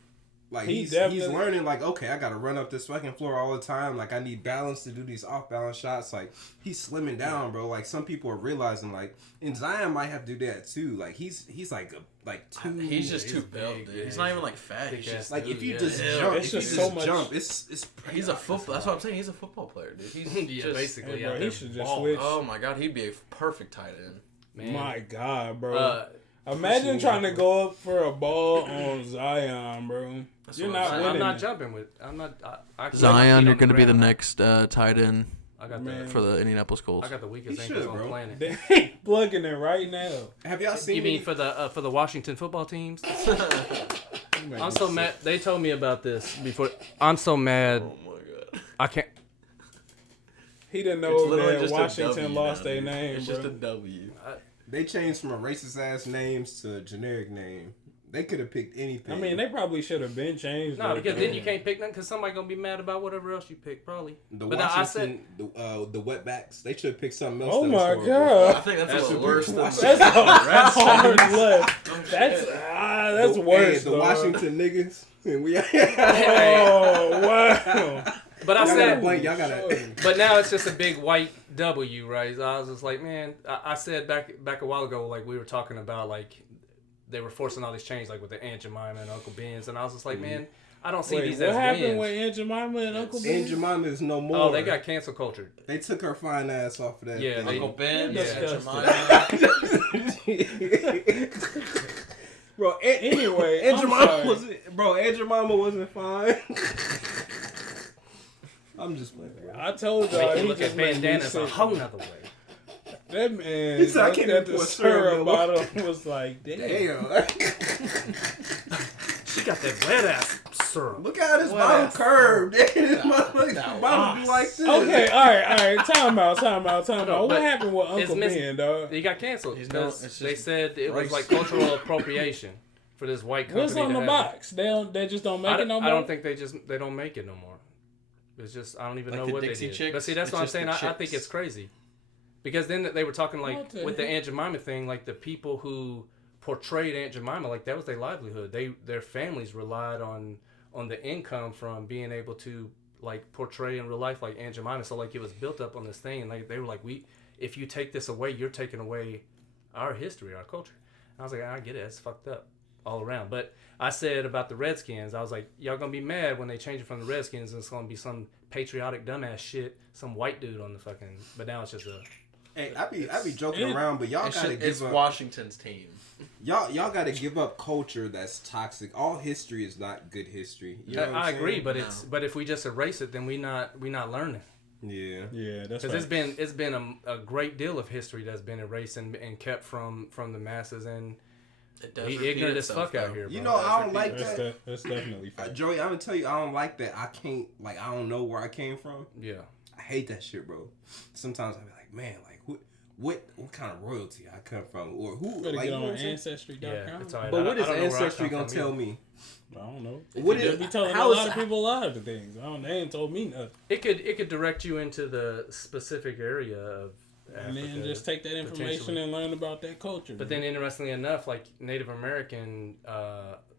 Like he's definitely- learning. Like, okay, I gotta run up this fucking floor all the time. Like I need balance to do these off balance shots. Like he's slimming down, bro. Like some people are realizing, like, and Zion might have to do that too. Like he's too. He's just too big, built, dude. yeah, He's not even like fat. big He's ass just like if you Yeah. just Yeah. jump, It's if you just just so much- jump, it's he's a football. That's what I'm saying. He's a football player, dude. He's Yeah, just, basically. Hey, out bro, there he should just balling. switch. Oh my god, he'd be a perfect tight end. Man. My God, bro. Uh, Imagine trying to go up for a ball on Zion, bro. That's You're what I'm not saying. winning. I'm not it. jumping with. I'm not. I Zion, you're going to be the next tight end I got Man. the. for the Indianapolis Colts. I got the weakest He ankles should, on the bro. planet. They plugging it right now. Have y'all seen? You mean any- for the Washington football teams? I'm so mad. They told me about this before. I'm so mad. Oh my god. I can't. He didn't It's know literally that just a Washington W lost now, their dude. name, It's bro. just a W. They changed from a racist ass names to a generic name. They could have picked anything. I mean, they probably should have been changed. No, though. because then you can't pick nothing because somebody gonna be mad about whatever else you pick, probably. the but I Washington, the wetbacks. They should have picked something else. Oh that was my horrible. I God. think that's That's a little a worse big than Washington. That's hard left. Oh, That's shit. that's The- worse. The dog. Washington niggas. And we. Oh wow! But I said, y'all gotta. but now it's just a big white W, right? So I was just like, man, I said back a while ago, like we were talking about, like they were forcing all these changes, like with the Aunt Jemima and Uncle Ben's, and I was just like, man, I don't see these as what happened wins. with Aunt Jemima and Uncle Ben? Aunt Jemima is no more. Oh, they got cancel cultured. They took her fine ass off of that. Yeah, thing. Uncle Ben, Yeah. Bro, Anyway, Aunt I'm Jemima sorry. Aunt Jemima wasn't fine. I'm just playing. I told y'all Make you he look just at made me bandanas a sick. whole nother way. That man He said, I looked can't at even the pour syrup syrup. bottle and was like, damn. She got that wet ass syrup. Look how this bottle curved. This bottle be like this. Okay, all right. Time out. No, What but happened with Uncle it's Ben, dog? He got canceled He's because not- it's they just said it was race. like cultural appropriation for this white company. What's on to the have box? They just don't make I it no more? I don't think they don't make it no more. It's just I don't even Like know the what Dixie they did. Chicks? But see, that's It's what I'm just the saying. I think chips. it's crazy because then they were talking like What the with the heck? Aunt Jemima thing, like the people who portrayed Aunt Jemima, like that was their livelihood. Their families relied on the income from being able to like portray in real life like Aunt Jemima. So like it was built up on this thing, and like they were like, if you take this away, you're taking away our history, our culture. And I was like, I get it. It's fucked up all around. But I said about the Redskins, I was like, y'all gonna be mad when they change it from the Redskins and it's gonna be some patriotic dumbass shit, some white dude on the fucking. But now it's just a. Hey, I be joking around, but y'all gotta It's give up. Washington's team. Y'all gotta give up culture that's toxic. All history is not good history. You know what I'm I agree, saying? but but if we just erase it, then we not learning. Yeah. Yeah, that's Because right. it's been a great deal of history that's been erased and kept from the masses, and It does we repeat ignorant as itself, fuck out though. here, bro. You know, I don't like That's, that. that's definitely fair. Joey, I'm gonna tell you, I don't like that. I can't, like, I don't know where I came from. Yeah. I hate that shit, bro. Sometimes I be like, man, like, what kind of royalty I come from, or who? Better like, get you know on what I'm saying? Ancestry.com. Yeah, it's all right. But what I is don't know where I Ancestry come gonna from tell either. me? I don't know. What They is? be telling How a is lot of people a lot of the things. They ain't told me nothing. It could direct you into the specific area of And Africa, then just take that information potentially. and learn about that culture. But then, interestingly enough, like Native American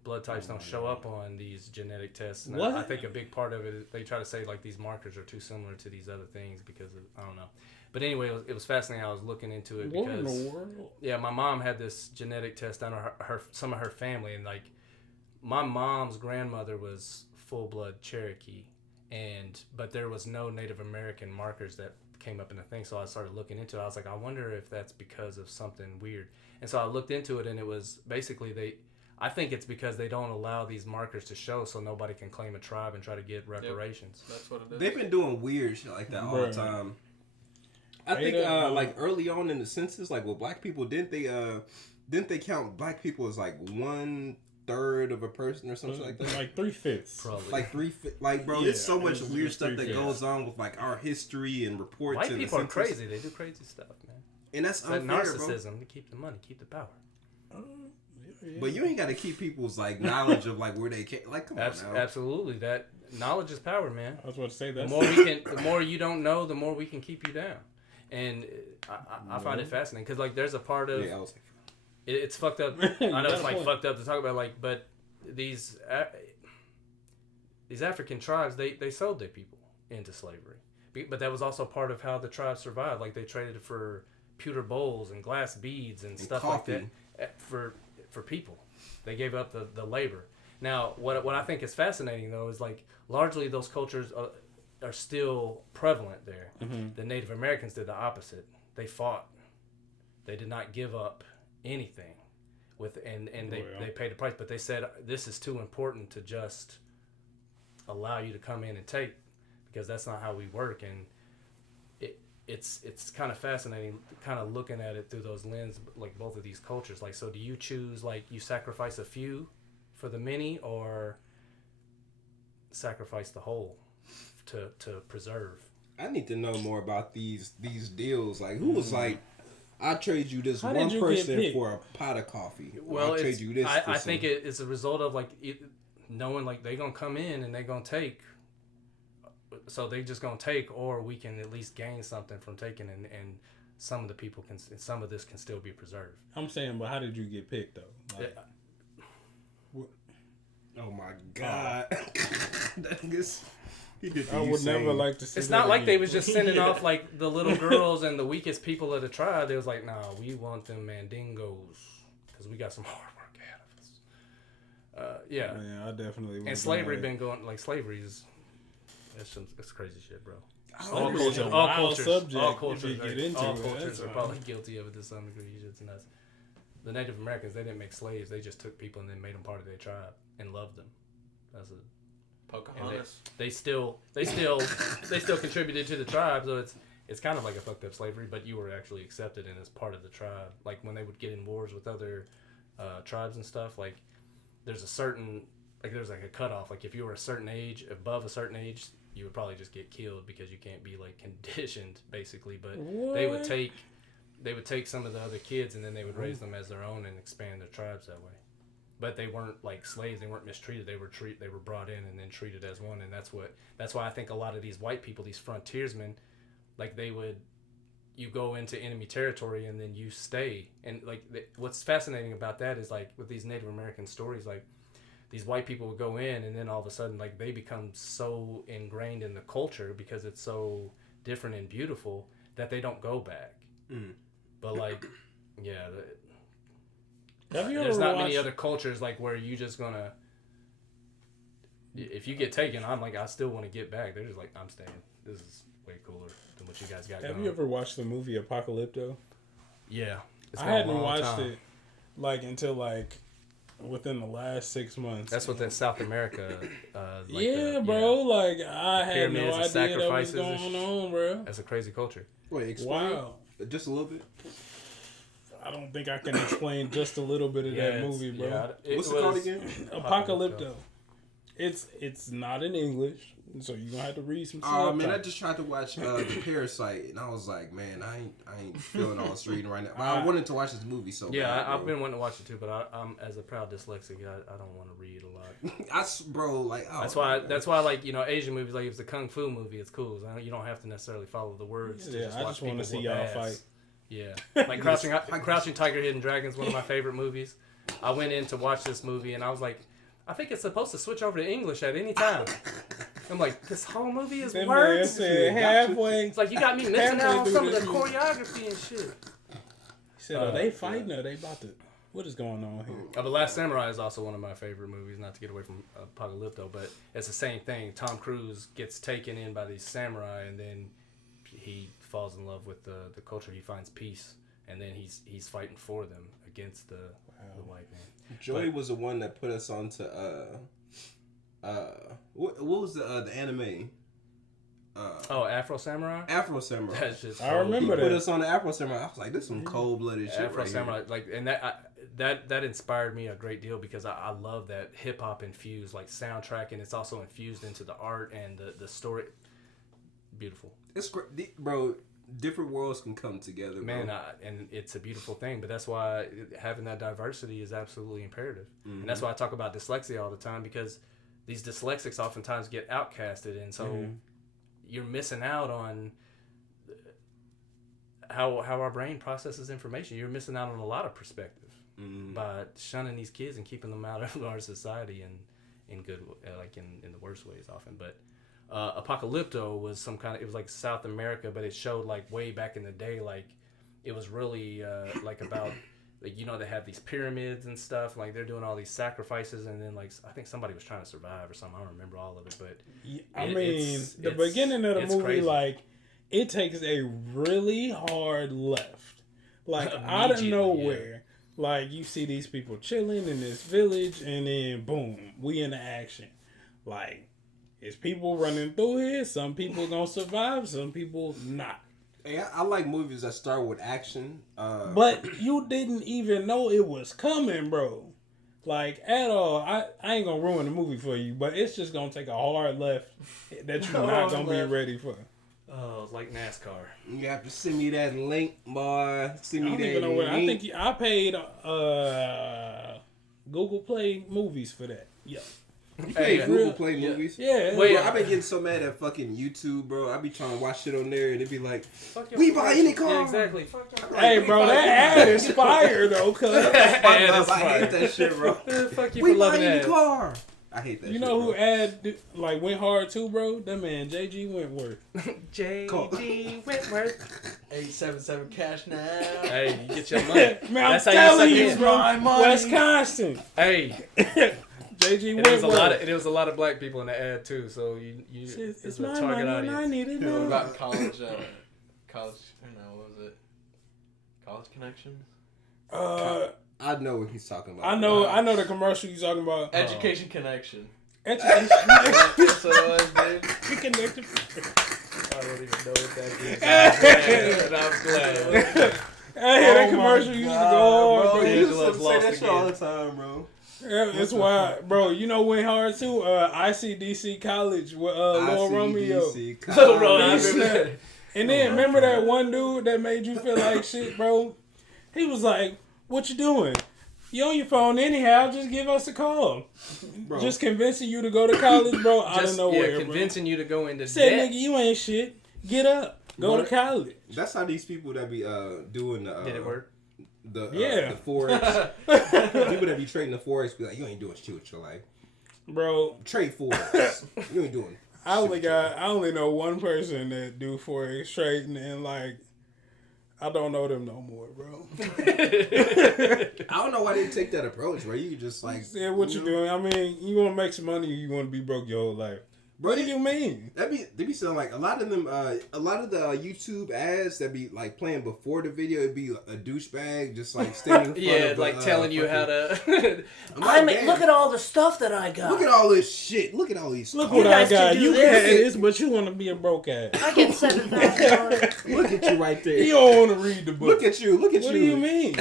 blood types don't show up on these genetic tests. And What? I think a big part of it is they try to say like these markers are too similar to these other things because of, I don't know. But anyway, it was fascinating. I was looking into it what in because the world? yeah, my mom had this genetic test done on her some of her family, and like my mom's grandmother was full blood Cherokee, but there was no Native American markers that came up in the thing. So I started looking into it. I was like, I wonder if that's because of something weird. And so I looked into it, and it was basically I think it's because they don't allow these markers to show, so nobody can claim a tribe and try to get reparations. That's what it is. They've been doing weird shit like that all the Bruh. time. I They think don't- like early on in the census, like with black people, didn't they count black people as like 1/3 of a person or something like that? Like 3/5. Probably. Like like bro, Yeah, there's so much it's weird stuff that 3/5. goes on with like our history and reports. White and the people are census. crazy. They do crazy stuff, man. And that's It's that unfair, bro. narcissism to keep the money, keep the power. But you ain't got to keep people's like knowledge of like where they came. Like, come on now. Absolutely, that knowledge is power, man. I was about to say The that. more you don't know, the more we can keep you down. And I find it fascinating because like there's a part of Yeah, I was like, it's fucked up. I know it's like fucked up to talk about, like, but these African tribes they sold their people into slavery, but that was also part of how the tribes survived. Like they traded it for pewter bowls and glass beads and stuff coffee. like that for people. They gave up the labor. Now, what I think is fascinating though is like largely those cultures are still prevalent there. Mm-hmm. The Native Americans did the opposite. They fought. They did not give up anything, and they paid the price. But they said this is too important to just allow you to come in and take, because that's not how we work. And it's kind of fascinating, kind of looking at it through those lenses, like both of these cultures. Like, so do you choose like you sacrifice a few for the many, or sacrifice the whole to preserve? I need to know more about these deals. Like, who was like, I trade you this How one did you get person picked? for a pot of coffee. Well, I'll trade you this. I think it's a result of like knowing like they're gonna come in and they're gonna take. So they just gonna take, or we can at least gain something from taking, and some of the people can, some of this can still be preserved. I'm saying, but how did you get picked though? Like, Oh my god. I would never like to see It's that not like again. they was just sending off like the little girls and the weakest people of the tribe. They was like, nah, we want them mandingos because we got some hard work ahead of us. Yeah. Man, I definitely. And slavery been going like slavery is it's crazy shit, bro. All cultures are are probably guilty of it to some degree. It's nuts. The Native Americans, they didn't make slaves. They just took people and then made them part of their tribe and loved them. That's a Pocahontas. They still contributed to the tribe, so it's kind of like a fucked up slavery, but you were actually accepted and as part of the tribe. Like when they would get in wars with other tribes and stuff, like there's like a cutoff. Like if you were a certain age, above a certain age, you would probably just get killed because you can't be like conditioned basically. But they would take some of the other kids and then they would raise them as their own and expand their tribes that way. But they weren't like slaves. They weren't mistreated. They were brought in and then treated as one. And that's why I think a lot of these white people, these frontiersmen, like you go into enemy territory and then you stay. And like what's fascinating about that is like with these Native American stories, like these white people would go in and then all of a sudden like they become so ingrained in the culture because it's so different and beautiful that they don't go back. But like, yeah. There's not many other cultures like where you just gonna. If you get taken, I'm like I still want to get back. They're just like I'm staying. This is way cooler than what you guys got. Have you ever watched the movie Apocalypto? Yeah, I hadn't watched it like until like within the last 6 months. That's what that South America. Bro. Like I had no Pyramids idea and that was sacrifices going on, bro. That's a crazy culture. Wait, explain. Wow. Just a little bit. I don't think I can explain just a little bit of that movie, bro. Yeah, What's it called again? Apocalypto. It's not in English, so you're gonna have to read some stuff. Oh man, I just tried to watch the Parasite, and I was like, man, I ain't feeling all this reading right now. But I wanted to watch this movie so bad. I've been wanting to watch it too, but I'm as a proud dyslexic, I don't want to read a lot. That's why like Asian movies, like if it's a kung fu movie, it's cool. You don't have to necessarily follow the words. I just want to see y'all fight. Yeah, like Crouching Tiger, Hidden Dragon is one of my favorite movies. I went in to watch this movie and I was like, I think it's supposed to switch over to English at any time. I'm like, this whole movie is words. Halfway. It's like you got me missing out on some of the choreography and shit. He said, are they fighting or they about to? What is going on here? The Last Samurai is also one of my favorite movies, not to get away from Apocalypto, but it's the same thing. Tom Cruise gets taken in by these samurai and then he falls in love with the culture. He finds peace and then he's fighting for them against the white man. Joy was the one that put us on to what was the anime? Afro Samurai. Afro Samurai. That's just I remember that. Put us on the Afro Samurai. I was like, this is some cold blooded shit. Afro right Samurai, here. like, and that inspired me a great deal because I love that hip hop infused like soundtrack, and it's also infused into the art and the story. Beautiful. It's great, bro. Different worlds can come together, man, bro. And it's a beautiful thing. But that's why having that diversity is absolutely imperative, and that's why I talk about dyslexia all the time because these dyslexics oftentimes get outcasted, and so you're missing out on how our brain processes information. You're missing out on a lot of perspective by shunning these kids and keeping them out of our society and in good, like in the worst ways often, but. Apocalypto was it was like South America, but it showed like way back in the day, like it was really like about like they have these pyramids and stuff, like they're doing all these sacrifices, and then like I think somebody was trying to survive or something. I don't remember all of it, but the beginning of the movie, crazy. Like it takes a really hard left, like out of nowhere. Yeah. Like you see these people chilling in this village, and then boom, we in the action, like. It's people running through here. Some people gonna survive. Some people not. Hey, I like movies that start with action. But you didn't even know it was coming, bro. Like, at all. I ain't gonna ruin the movie for you, but it's just gonna take a hard left that you're not gonna be ready for. Oh, it's like NASCAR. You have to send me that link, boy. Send me that even know link. I think I paid Google Play Movies for that. Yeah. You pay Google Play Movies? Yeah. Wait, bro, I've been getting so mad at fucking YouTube, bro. I be trying to watch shit on there, and it be like, we buy any car. Yeah, exactly. Hey, bro, that ad is fire, though, cuz. I hate that shit, bro. Fuck you We for buy loving any ads. car. I I hate that. You know who went hard too, bro? That man JG Wentworth. JG Wentworth. 877 cash now. Hey, you get your money. Man, That's I'm how telling you you, suck in. bro. Wisconsin. Hey. JG And Wentworth. there was a lot of black people in the ad too, so it's a target audience. I need it What now. about college? College? What was it? College Connections. I know what he's talking about. I know the commercial you're talking about. Education Connection. Education. That's what it was, dude. We connected. I don't even know what that is. I'm glad. Hey, that commercial used to go hard, bro. You used to Deangelo's say lost that shit all the time, bro. Yeah, it's why, bro. You know when hard too. ICDC College with Lil Romeo. Lil Romeo. And then remember that one dude that made you feel like shit, bro? He was like, "What you doing? You on your phone anyhow? Just give us a call." Bro. Just convincing you to go to college, bro. Out of nowhere, Yeah, convincing you to go into Said, debt. nigga, you ain't shit. Get up. Go to college. That's how these people that be doing the Did it work? the forex. People that be trading the forex be like, you ain't doing shit with your life, Bro. Trade forex. You ain't doing. I only know one person that do forex trading, and I don't know them no more, bro. I don't know why they take that approach, bro. You just Said what you doing? I mean, you want to make some money, or you want to be broke your whole life? Bro, What do you mean? They be selling like a lot of them. A lot of the YouTube ads that be like playing before the video, it'd be a douchebag just like standing in front of telling you how to. Look at all the stuff that I got. Look at all this shit. Look at all these. Look stuff. what I guys got. can do You this. got this, but you want to be a broke ass. I get $7,000. Look at you right there. You don't want to read the book. Look at you. Look at What you. do you mean?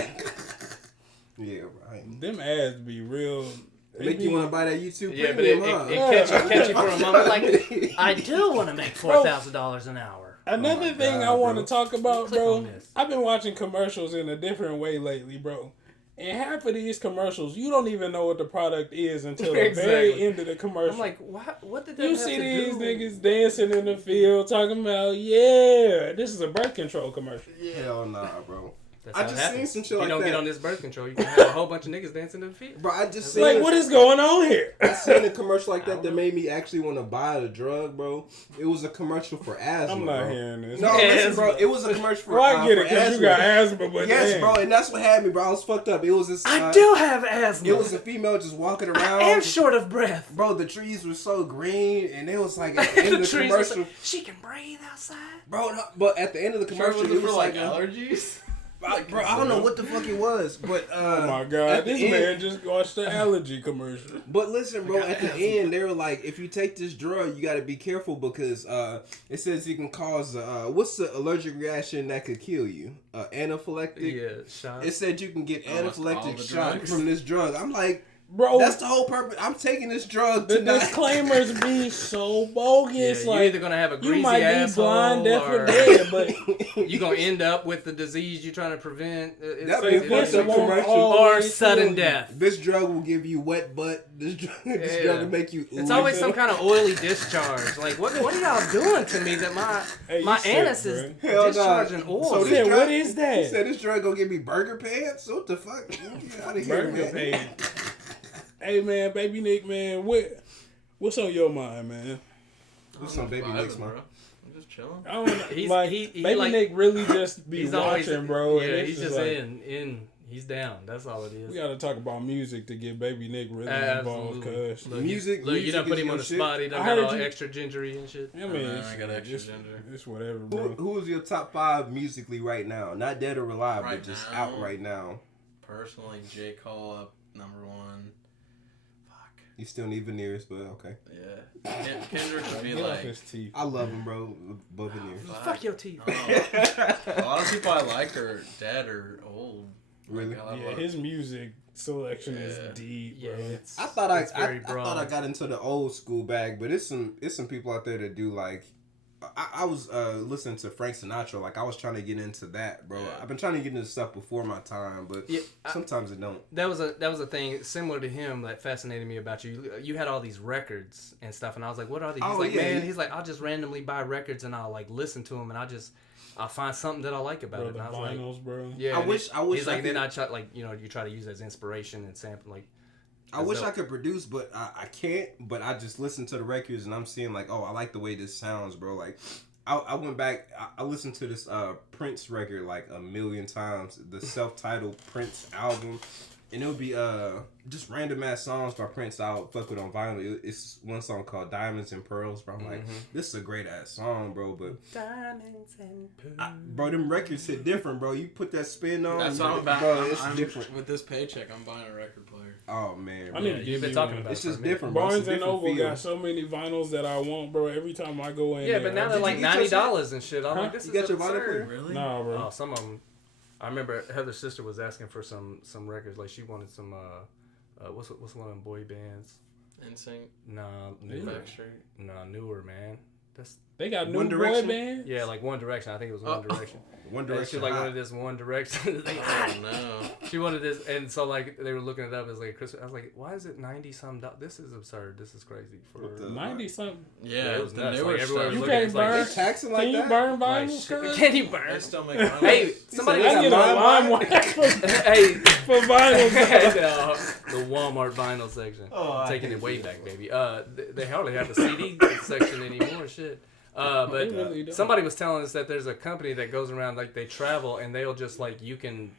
Yeah, right. Them ads be real. Make you want to buy that YouTube Yeah, but it premium, catch you for a moment. Like, I do want to make $4,000 an hour. Another my thing God, I want bro. to talk about, Click bro. on this. I've been watching commercials in a different way lately, bro. And half of these commercials, you don't even know what the product is until the very Exactly. end of the commercial. I'm like, what did that you have see to these do? niggas dancing in the field talking about, yeah, this is a birth control commercial. Hell nah, bro. That's I how it just happens. seen some shit If you like don't that. get on this birth control, you can have a whole bunch of niggas dancing in the field. Bro, I just Like, seen what is going on here? I seen a commercial like that made me actually want to buy the drug, bro. It was a commercial for asthma. I'm not bro. hearing this. No, listen, bro. It was a commercial for Well, I get it for because you got asthma, but Yes, damn. bro, and that's what had me, bro. I was fucked up. It was this. I do have asthma. It was a female just walking around. I am short of breath. Bro, the trees were so green, and it was like at the end of the trees were commercial, She can breathe outside. bro. No, but at the end of the commercial, it was like, allergies. bro, I don't know what the fuck it was, but Oh my at god, the this end- man just watched the allergy commercial. But listen, bro, at the end, they were like, if you take this drug, you got to be careful because it says it can cause, what's the allergic reaction that could kill you? Anaphylactic? Yeah, shots. It said you can get Almost all anaphylactic the shock drugs. from this drug. I'm like, Bro, that's the whole purpose. I'm taking this drug the to not. disclaimers be so Yeah, bogus. you're like, either gonna have a you greasy might be asshole blind, deaf, or or dead, but you're gonna end up with the disease you're trying to prevent. It's That crazy. be fucked up won't commercial. Or always sudden kill you. death. This drug will give you wet butt. This Yeah. drug will make you. It's always some kind of oily discharge. Like, what are y'all doing to me that Hey, my you sick, anus bro. is Hell nah. discharging oil? So He this said, drug- what is that? He said this drug gonna give me burger pants. What the fuck? Get out of here, Burger man. pants. Hey man, baby Nick, man, what's on your mind, man? What's some baby Vibing, licks, man? bro. I'm just chilling. I don't know. He's- like, he baby like- Nick really just be He's watching, always, bro. Yeah, and it's he's just like, in. He's down. That's all it is. We gotta talk about music to get baby Nick really involved, Absolutely. cuz. Look, Music- Look, you music done put is him your on the shit. spot. He done I got heard all you- extra gingery and shit. I mean, man, I got extra it's, ginger. it's whatever, bro. Who's your top 5 musically right now? Not dead or alive, Right but just now? out right now. Personally, J. Cole up #1. Fuck. You still need veneers, but okay. Yeah. Kendrick would be Get off like. his teeth. I love him, bro. Both veneers. Fuck your teeth. A lot of people I like are dead or old. Really? Like, I Yeah, love- his music selection is Yeah. deep, Yeah, bro. it's. I thought I it's very I broad. thought I got into the old school bag, but it's some people out there that do like. I was listening to Frank Sinatra, like I was trying to get into that, bro. Yeah. I've been trying to get into stuff before my time, but Yeah, sometimes it don't. that was a thing similar to him that fascinated me about you. You had all these records and stuff, and I was like, "What are these?" He's Oh, like, yeah, "Man," yeah. he's like, "I'll just randomly buy records and I'll like listen to them, and I'll find something that I like about Bro, it." the And I was like, vinyls, bro. "Yeah." I and wish He's I like, could- then I try like you try to use it as inspiration and sample like I wish I could produce, but I can't. But I just listen to the records and I'm seeing like, oh, I like the way this sounds, bro. Like, I went back. I listened to this Prince record like a million times. The self-titled Prince album, and it would be just random ass songs by Prince. I'll fuck with on vinyl. It's one song called Diamonds and Pearls, bro. I'm like, this is a great ass song, bro. But Diamonds and pearls. bro, them records hit different, bro. You put that spin on. That's what I'm about. Bro, it's different. With this paycheck, I'm buying a record player. Oh man, I need to You've give been you talking one. about it's it for just a minute. different, bro. Barnes It's a and different Noble feel. got so many vinyls that I want, bro. Every time I go in, Yeah, there, but now they're Did like you get your $90 and shit. I'm like, this You is got your vinyl absurd. player? Really? nah, bro. Oh, some of them. I remember Heather's sister was asking for some records. Like she wanted some what's one of them boy bands? NSYNC. Nah, Newer. Backstreet. Nah, newer man. That's They got new One boy Direction? band. yeah, like One Direction. I think it was One Direction. One And she Direction. like hot. wanted this One Direction. Oh no. She wanted this, and so like they were looking it up as like Christmas. I was like, why is it $90-some? This is absurd. This is crazy. For What the- 90 something. Yeah, it was the nuts. newer Like everywhere stuff. was You looking, can't it's like, burn. They taxing like Can you that? burn like, vinyls? shit, cuz? can you They burn? still make vinyl. Hey, somebody I got get a Lime LimeWire for, hey, for vinyls. the Walmart vinyl section. Oh, I Taking hate it way you. back, baby. They hardly have a CD section anymore. Shit. But They really don't. somebody was telling us that there's a company that goes around, like they travel and they'll just like you can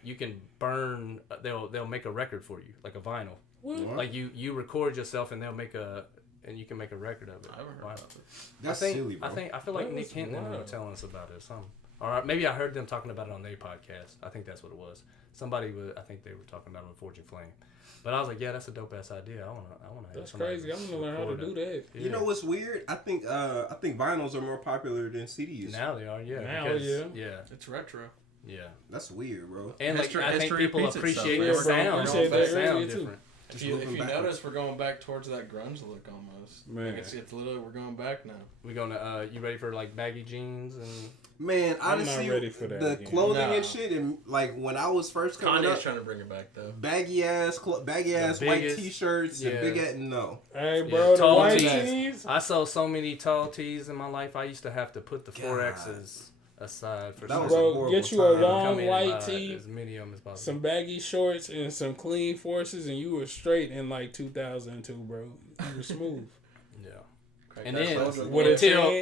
burn. They'll make a record for you, like a vinyl. What? Like you record yourself and they'll make and you can make a record of it. I haven't heard Wow. of it. That's I think, silly, bro. I feel like That Nick was Hinton wild. was telling us about it. All right, maybe I heard them talking about it on their podcast. I think that's what it was. Somebody was. I think they were talking about it on Fortune Flame. But I was like, yeah, that's a dope ass idea. I wanna. That's crazy. I'm gonna learn how to do that. Yeah. You know what's weird? I think vinyls are more popular than CDs. Now they are, yeah. Now, because, yeah. yeah, It's retro. yeah. That's weird, bro. And like, History- I think history people repeats itself, appreciate man. the Yeah, bro, I sound. appreciate The that sound earlier, too. different. If you looking backwards. notice, we're going back towards that grunge look almost. Man. Like it's literally we're going back now. We gonna. You ready for like baggy jeans and? Man, I'm honestly, not ready for that the again. clothing Nah. and shit, and like when I was first coming Kanye's up, trying to bring it back though. baggy ass white biggest- t-shirts, yeah. and big ass no. Hey, Yeah, bro, the tall white tees. tees. I saw so many tall tees in my life. I used to have to put the God. 4X's aside for That some was a Bro, horrible get you a time. long Come in white and buy tee, as many of them as possible. some baggy shorts, and some clean forces, and you were straight in like 2002, bro. You were smooth. Yeah. Crack And that then soldier With a boy.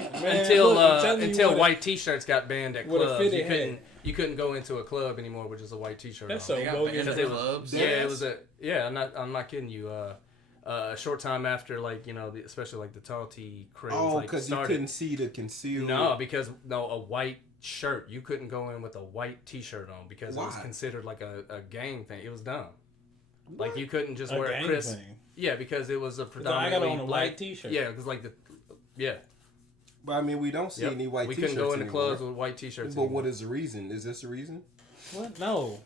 tan. Man, look, I'm telling you, until with a- white T-shirts got banned at with a clubs, fitted you couldn't go into a club anymore with just a white T-shirt. That's on. so They got bogus. banned Because at it was- clubs. Yeah, it was I'm not kidding you. A short time after, like especially like the tall tee craze. Oh, like, because you started. couldn't see the concealed. No, because a white shirt. You couldn't go in with a white T-shirt on because it was Why? considered like a gang thing. It was dumb. Like you couldn't just A wear gang a crisp. thing. Yeah, because it was a 'Cause I predominantly got on a black white T-shirt. Yeah, because like yeah. But I mean, we don't see Yep. any white We t-shirts couldn't go into anymore. clubs with white T-shirts. But anymore. what is the reason? Is this the reason? What? No.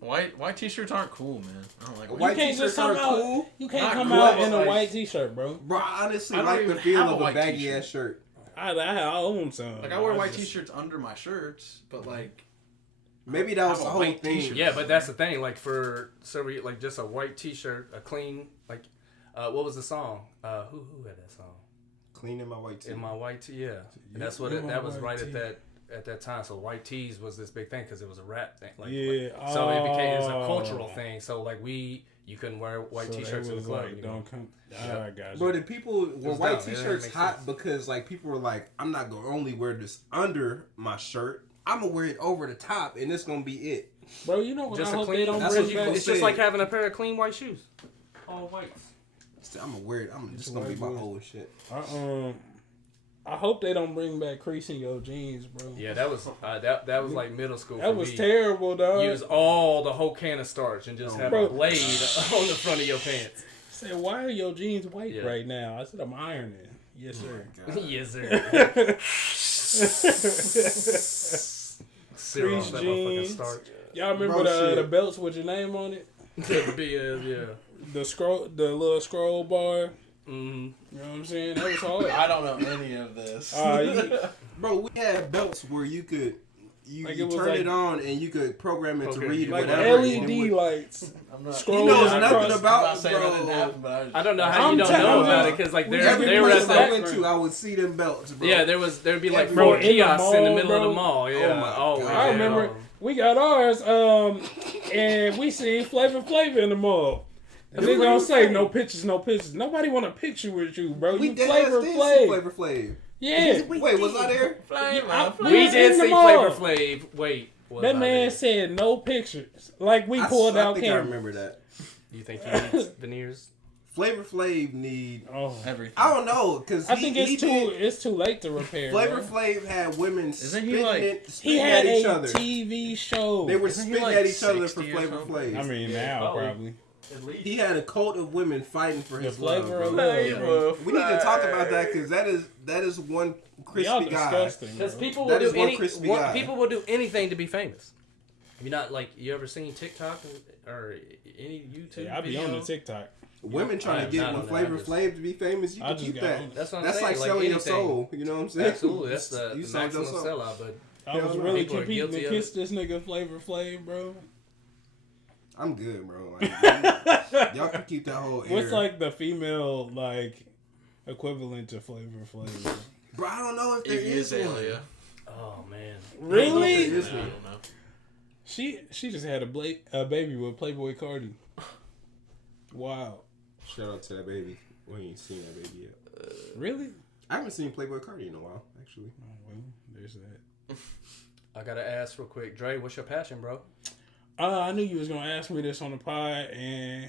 White t-shirts aren't cool, man. I don't like White You can't t-shirts just come are out. cool. You can't Not come cool, out but in a like- white T-shirt, bro. Bro, I honestly I don't like the even feel have a of a white baggy t-shirt. ass shirt. I own some. Like I wear white just- t-shirts under my shirts, but like Maybe that was I the have a whole white thing. t-shirt. Yeah, but that's the thing. Like for several, like just a white T-shirt, a clean like, what was the song? Who had that song? Cleaning my white tee. In my white tee, yeah. And that's what that was right at that time. So white tees was this big thing because it was a rap thing. Like, Yeah. so it became a Oh. cultural thing. So like you couldn't wear white So T-shirts they in the was club. like, you know? don't come. Yeah. I got you. Bro, the people were was white dumb. It didn't t-shirts make hot sense. because like people were like, I'm not gonna only wear this under my shirt. I'm gonna wear it over the top, and it's gonna be it. Bro, you know what? Just I a hope they clean. don't that's bring what you back. gonna It's just say. like having a pair of clean white shoes. All whites. I'm gonna wear it. I'm just gonna be my old shit. I hope they don't bring back creasing your jeans, bro. Yeah, that was that was like middle school. That for was me. terrible, dog. Use all the whole can of starch and just have Bro. a blade on the front of your pants. Said, why are your jeans white Yeah. right now? I said, I'm ironing. Yes, sir. Yes, sir. Syrup, Crease that motherfucking jeans. starch. Y'all remember Bro, the shit. belts with your name on it? Yeah. The little scroll bar. Mm-hmm. You know what I'm saying? That was hard. I don't know any of this. Bro, we had belts where you could Like, you it was turn like- it on and you could program it to Okay, read Like whatever. LED and it would- lights. I'm not. Scroll He knows across- nothing I'm about not saying that didn't bro. happen, but I just, I don't know how I'm you don't telling know you, about it because like we they Every were place at I that. went to, I would see them belts, bro. Yeah, there'd be like Bro, four in the kiosks in the mall, middle of bro. the mall. Yeah, my always. God. I remember we got ours, and we seen Flavor Flav in the mall. And they gonna say no pictures, no pictures. Nobody want a picture with you, bro. We You did Flavor see Flav. Flavor Flav. Yeah. Wait, was I there? We did in the see mall. Flavor Flav. Wait, was That I man there? said no pictures. Like we pulled out I think camera. I remember that. You think he needs veneers? Flavor Flav need. Oh, Everything. I don't know because I think it's too late to repair. Flavor bro. Flav had women Isn't he spitting, like- He spitting had at each a other. TV show. They were Isn't he spitting like at each other for 60 or Flavor something? Flav. I mean, now probably. At least. He had a cult of women fighting for The his love. flavor Bro. of love. bro. We need to talk about that because that is one Y'all crispy guy. disgusting. Because bro. people That will is do one any crispy guy. people will do anything to be famous. You're not like you ever seen TikTok or any YouTube Yeah, I be video? on the TikTok. Women I trying am to get not with on Flavor that. Flav to be famous. You I can just keep got that. on it. That's what I'm That's saying. like selling your anything. soul. You know what I'm saying? Absolutely, that's the You maximum sold your soul. sellout. But I was Hell no. really People are competing guilty to of kiss it. this nigga Flavor Flav, bro. I'm good, bro. Like, y'all can keep that whole. What's era. like the female like equivalent to Flavor Flav? Bro, I don't know if there Iggy is one. Azalea. oh man, Really? There is I one. don't know. She just had a baby with Playboy Cardi. Wow. Shout out to that baby. We ain't seen that baby yet. Really? I haven't seen Playboy Cardi in a while, actually. Oh, well, there's that. I gotta ask real quick, Dre, what's your passion, bro? I knew you was gonna ask me this on the pod, and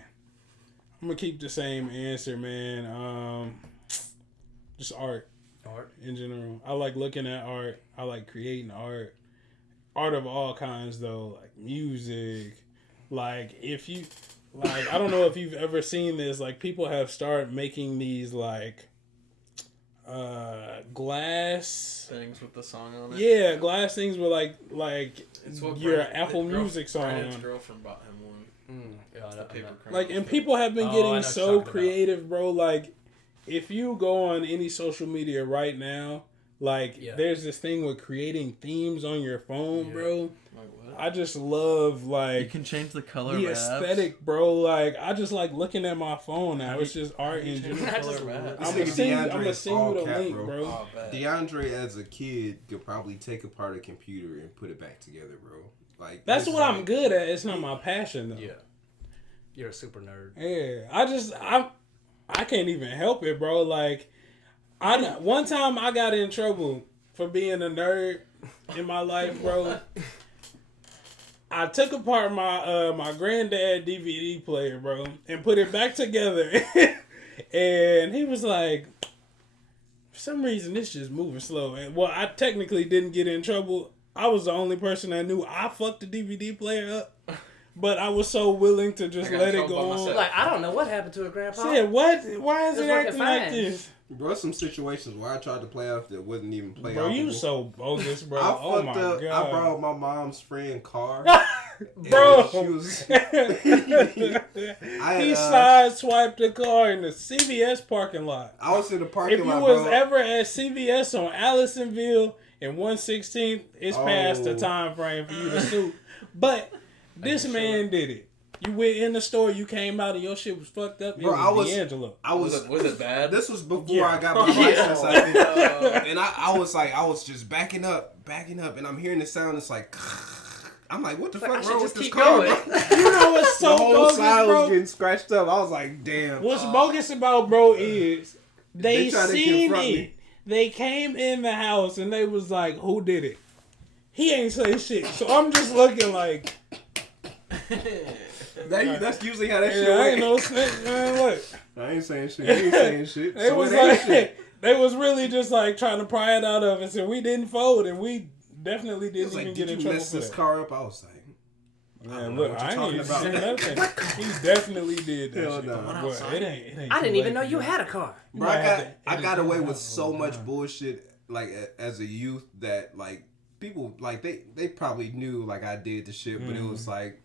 I'm gonna keep the same answer, man. Just art Art. in general. I like looking at art. I like creating art. Art of all kinds, though, like music. Like if you, like I don't know if you've ever seen this. Like people have started making these like glass. Things with the song on it. Yeah, glass things with like It's what your Brandon- Apple the girl- Music song. Brandon's girlfriend bought him one. Yeah, It's the paper crown. Like, and people have been Oh, I know getting what you're so talking about. creative, bro. Like, if you go on any social media right now, like, Yeah. there's this thing with creating themes on your phone, Yeah. bro. Like what? I just love, You like, can change the color the of apps. aesthetic, bro. Like, I just like looking at my phone now. It's just art in change general. I just- color of apps? I'm This gonna nigga send DeAndre is you all the cap, link, bro. bro. Oh, bad. DeAndre, as a kid, could probably take apart a computer and put it back together, bro. Like That's this what is I'm like- good at. It's not my passion, though. Yeah. You're a super nerd. Yeah, I can't even help it, bro. Like, one time I got in trouble for being a nerd in my life, bro. I took apart my my granddad DVD player, bro, and put it back together. And he was like, for some reason, this just moving slow. And well, I technically didn't get in trouble. I was the only person that knew I fucked the DVD player up. But I was so willing to just I got let in it trouble go by on. myself. Like, I don't know what happened to it, Grandpa. Said, what? Why is It's it working acting like fine. this? Bro, some situations where I tried to play off that wasn't even play Bro, off. you so bogus, bro. I Oh my fucked up. god. I borrowed my mom's friend car. Bro. She was, He I, sideswiped the car in the CVS parking lot. I was in the parking If you lot, was bro. ever at CVS on Allisonville and 116th, it's past the Oh. time frame for you to sue. But this man did it. You went in the store, you came out, and your shit was fucked up. It Bro, I was- Deangelo. I Was was. it bad? This was before Yeah. I got my license, I think. And I was just backing up, and I'm hearing the sound. It's like, I'm like, what the Like, I fuck should wrong just with this keep car? going. Bro? You know what's so The whole bogus, side was bro? getting scratched up. I was like, damn. What's bogus about bro is they They tried to seen confront it. me. They came in the house and they was like, "Who did it?" He ain't say shit, so I'm just looking like, That's usually how that shit "Yeah, I went. ain't no snitch, man." Look, I ain't saying shit. You ain't saying shit. they So was it ain't like, shit. they was really just like trying to pry it out of us, and we didn't fold, and we definitely It didn't was even like, get did in you trouble mess for this that. car up? I was like, Man, don't know look, what I you're ain't talking even about. saying nothing. He definitely did that Hell shit. no. But it ain't I too didn't even late know for you that. had a car. bro, might have I to got edit away that with out so all the much time. bullshit, like as a youth, that like people like they probably knew like I did the shit, but it was like,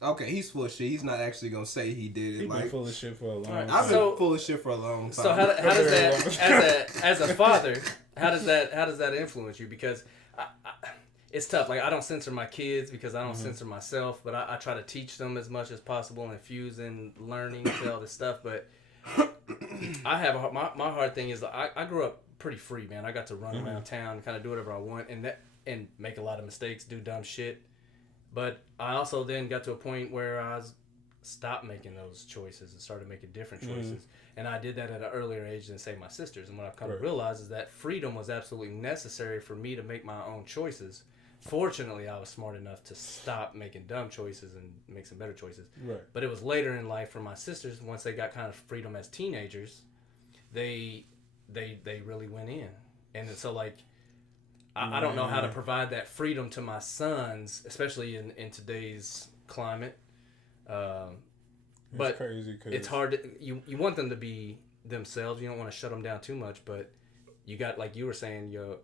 okay, he's full of shit. He's not actually gonna say he did it. He been Like full of shit for a long Alright, time. I've been So- full of shit for a long time. So how does that as a father? How does that influence you? Because it's tough. Like I don't censor my kids because I don't censor myself, but I try to teach them as much as possible, infusing learning to all this stuff. But I have my hard thing is I grew up pretty free, man. I got to run around town, kind of do whatever I want, and make a lot of mistakes, do dumb shit. But I also then got to a point where I was stopped making those choices and started making different choices. And I did that at an earlier age than, say, my sisters. And what I've come to realize is that freedom was absolutely necessary for me to make my own choices. Fortunately, I was smart enough to stop making dumb choices and make some better choices. Right. But it was later in life for my sisters, once they got kind of freedom as teenagers, they really went in. And so, like, I don't know how to provide that freedom to my sons, especially in today's climate. But crazy, it's hard to, you want them to be themselves. You don't want to shut them down too much, but you got, like you were saying, your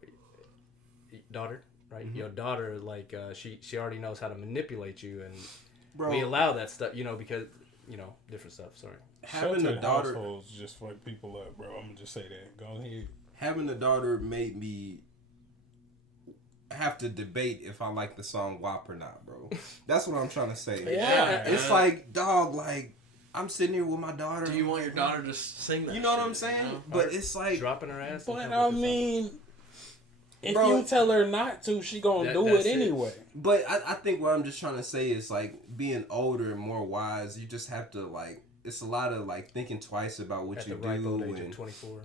daughter, right? Your daughter, like, she already knows how to manipulate you, and we allow that stuff, because, different stuff. Sorry. Having a daughter households just fuck people up, bro. I'm gonna just say that. Go ahead. Having a daughter made me have to debate if I like the song WAP or not, bro. That's what I'm trying to say. Yeah. It's like, dog, like, I'm sitting here with my daughter. Do you want your daughter to sing that? You know what I'm saying? But it's like dropping her ass. But I mean, if you tell her not to, she gonna do it anyway. But I think what I'm just trying to say is, like, being older and more wise, you just have to, like, it's a lot of, like, thinking twice about what you do. At the ripe old age of 24.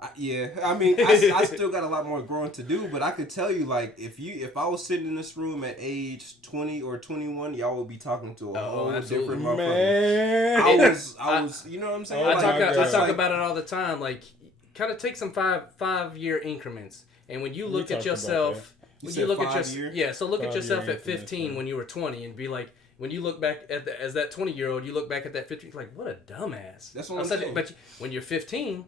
I mean, I still got a lot more growing to do, but I could tell you, like, if I was sitting in this room at age 20 or 21, y'all would be talking to a whole different motherfucker. Man. I was, you know what I'm saying? I talk about it all the time. Like, kind of take some 5-year increments, and when you look at yourself, so look at yourself at 15 when you were 20, and be like, when you look back at as that 20-year-old, you look back at that 15, like, what a dumbass. That's what I'm saying. But when you're 15.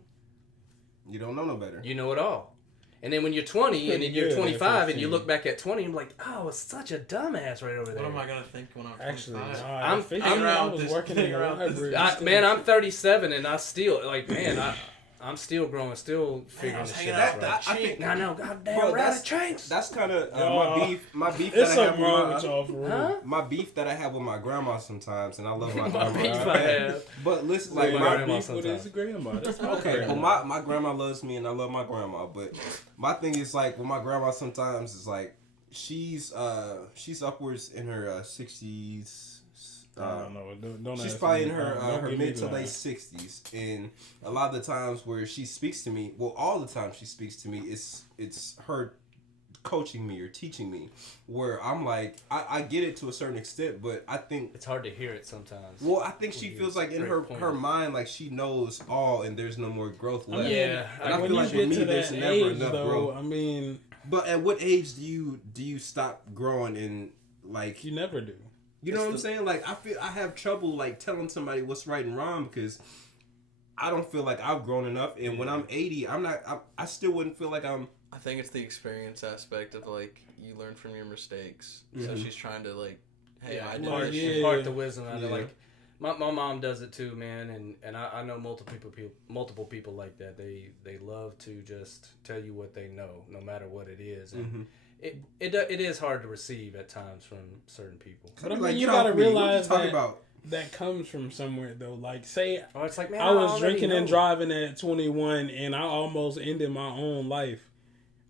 You don't know no better. You know it all. And then when you're 20 and then you're 25 and you look back at 20 and you're like, oh, it's such a dumbass right over there. What am I going to think when I'm 25? Actually, I was working in the library. I'm 37 and I still, like, man, I'm still growing, still figuring this shit out. I know, goddamn right, Tranks. That's kind of my beef There's that I have something wrong with y'all for real. My beef that I have with my grandma sometimes, and I love my My grandma. beef I have. But listen, like, my my beef with his grandma. That's my okay, grandma. well, my grandma loves me, and I love my grandma. But my thing is, like, with my grandma sometimes is like she's upwards in her 60s. I don't know. Don't she's ask probably me. in her mid to late 60s, and a lot of the times where she speaks to me, well, all the time she speaks to me, it's her coaching me or teaching me, where I'm like, I get it to a certain extent, but I think it's hard to hear it sometimes. Well, I think she feels like in her mind, like she knows all, and there's no more growth left. Yeah, and I feel like with me, there's never enough growth. I mean, but at what age do you stop growing? And, like, you never do. You know what I'm saying? Like, I feel I have trouble, like, telling somebody what's right and wrong because I don't feel like I've grown enough. And when I'm 80, I still wouldn't feel like I'm. I think it's the experience aspect of, like, you learn from your mistakes. So she's trying to, like, hey, I did this shit. Impart the wisdom out of it. Like, my mom does it too, man. And I know multiple people like that. They love to just tell you what they know, no matter what it is. And it is hard to receive at times from certain people. But I mean, you gotta realize that comes from somewhere though. Like, say, it's like, man, I was drinking and driving at 21, and I almost ended my own life.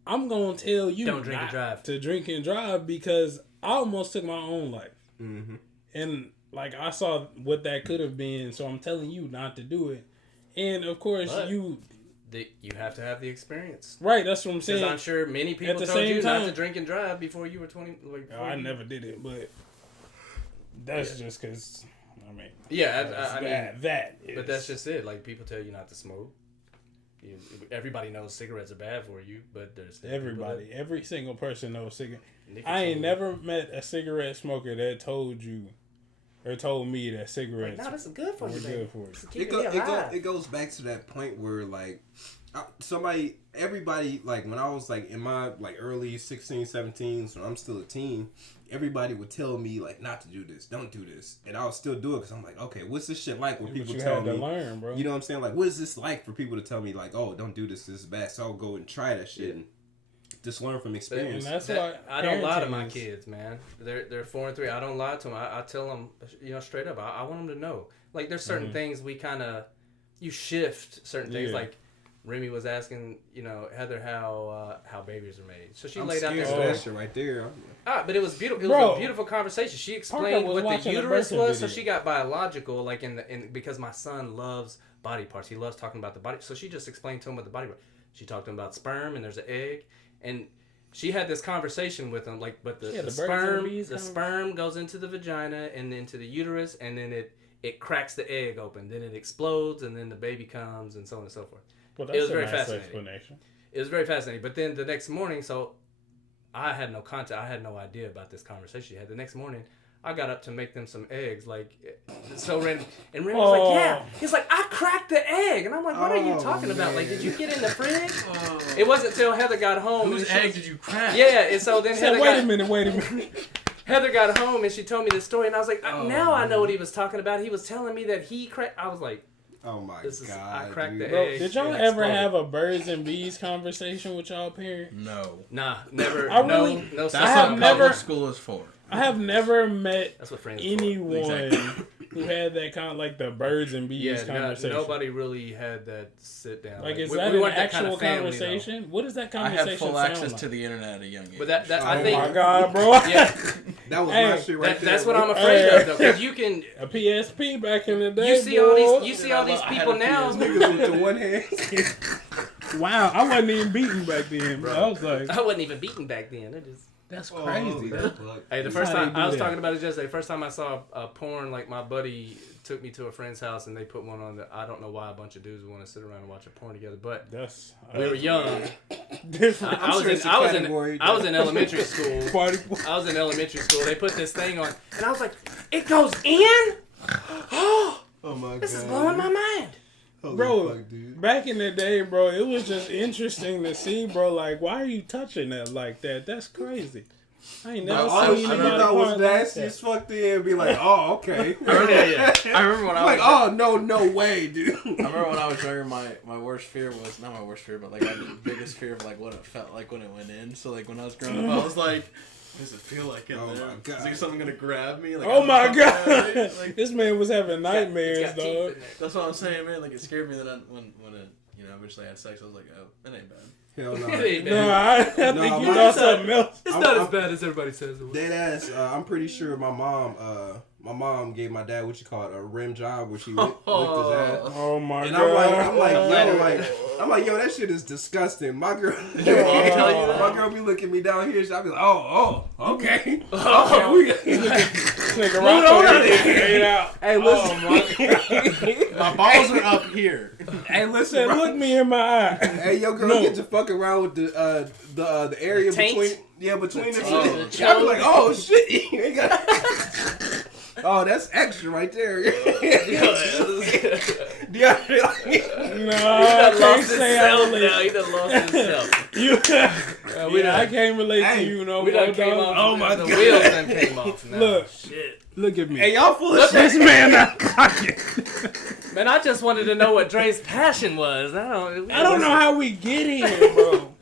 I'm gonna tell you don't drink and drive. To drink and drive because I almost took my own life. And like, I saw what that could have been, so I'm telling you not to do it. And of course, you have to have the experience. Right, that's what I'm saying. Because I'm sure many people told you not to drink and drive before you were 20. I never did it, but that's just because, I mean... Yeah, that is... But that's just it. Like, people tell you not to smoke. Everybody knows cigarettes are bad for you, but there's... Every single person knows cigarettes. I ain't never met a cigarette smoker that told you... Or told me that cigarettes no, this is good for you, good for you. It goes back to that point where, like, everybody, like, when I was, like, in my, like, early 16, 17, so I'm still a teen, everybody would tell me, like, not to do this, don't do this. And I would still do it because I'm like, okay, what's this shit like when people tell me? Learn, bro. You know what I'm saying? Like, what is this like for people to tell me, like, oh, don't do this is bad. So I'll go and try that shit and just learn from experience. And that's why I don't lie to my kids, man. They're 4 and 3. I don't lie to them. I tell them, straight up. I want them to know. Like, there's certain things we kind of, you shift certain things. Like Remy was asking, Heather how babies are made. So she I'm laid out scared this of story. that shit right there. But it was beautiful. It Bro, was a beautiful conversation. She explained was what watching the a uterus birthing was. So video. she got biological, like because my son loves body parts. He loves talking about the body. So she just explained to him what the body was. She talked to him about sperm and there's an egg, and she had this conversation with him, but the sperm goes into the vagina and into the uterus, and then it cracks the egg open. Then it explodes, and then the baby comes, and so on and so forth. Well, it was very nice fascinating. Explanation. It was very fascinating. But then the next morning, so I had no contact. I had no idea about this conversation she had. The next morning, I got up to make them some eggs. Ren was like, yeah. He's like, I cracked the egg. And I'm like, what are you talking about? Like, did you get in the fridge? It wasn't until Heather got home. Whose egg did you crack? Yeah, and so then Heather wait a minute. Heather got home and she told me this story. And I was like, now I know what he was talking about. He was telling me that he cracked. I was like, oh my God. I cracked the Bro, egg. did y'all ever have a birds and bees conversation with y'all parents? No. Nah, never. No, That's I what never. public school is for. I have never met That's what friends anyone who had that kind of like the birds and bees conversation. Nobody really had that sit down. Like, is we that an weren't that actual kind of family, conversation? though. What does that I conversation had full sound access like? to the internet at a young age. But that I Oh think. my God, bro! Yeah, That was my shit right there. that's what I'm afraid of, though, because you can. A PSP back in the day. You see all these people now. Niggas with the one hand. Wow, I wasn't even beaten back then, bro. I was like, I wasn't even beaten back then. that's crazy. Hey, the first time I was talking about it yesterday. First time I saw a porn, like my buddy took me to a friend's house and they put one on. I don't know why a bunch of dudes would want to sit around and watch a porn together, but That's we were young. different. I was in elementary school. Party. I was in elementary school. They put this thing on, and I was like, "It goes in." Oh my God. This is blowing my mind. Holy Bro, fuck, dude. back in the day, bro, it was just interesting to see, bro. Like, why are you touching that like that? That's crazy. I ain't never All seen shit you anybody thought was porn like nasty that. as fuck then be like, oh, okay. Yeah. I remember when I was like, oh, no way, dude. I remember when I was younger, my worst fear was, not my worst fear, but like I had the biggest fear of like what it felt like when it went in. So like when I was growing up, I was like, what does it feel like in Oh there? my God. Is there something gonna grab me? Like, Oh my I'm God! like, This man was having nightmares, It's got teeth dog. in there. that's what I'm saying, man. Like it scared me that when it, eventually I had sex, I was like, oh, that ain't bad. Hell no. It ain't No, bad. I think you my thought son- something else. It's I'm- not as I'm- bad as everybody says it was. Dead ass. I'm pretty sure my mom gave my dad what you call it, a rim job where she licked his ass. Oh my And God! I'm like, yo, that shit is disgusting. My girl, Did your mom tell you that? my girl be looking me down here. I'll be like, oh, okay, okay. Nigga, right there. Hey, listen, My balls are up here. hey, listen, Said, bro. look me in my eye. Hey, yo, girl, No. get to fuck around with the area The taint? between the taint. shit. I be like, oh shit, you ain't got. Oh, that's extra right there. Yeah. No, I can't say I relate. He done lost himself. You, I can't relate Hey, to you no We more, done came dog. off. Oh my the God. wheels done came off now. Look. Shit. Look at me. Hey, y'all full of shit. This man not pocket. Man, I just wanted to know what Dre's passion was. I don't know how we get here, bro.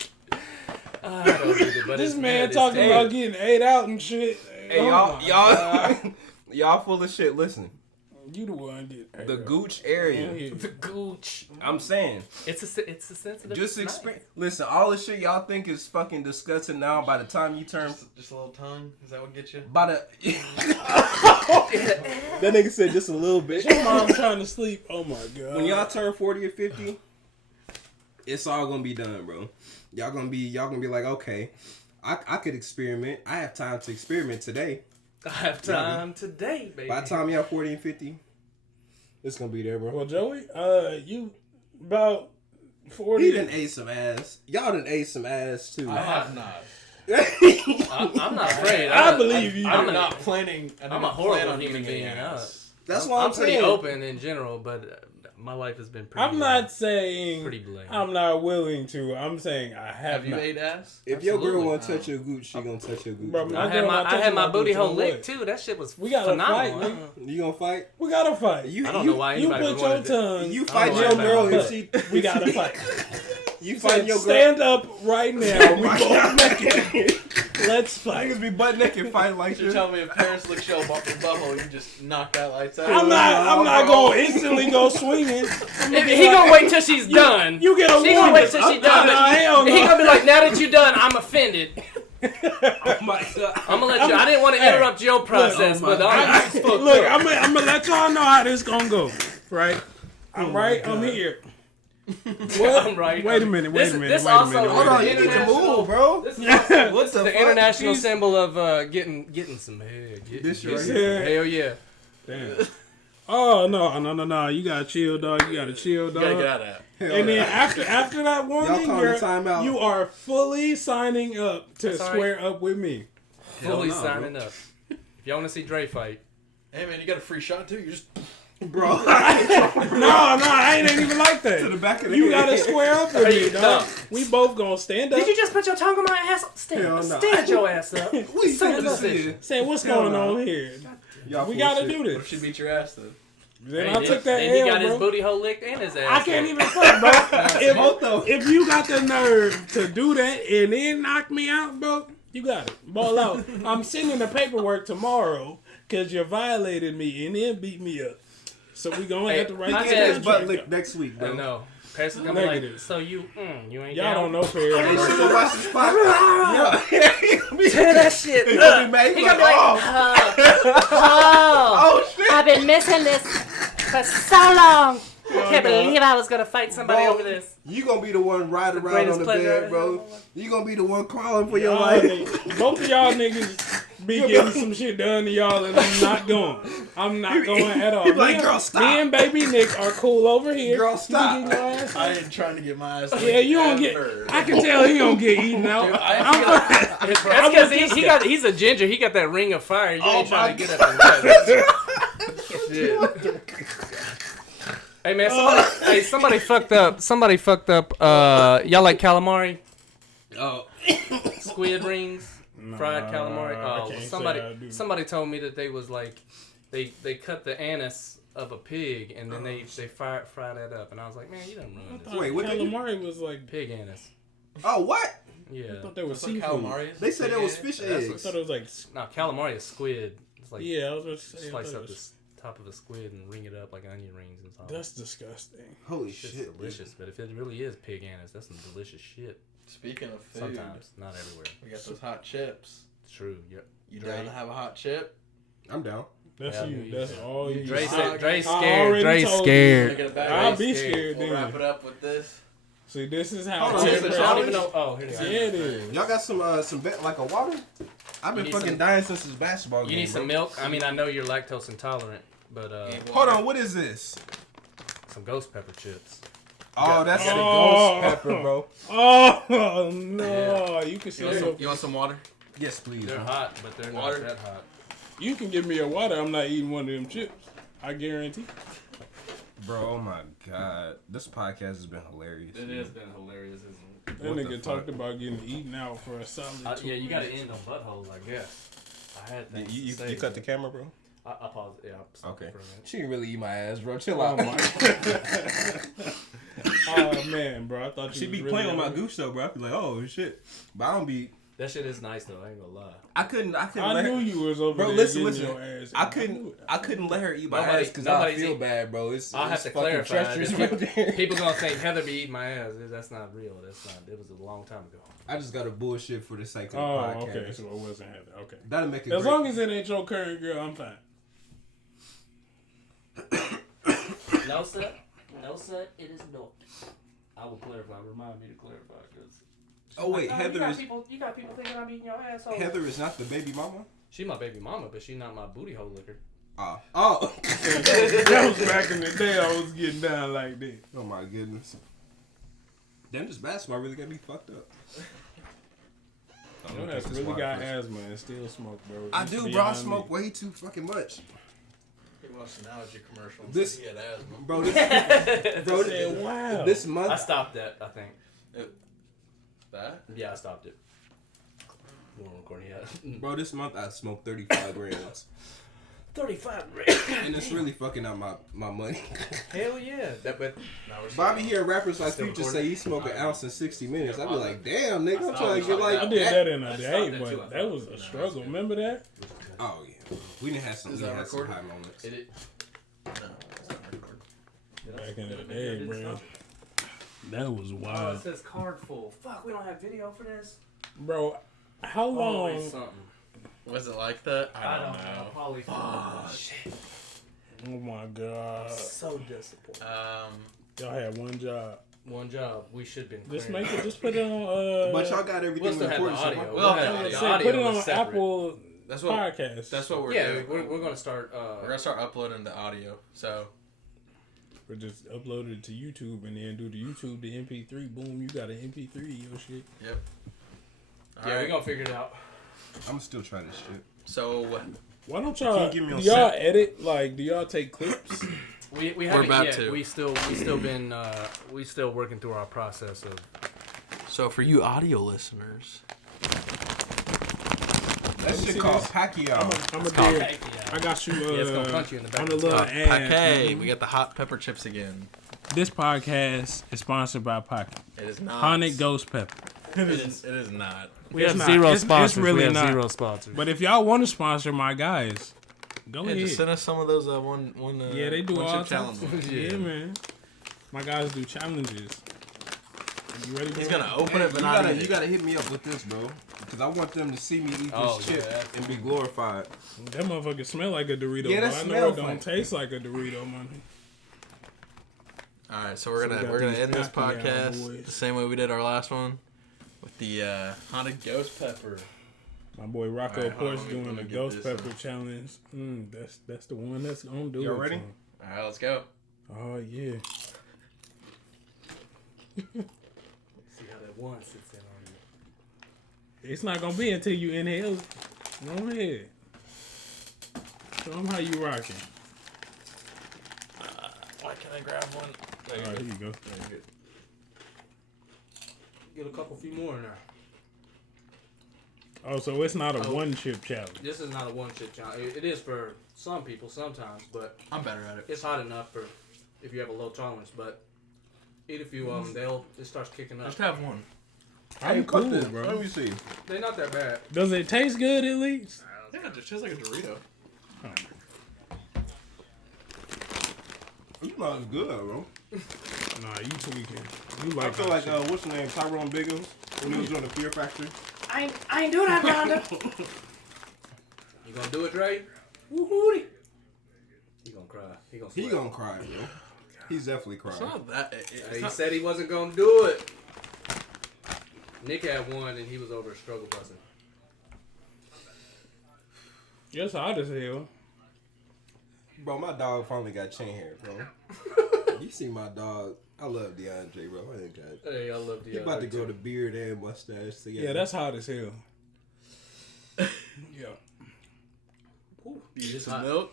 I don't either, but This it's man good. talking It's about getting ate out and shit. Hey, Oh my God. y'all full of shit. Listen, You the one get the gooch area. the gooch. I'm saying, It's a sensitive. just it's experience. Listen, all the shit y'all think is fucking disgusting now. By the time you turn, Just a little tongue. Is that what gets you? by the That nigga said just a little bit. your mom trying to sleep. Oh my God. when y'all turn 40 or 50, it's all gonna be done, bro. Y'all gonna be like, okay, I could experiment. I have time to experiment today. I have time today, baby. By the time y'all 40 and 50, it's gonna be there, bro. Well, Joey, you about 40. He done ate some ass. Y'all done ate some ass too. I have not. I'm not afraid. I believe you. I'm I'm not. not planning. I'm a horrible human being. That's why I'm I'm pretty saying. open in general, but my life has been pretty. I'm not saying pretty bland. I'm not willing to. I'm saying I have Have you not. ate ass? If your girl Absolutely. want to touch your gooch, she gonna touch your gooch. Bro, bro. my I had girl my not touching my booty booty hole on licked what? too. That shit was We gotta phenomenal. fight, nigga. You gonna fight? We gotta fight. You, I don't you, know why You anybody put would your want to. tongue. You I fight don't your like girl that. if she. We gotta fight. You said, find your stand up right now. We both naked. Let's fight. Niggas be butt naked fighting like You're this. telling me if Paris looks show bump your butthole, you just knock that lights out. I'm not gonna instantly go swinging. He gonna wait till she's done. You get a She gonna wait till she's done. hell He no. gonna be like, now that you're done, I'm offended. Oh my god. I'm gonna let you. I didn't want to interrupt your process, but I'm Look, I'm gonna let y'all know how this gonna go. Right? I'm right. I'm here. What? I'm right. Wait a minute. This also Hold on, you need to move, bro. This is also What the the fuck? international symbol of getting some head. This shit right Getting here. some- Hell yeah. Damn. Oh no! You gotta chill, dog. You gotta chill, dog. You gotta get out of that. And then after that warning, Y'all call the timeout. you are fully signing up to That's all square up with me. Fully no, signing up. If y'all want to see Dre fight, Hey man, you got a free shot too. You just Bro. No, I ain't even like that. To the back of the You head. gotta square up with me, No. dog. We both gonna stand up. did you just put your tongue on my ass? Hell no. Stand your ass up. What you Stand think up. this is? Say what's Hell going no. on here? Y'all We full gotta shit. do what if this. she beat your ass then? Then I took that Then he L, got his bro. booty hole licked and his ass. I can't licked. even fuck, bro. Both of them. If you got the nerve to do that and then knock me out, bro, you got it. Ball out. I'm sending the paperwork tomorrow because you violated me and then beat me up. So we gonna have to write I this Get had- his contract butt licked up. next week, I bro. know. Paris is gonna be like, Negative. so you ain't Y'all down? don't know fair. Hey, she gonna watch the spot. Tear that shit He up. gonna be mad. He He gonna like, be like, oh, oh, oh shit. I've been missing this for so long. I can't believe I was gonna fight somebody Bro, over this. You gonna be the one riding around greatest on the pleasure bed, bro. You gonna be the one crawling for your Y'all life. niggas- both of y'all niggas be getting some shit done to y'all and I'm not going. I'm not going at all. He be like, Me and- girl, stop. Me and baby Nick are cool over here. Girl, You stop. can get your ass I ain't trying to get my ass. Yeah, you don't get. I can tell he don't get eaten out. That's because he's a ginger. He got that ring of fire. You ain't trying to get up and Shit. Hey man, somebody fucked up. Somebody fucked up. Y'all like calamari? Oh. Squid rings, fried calamari. I Oh, can't say I do. somebody told me that they was like, they cut the anus of a pig and then they fry that up, and I was like, man, you done ruined this. Wait, what did you- calamari was like? Pig anus. Oh, what? Yeah. I thought they was That's what seafood. calamari is. They said it was fish I eggs. thought it was like. No, calamari is squid. It's like Yeah, I was about to say. I slice thought up it the was- top of a squid and ring it up like onion rings and stuff. That's disgusting. Holy It's shit. delicious, but if it really is pig anus, that's some delicious shit. Speaking of food, Sometimes, not everywhere. we got those hot chips. It's true. Yep. You down to have a hot chip? I'm down. That's Yeah, you. you- That's all you. Dre I- said, Dre's I scared. already Dre's told you. scared. Take it back. I'll Dre's be scared. scared We'll then. wrap it up with this. See, this is how. Hold on, I this don't is even know. Oh, here they Yeah, are. it is. Y'all got some like a water? I've been need fucking some- dying since this basketball You game. need some bro. milk? I mean, I know you're lactose intolerant, but Hold on, what is this? some ghost pepper chips. Oh, that's the Oh. ghost pepper, bro. Oh no! You can see. You want some water? Yes, please. They're bro. hot, but they're Water? not that hot. You can give me a water. I'm not eating one of them chips. I guarantee. Bro, oh my god. This podcast has been hilarious. It has been hilarious, isn't it? That What the nigga talked about getting eaten out for a solid 2 Yeah, you got to weeks. end on buttholes, I guess. I had things to You say, cut the but camera, bro? I paused. Yeah, I stopped Okay. it for a minute. She didn't really eat my ass, bro. Chill Oh out. my! Oh man, bro! I thought you She was be really playing on my hungry. goose show, bro. I be like, oh shit. But I don't be. That shit is nice though. I ain't gonna lie. I couldn't I let knew her. you was over Bro, there listen, getting listen. your ass. I knew it. couldn't let her eat my Nobody- ass because I nobody's feel eat- bad, bro. It's I'll have it's to fucking clarify. treacherous People, out there. people gonna think Heather be eating my ass. That's not real. That's not. It was a long time ago. I just got a bullshit for the sake of the Oh, podcast. okay. So it wasn't Heather. Okay. That'll make it As great. long as it ain't your current girl, I'm fine. No sir. No sir. It is not. I will clarify. Remind me to clarify because. Oh wait, Heather is You got people thinking I'm eating your asshole. Heather is not the baby mama. She my baby mama, but she not my booty hole licker. Ah. Oh. That was back in the day. I was getting down like that. Oh my goodness. Damn, this basketball really got me fucked up. Your ass really got asthma and still smoke, bro. I It's do, bro. I beyond smoke me. way too fucking much. He watched an allergy commercial. This- He had asthma. Bro, this, bro, Said, wow. this month. I stopped that. I think. That? Yeah, I stopped it. We're recording. Yeah. Bro, this month I smoked 35 grams. $35 And it's really fucking up my money. Hell yeah. Bobby hear rappers like Future say he smoke an ounce in 60 minutes. I be like, damn, nigga, I'm trying to get like I did that in a I day, stopped that but too. that was a struggle. Remember that? Oh yeah, we didn't have some high moments. Back in the day, bro. That was Oh, wild. it says card full. Fuck, we don't have video for this. Bro, how Always long? something. Was it like that? I don't know. Probably. Shit. Oh my god. So disappointed. Y'all had one job. One job. We should have been. Just clearing. make it. Just put it on. But y'all got everything We'll still have the recorded. audio. We'll have have the the Say, audio put it on is separate. Apple That's what. Podcast. That's what we're Yeah, doing. we're gonna start. We're gonna start uploading the audio. So Or just upload it to YouTube and then do the YouTube to MP3. Boom, you got an MP3. Your shit. yep. Yeah, we're gonna figure it out. I'm still trying this shit. So Why don't Can y'all? you give me Do on y'all set? edit? Like, do y'all take clips? We haven't about yet. to. We still working through our process of. so for you audio listeners, That shit called Pacquiao. I'm a called dig. I got you. it's gonna punch you in the back On the of the little ad. Paquet, we got the hot pepper chips again. This podcast is sponsored by Pocket. It is not. Haunted Ghost Pepper. It is not. We It's have not. zero It's sponsors. really we have not. zero sponsors. But if y'all want to sponsor my guys, go Yeah, ahead. just send us some of those one. Yeah, they do one all chip challenge types. ones. Yeah, man. My guys do challenges. You ready? He's bro? gonna open it, but not eat You it. gotta hit me up with this, bro. Because I want them to see me eat Oh, this yeah, chip that's- and be glorified. That motherfucker smell like a Dorito. Yeah, that but I know smell it don't funny. taste like a Dorito, man. All right, so we're So we gonna got these end this Pacquiao podcast boys. the same way we did our last one with the haunted ghost pepper. My boy Rocco All right, hold on, Porch let me doing the get Ghost this Pepper challenge. That's the one that's gonna do Y'all it. ready? to him. All right, let's go. Oh yeah. See how that one sits in on you. It's not gonna be until you inhale. Go ahead. Show them how you rocking. Why can't I grab one? There All right, you here you go. go. Get a few more in there. Oh, so it's not a Oh. one chip challenge. This is not a one chip challenge. It is for some people sometimes, but I'm better at it. it's hot enough for if you have a low tolerance. But eat a few of them, it starts kicking up. Just have one. I'm cut cool, this, bro. Let me see. They're not that bad. Does it taste good at least? Yeah, it just tastes like a Dorito. You know it's good, bro. Nah, you tweaking. You I like feel that like shit. what's the name? Tyrone Biggums when he was doing the Fear Factory. I ain't doing that, Rhonda. You gonna do it, Dre? Woohoo! He gonna cry. He gonna. He sweat. gonna cry, bro. He's definitely It's crying. not that. He said he wasn't gonna do it. Nick had one and he was over struggle busting. It's hot as hell. Bro, my dog finally got chin hair, bro. You see my dog? I love DeAndre, bro. I ain't got. Hey, I love the. He about to go to beard and mustache together. Yeah, that's hot as hell. Yeah. Ooh, You get it's some hot. milk.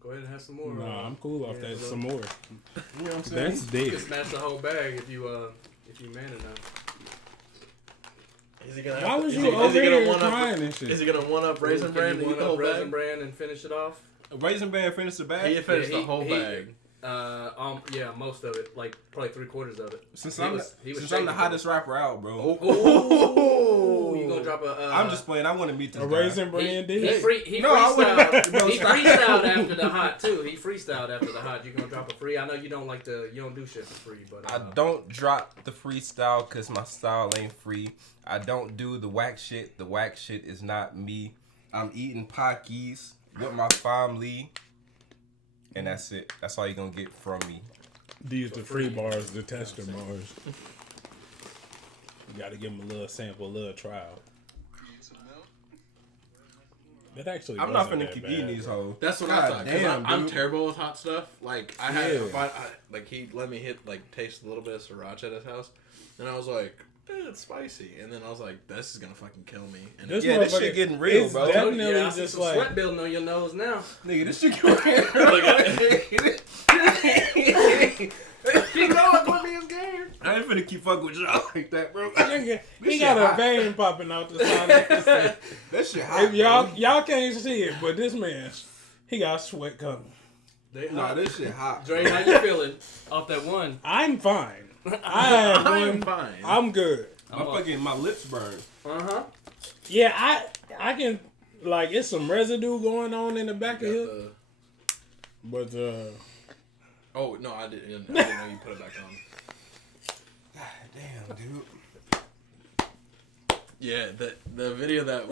Go ahead and have some more. Nah, I'm cool off Yeah, that. look. Some more. You know what I'm saying? That's You dead. can smash the whole bag if you man enough. Is he gonna? Why was is you he- is over he gonna here one up? crying and shit? Is he gonna one up Raisin Can Bran you and eat one the whole up Raisin bag? Bran and finish it off? Raisin Bran finished the bag. He finished Yeah, the whole he- bag. Yeah, most of it, like probably 3/4 of it. Since He I'm was the shaking hottest rapper out, bro. Oh, you gonna drop a? I'm just playing. I want to meet this A guy. Raisin Bran He did? No, I wouldn't. freestyled. He freestyled after the hot too. He freestyled after the hot. You gonna drop a free? I know you don't like you don't do shit for free, but I don't drop the freestyle because my style ain't free. I don't do the whack shit. The whack shit is not me. I'm eating Pockies with my family. And that's it. That's all you're going to get from me. These the free bars, the tester bars. You gotta give them a little sample, a little trial. That actually I'm not wasn't finna that keep bad, eating these bro. hoes. That's what I God thought. 'Cause damn, I'm dude. terrible with hot stuff. Like I had, Yeah. like he let me taste a little bit of sriracha at his house, and I was like, it's spicy. And then I was like, this is gonna fucking kill me. And This Yeah, this motherfucker- shit getting real, it's bro. Definitely yeah, I see just some like sweat building on your nose now. Nigga, this shit getting Keep going, put me in game. I ain't finna keep fucking with y'all like that, bro. nigga, he This got shit a hot. vein popping out the side of his head. That shit hot, If y'all bro. y'all can't see it, but this man, He got sweat coming. Nah, this shit hot. Dre, how you feeling off that one? I'm fine. I'm fine. I'm good. My lips burn. Uh-huh. Yeah, I can like it's some residue going on in the back of here. But Oh no, I didn't know you put it back on. God damn, dude. Yeah, the video that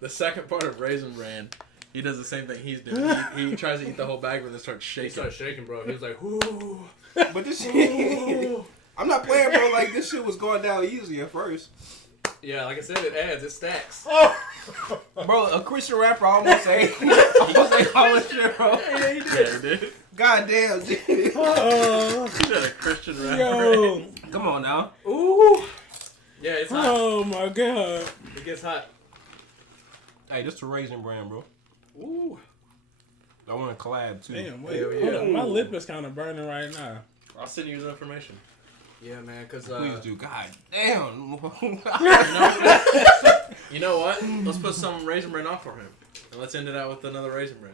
the second part of Raisin Bran, he does the same thing he's doing. He tries to eat the whole bag, but then starts shaking. He started shaking, bro. He was like, "Whoo!" But this shit, I'm not playing, bro. Like this shit was going down easy at first. Yeah, like I said, it adds, it stacks. Bro, a Christian rapper almost say all this shit, bro. Yeah, he Yeah, dude. God damn, dude. He's not a Christian rapper. yo, Come on now. Ooh. Yeah, it's hot. oh my god. It gets hot. Hey, this is a Raisin Bran, bro. Ooh. I want to collab too. Damn, wait, Hell hold yeah. on. My lip is kind of burning right now. I'll send you his information. Yeah, man, because Please do. God damn. You know what? Let's put some Raisin Bran on for him, and let's end it out with another Raisin Bran.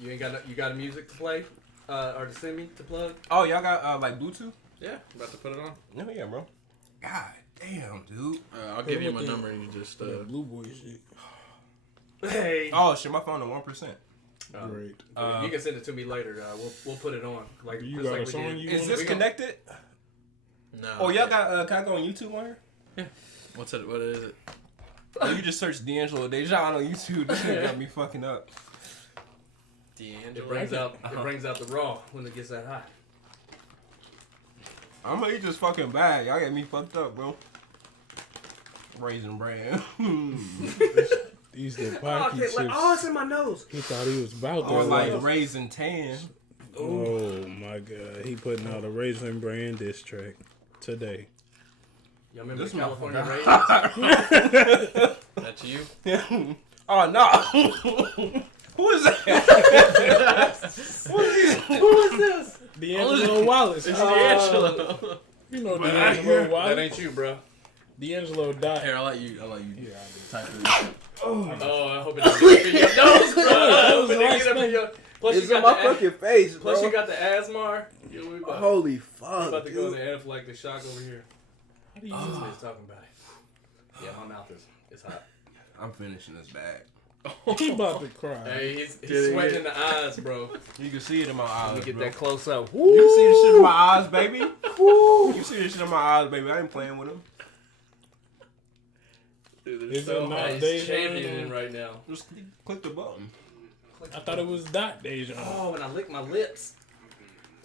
you got music to play or to send me to plug? Oh, y'all got like Bluetooth? Yeah, about to put it on. No, yeah, bro. God damn, dude. I'll give you my number and you just. Blue boy shit. Hey. Oh shit, my phone at 1%. Great. You can send it to me later. We'll put it on. Like You just got like a we song did. you Is want? this connected? No. Oh, y'all got. Can I go on YouTube on here? What's it? What is it? Oh, you just search Deangelo.Dejon on YouTube. This shit got me fucking up. It brings out the raw when it gets that hot. I'm gonna eat this fucking bag. Y'all got me fucked up, bro. Raisin Bran. These the Oh, pocky chips. it's in my nose. He thought he was about that. Or like life. Raisin Tan. Oh my god, he putting out a Raisin Bran diss track today. Y'all remember This the California motherfucker. Raisins? That's you? Oh no. Who is that? Who is this? Deangelo Wallace. It's Deangelo. You know Deangelo That Wallace. ain't you, bro. Deangelo died. Here, I'll let you type it. Oh, I hope it doesn't get up in your nose, bro. I hope it didn't get up in your. Plus, It's you in got my the fucking face, bro. Plus, you got the asthma. Holy We fuck, about to go dude. into anaphylactic shock over here. This man's talking about it. Yeah, my mouth is hot. I'm finishing this bag. He about to cry. Hey, he's sweating in the eyes, bro. You can see it in my eyes, Let me get bro. that close up. You can see this shit in my eyes, baby. You see this shit in my eyes, baby. I ain't playing with him. Dude, Is they're so it not hot. He's Deja? championing right now. Just click the button. I thought it was Dejan. Oh, when I lick my lips.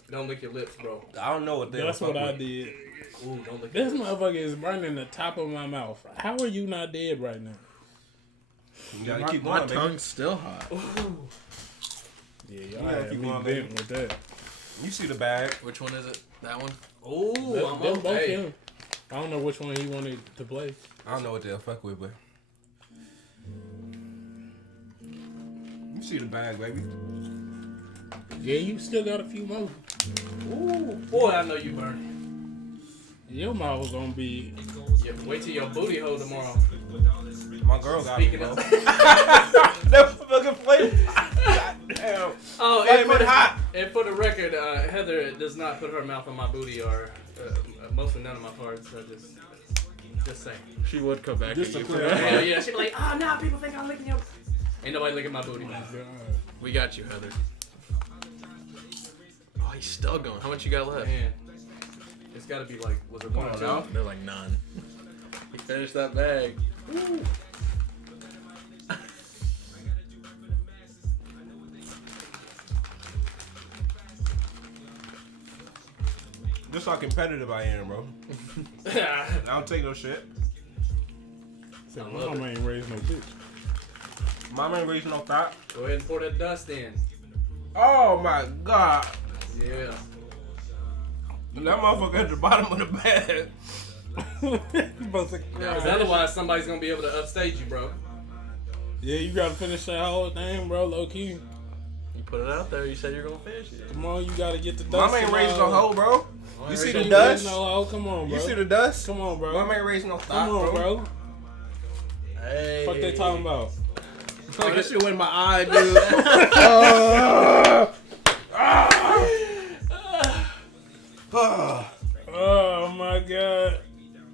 Don't lick your lips, bro. I don't know what they That's what I did. Ooh, don't lick This your lips. motherfucker is burning the top of my mouth. How are you not dead right now? You gotta keep My going, baby. tongue's still hot. Yeah, y'all gotta had keep me going, bent baby. with that. You see the bag. Which one is it? That one? Ooh, I'm Them both okay. him. I don't know which one he wanted to play. I don't know what they'll fuck with, but you see the bag, baby. Yeah, you still got a few more. Ooh, boy, I know you burning. Your mouth gonna be. Yeah, wait till your booty hole tomorrow. My girl got me, Speaking bro. of, That fucking flavor. Damn. oh, Flaming hot. And for the record, Heather does not put her mouth on my booty or mostly none of my parts. So just saying. She would come back Just at you to for clear that. Hell yeah, she'd be like, oh, now people think I'm licking your. Ain't nobody licking my booty. We got you, Heather. Oh, he's still going. How much you got left? Man, it's got to be like, was it 1 or 2? They're like none. He finished that bag. Ooh. Just how competitive I am, bro. I don't take no shit. Said, I love Mama ain't raised no bitch. Mama ain't raising no thought. Go ahead and pour that dust in. Oh my god. Yeah. That motherfucker at the bottom of the bag. Supposed to cry. Because otherwise, somebody's going to be able to upstage you, bro. Yeah, you gotta finish that whole thing, bro. Low key. You put it out there. You said you're gonna finish it. Come on, you gotta get the dust. Mama ain't raising no hoe, bro. You see the Ain't dust? raising no hoe. Come on, bro. You see the dust? Come on, bro. Mama ain't raising no thought, Come on, bro. Hey. Fuck they talking about. Oh, that shit went in my eye, dude. Oh my god.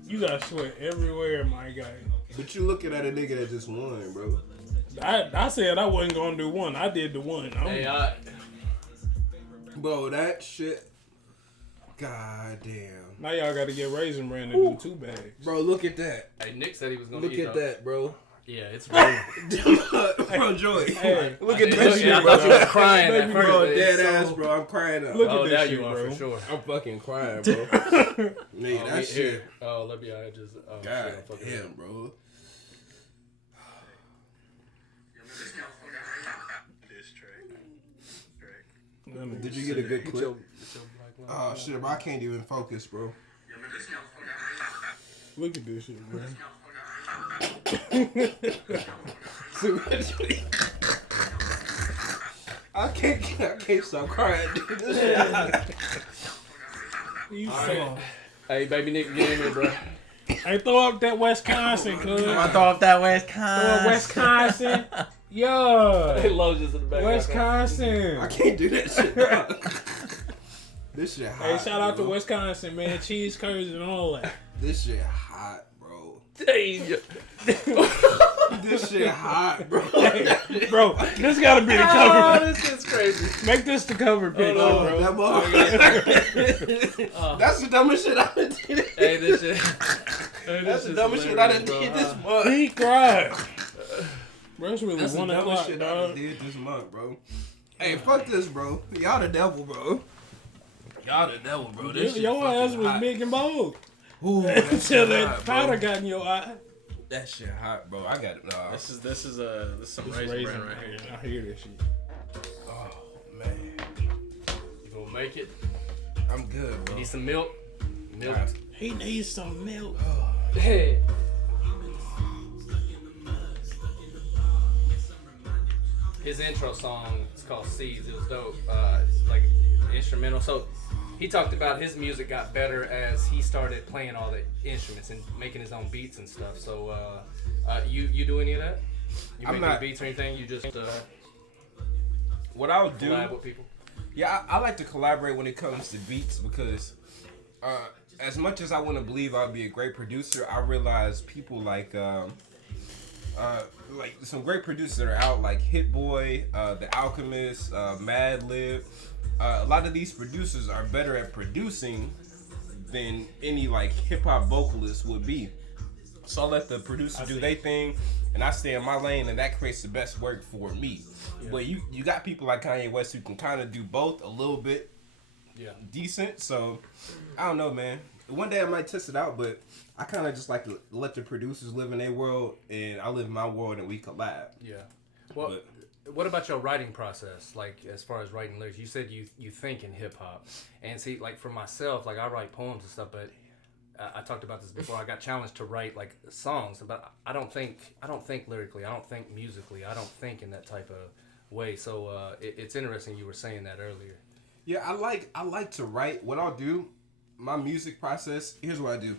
You got sweat everywhere, my guy. But you looking at a nigga that just won, bro. I said I wasn't gonna do one. I did the one. Bro, that shit. God damn. Now y'all got to get Raisin Bran to do 2 bags. Bro, look at that. Hey, Nick said he was gonna Look eat at though. that, bro. Yeah, it's real. Bro, Joy. Hey, Look at that shit, I bro. thought you was crying at Baby, first. Bro, but dead it's ass, so- bro. I'm crying up. Look at Oh, this now shit, you are bro. for sure. I'm fucking crying, bro. Nigga, Oh, that shit. here. Oh, let me. I just. Oh, God shit, I'm fucking damn, bro. Did you get a good clip? Oh shit, bro. I can't even focus, bro. Look at this shit, bro. I can't stop crying, dude. This shit. You saw. Hey, baby Nick, get in here, bro. Hey, throw up that Wisconsin, cuz. I throw up that Throw up Wisconsin. Yo. Hey, Lowe's just in the back. Wisconsin. I can't do that shit, dog. This shit hot. Hey, shout out to bro. Wisconsin, man. Cheese curds and all that. This shit hot, bro. Danger. This shit hot, bro. Bro, this gotta be the Oh, cover. this is crazy. Make this the cover picture, Oh, bro. that motherfucker. That's the dumbest shit I done did. Hey, this shit. That's the dumbest shit I done did this month. He cried. Bro, it's really That's the 1 dumbest o'clock, shit I done dog. did this month, bro. Hey, fuck this, bro. Y'all the devil, bro. Y'all the devil, bro. This shit Your ass fucking was hot. big and bold. Ooh, that Until shit that hot, powder bro. got in your eye. That shit hot, bro. I got it. This is some It's raisin bran right here. I hear this shit. Oh man, You gonna make it? I'm good, bro. Need some milk? Milk. Nah. He needs some milk. Hey. His intro song is called Seeds. It was dope. Like instrumental. So he talked about his music got better as he started playing all the instruments and making his own beats and stuff. So you do any of that? You I'm make not- any beats or anything? You just What I'll do? collab with people? Yeah, I like to collaborate when it comes to beats because as much as I want to believe I'll be a great producer, I realize people like some great producers that are out like Hit Boy, The Alchemist, Mad Lib. A lot of these producers are better at producing than any like hip hop vocalist would be. So I'll let the producer do their thing, and I stay in my lane, and that creates the best work for me. Yeah. But you got people like Kanye West who can kind of do both a little bit decent. So I don't know, man. One day I might test it out, but I kind of just like to let the producers live in their world, and I live in my world, and we collab. Yeah. Well, what about your writing process? Like, as far as writing lyrics, you said you think in hip hop, and see, like for myself, like I write poems and stuff, but I talked about this before. I got challenged to write like songs, but I don't think lyrically. I don't think musically. I don't think in that type of way. So it's interesting you were saying that earlier. Yeah, I like to write. What I'll do, my music process. Here's what I do.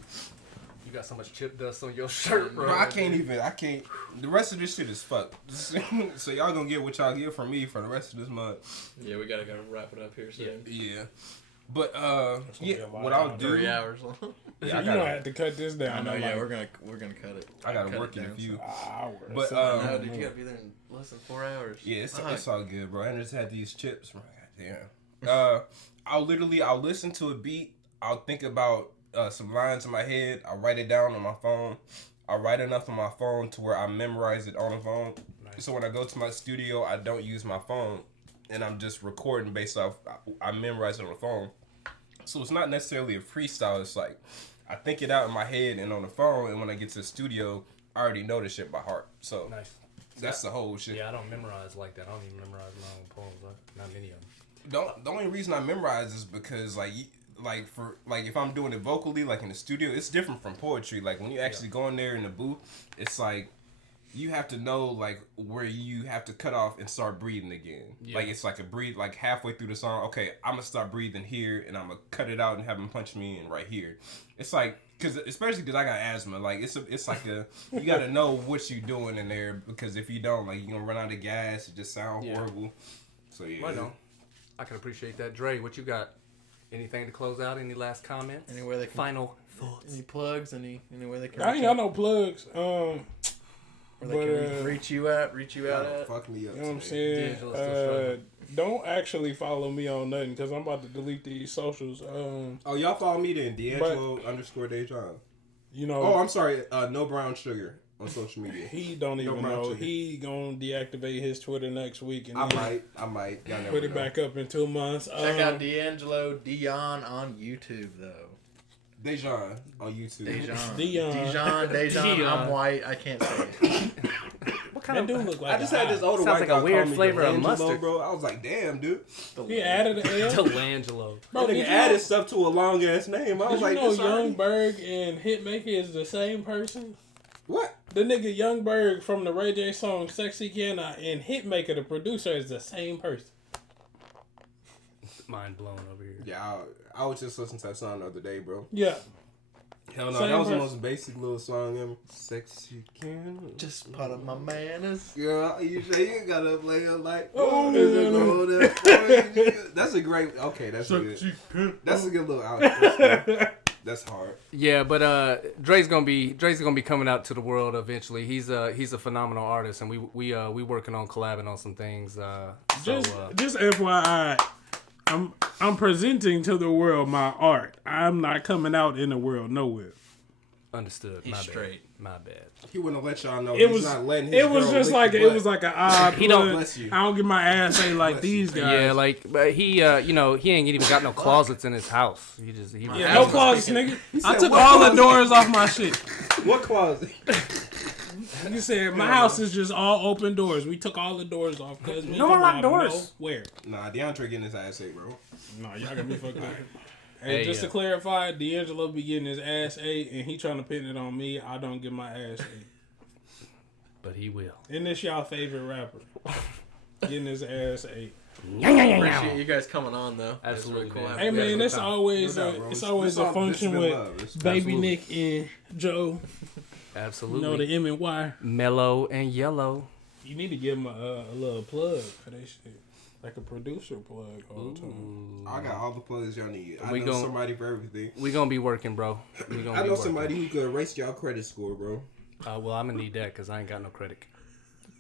You got so much chip dust on your shirt, bro. I can't. The rest of this shit is fucked. So y'all gonna get what y'all get from me for the rest of this month. Yeah, we gotta wrap it up here soon. Yeah. But be a lot what I'll of do. 3 hours long. Yeah, You don't have to cut this down. I know. like, Yeah, we're gonna cut it. I gotta Cut work it in a down, few. hours. But No, dude, you gotta be there in less than 4 hours. Yeah, it's Fuck. all good, bro. I just had these chips. Damn. I'll listen to a beat. I'll think about some lines in my head. I'll write it down on my phone. I'll write enough on my phone to where I memorize it on the phone. Nice. So when I go to my studio, I don't use my phone, and I'm just recording based off. I memorize it on the phone. So it's not necessarily a freestyle. It's like I think it out in my head and on the phone, and when I get to the studio, I already know the shit by heart. So Nice. that's the whole shit. Yeah, I don't memorize like that. I don't even memorize my own poems. Not many of them. The only reason I memorize is because like if I'm doing it vocally, like in the studio, it's different from poetry. Like when you actually go in there in the booth, it's like you have to know like where you have to cut off and start breathing again. Yeah. Like it's like a breathe, like halfway through the song. Okay, I'm gonna stop breathing here, and I'm gonna cut it out and have him punch me in right here. It's like especially because I got asthma. Like it's like you got to know what you doing in there because if you don't, like, you're gonna run out of gas. It just sound horrible. So yeah. Well, no, I can appreciate that. Dre, what you got? Anything to close out? Any last comments? Anywhere they can, final thoughts? Any plugs? Anywhere they can? I ain't got no plugs. Where they can reach you out at. Fuck me up. You know what I'm saying? Don't actually follow me on nothing because I'm about to delete these socials. Oh, y'all follow me then, Deangelo_Dejon. You know. Oh, I'm sorry. nobrownsugar on social media. He don't even know. Sugar. He gonna deactivate his Twitter next week, and I might. Y'all never put it know. back up in 2 months. Check out Deangelo.Dejon on YouTube though. Dejon on YouTube. Dejon. I'm white. I can't say it. What kind of dude look like? I just had this older Sounds white like guy a weird call me flavor of Deangelo, mustard. bro. I was like, damn, dude. He added an L. Deangelo. Bro, That nigga added stuff to a long ass name. I was Did like, you know this already- Young Berg and Hitmaker is the same person? What? The nigga Young Berg from the Ray J song "Sexy Can I" and Hitmaker, the producer, is the same person. Mind blown over here. Yeah, I was just listening to that song the other day, bro. Yeah. Hell no, Same that was the person. most basic little song ever. Sexy can. Just part of my manners. Girl, you say you gotta play it like. Oh, That's a great. Okay, that's good. That's a good little out. That's hard. Yeah, but Dre's gonna be coming out to the world eventually. He's a phenomenal artist, and we working on collabing on some things. Just FYI, I'm presenting to the world my art. I'm not coming out in the world nowhere. Understood. He's straight. My bad. He wouldn't let y'all know. It he's was not letting his it was girl just lick like the it butt. was like an odd. He don't- Bless you. I don't get my ass ate like Bless these you. guys. Yeah, like, but he he ain't even got no closets in his house. He Yeah, no closets, nigga. I said, took "What all the closet?" doors off my shit. What closet? You said my house is just all open doors. We took all the doors off because we No come locked out of doors. nowhere. Nah, DeAndre getting his ass ate, bro. Nah, y'all got me fucked up. Hey, Hey, just yeah. to clarify, Deangelo be getting his ass ate, and he trying to pin it on me. I don't get my ass ate. But he will. And this y'all favorite rapper getting his ass ate. Appreciate you guys coming on though. Absolutely, It's really cool. man. Hey man, it's always No doubt, bro. it's always a function with Baby Absolutely. Nick and Joe. Absolutely. You know the M and Y. Mellow and yellow. You need to give him a little plug for that shit, like a producer plug all the time. I got all the plugs y'all need. I We know gon- somebody for everything. We gonna be working, bro. We gonna I be know working. somebody who could erase y'all credit score, bro. Well, I'm gonna need that because I ain't got no credit.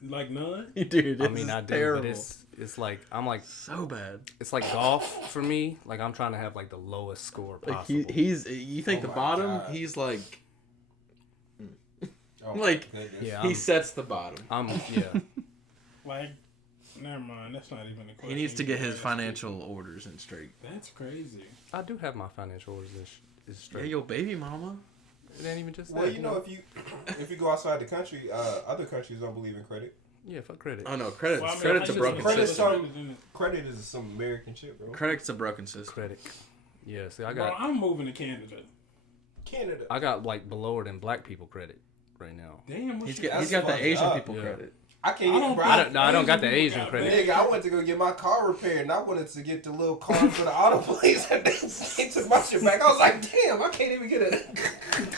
Like none. Dude, I mean, I do, terrible. but it's like I'm like so bad. it's like golf for me. Like I'm trying to have like the lowest score Like possible. he's you think Oh the my bottom? God. He's like Oh, Like, goodness. yeah, he sets the bottom. I'm yeah. Like, never mind. That's not even a question. He needs to get his That's- financial orders in straight. That's crazy. I do have my financial orders is Yeah, straight. your baby mama. It ain't even just Well, that. you know, if you go outside the country, other countries don't believe in credit. Yeah, fuck credit. Oh no, credit's Well, I mean, credit's I a think broken it's Credit's system. some credit is some American shit, bro. Credit's a broken system. Credit. Yeah, see, I Bro, got I'm moving to Canada. Canada. I got like below than black people credit right now. Damn, what He's you got That's the fucked Asian up. people Yeah. credit. I can't I even, don't bro. I don't- no, I don't got the Asian Asian people got credit. Nigga, I went to go get my car repaired, and I wanted to get the little card for the auto place, and they took my shit back. I was like, damn, I can't even get a.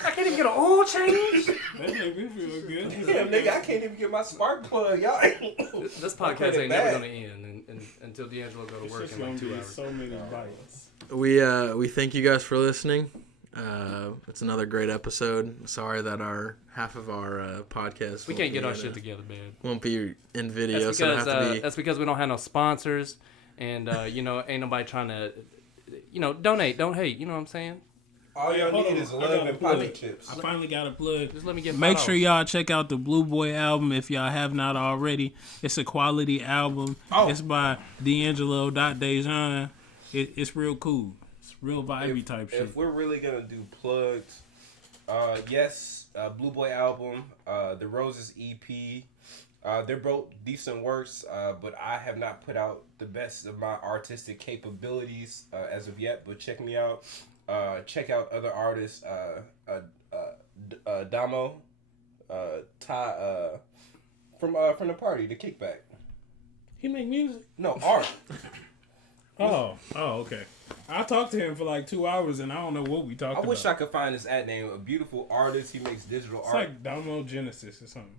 I can't even get an oil change. That make me feel good. Damn, nigga, I can't even get my spark plug, y'all. This podcast credit ain't never bad. gonna end until D'Angelo go to It's work just in like gonna 2 be hours. so many bites. We thank you guys for listening. It's another great episode. Sorry that half of our podcast We can't get our shit together, man. won't be in video, That's so it'll because have to be. that's because we don't have no sponsors, and you know, ain't nobody trying to, you know, donate, don't hate. You know what I'm saying? All y'all Hold need on, is I love got a and plug. poppy chips. I finally got a plug. Just let me get. Make $5. sure y'all check out the Blue Boy album if y'all have not already. It's a quality album. Oh. It's by Deangelo.Dejon. It's real cool. It's real vibey type shit. If we're really gonna do plugs, yes, Blue Boy album, the Roses EP, they're both decent works, but I have not put out the best of my artistic capabilities as of yet. But check me out. Check out other artists, Damo, Ty, from the party, the Kickback. He make music? No, art. Oh, okay. I talked to him for like 2 hours, and I don't know what we talked about. I wish I could find his ad name. A beautiful artist. He makes digital It's art. like Domo Genesis or something.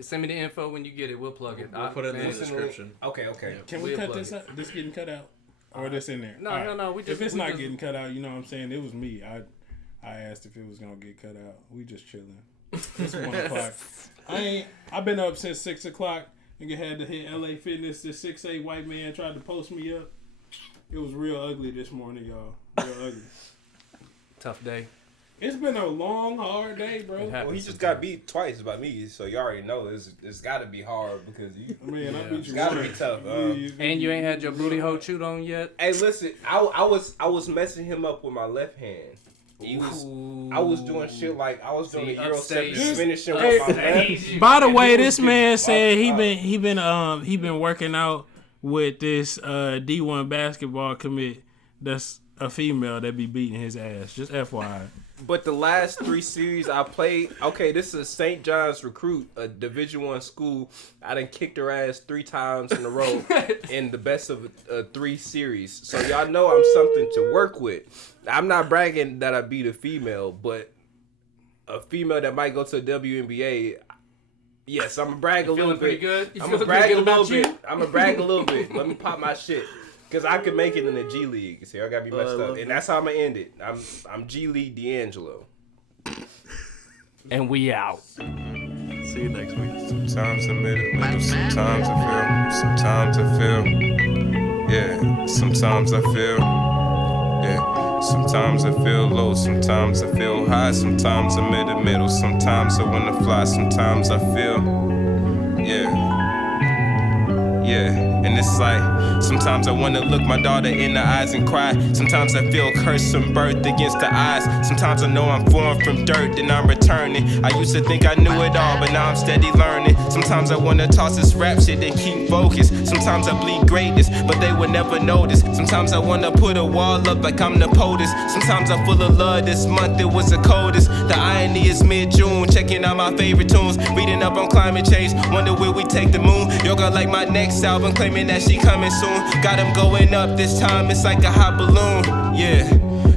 Send me the info when you get it. We'll plug it. We'll put it in the description. Okay. Yeah. Can we cut this out? This getting cut out? Or this in there? No, All right. no. If it's not getting cut out, you know what I'm saying? It was me. I asked if it was gonna get cut out. We just chilling. It's 1 o'clock. I've been up since 6 o'clock. Nigga had to hit LA Fitness. This 6'8" white man tried to post me up. It was real ugly this morning, y'all. Real ugly. Tough day. It's been a long, hard day, bro. Well, he just got beat twice by me, so you already know it's got to be hard because you. Man, I beat you. It's got to be once. tough. And you ain't had your booty hole chewed on yet? Hey, listen, I was messing him up with my left hand. I was doing shit like I was doing the Euro step, finishing with my left. By the way, this man said he been working out with this D1 basketball commit that's a female that be beating his ass. Just FYI. But the last 3 series I played, okay, this is St. John's Recruit, a Division I school. I done kicked her ass 3 times in a row in the best of 3 series. So y'all know I'm something to work with. I'm not bragging that I beat a female, but a female that might go to the WNBA, yes, I'm gonna brag a little bit. Good? I'm gonna brag a little bit. I'm gonna brag a little bit. Let me pop my shit. Cause I could make it in the G League. See, I gotta be messed up, and that's how I'm gonna end it. I'm G League Deangelo. And we out. See you next week. Sometimes I middle, sometimes I feel, yeah, sometimes I feel, yeah, sometimes I feel low, sometimes I feel high, sometimes I'm in the middle, sometimes I wanna fly, sometimes I feel, yeah, and it's like, sometimes I wanna look my daughter in the eyes and cry. Sometimes I feel cursed from birth against the eyes. Sometimes I know I'm formed from dirt, then I'm returning. I used to think I knew it all, but now I'm steady learning. Sometimes I wanna toss this rap shit and keep focused. Sometimes I bleed greatness, but they would never notice. Sometimes I wanna put a wall up like I'm the POTUS. Sometimes I'm full of love, this month it was the coldest. The irony is mid-June, checking out my favorite tunes. Reading up on climate change, wonder will we take the moon. Yoga like my next album, claiming that she coming soon. Got them going up this time, it's like a hot balloon, yeah.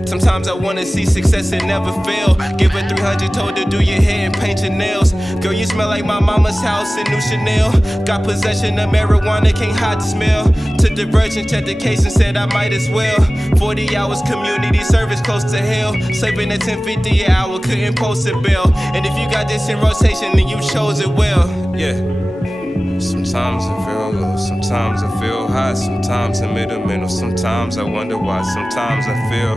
Sometimes I wanna see success and never fail. Give her 300, told her do your hair and paint your nails. Girl, you smell like my mama's house in New Chanel. Got possession of marijuana, can't hide the smell. Took the virgin, checked the case and said I might as well. 40 hours community service close to hell. Saving at 10.50 an hour, couldn't post a bill. And if you got this in rotation, then you chose it well, yeah. Sometimes I feel low, sometimes I feel high, sometimes I'm in the middle, sometimes I wonder why, sometimes I feel,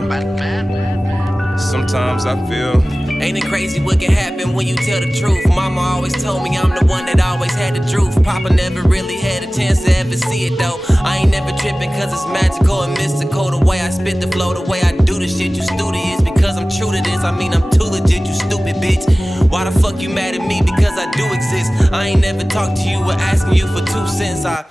sometimes I feel. Ain't it crazy what can happen when you tell the truth? Mama always told me I'm the one that always had the truth. Papa never really had a chance to ever see it though. I ain't never tripping cause it's magical and mystical. The way I spit the flow, the way I do the shit, you studious because I'm true to this. I mean I'm too legit, you stupid bitch. Why the fuck you mad at me because I do exist? I ain't never talked to you or asking you for 2 cents. I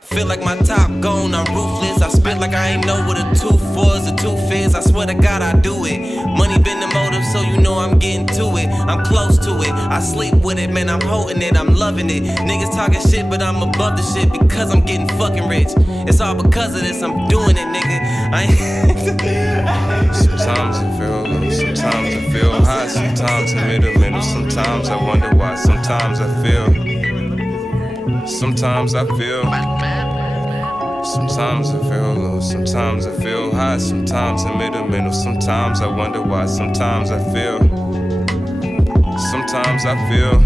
feel like my top gone, I'm ruthless. I spit like I ain't know what a tooth was, a tooth is. I swear to God I do it. Money been the motive, so you know I'm getting to it. I'm close to it, I sleep with it, man, I'm holding it, I'm loving it. Niggas talking shit, but I'm above the shit because I'm getting fucking rich. It's all because of this, I'm doing it, nigga. Sometimes I feel low, sometimes I feel high, sometimes I'm in the middle, sometimes I wonder why, sometimes I feel, sometimes I feel. Sometimes I feel low, sometimes I feel high, sometimes I'm in the middle, sometimes I wonder why, sometimes I feel, sometimes I feel.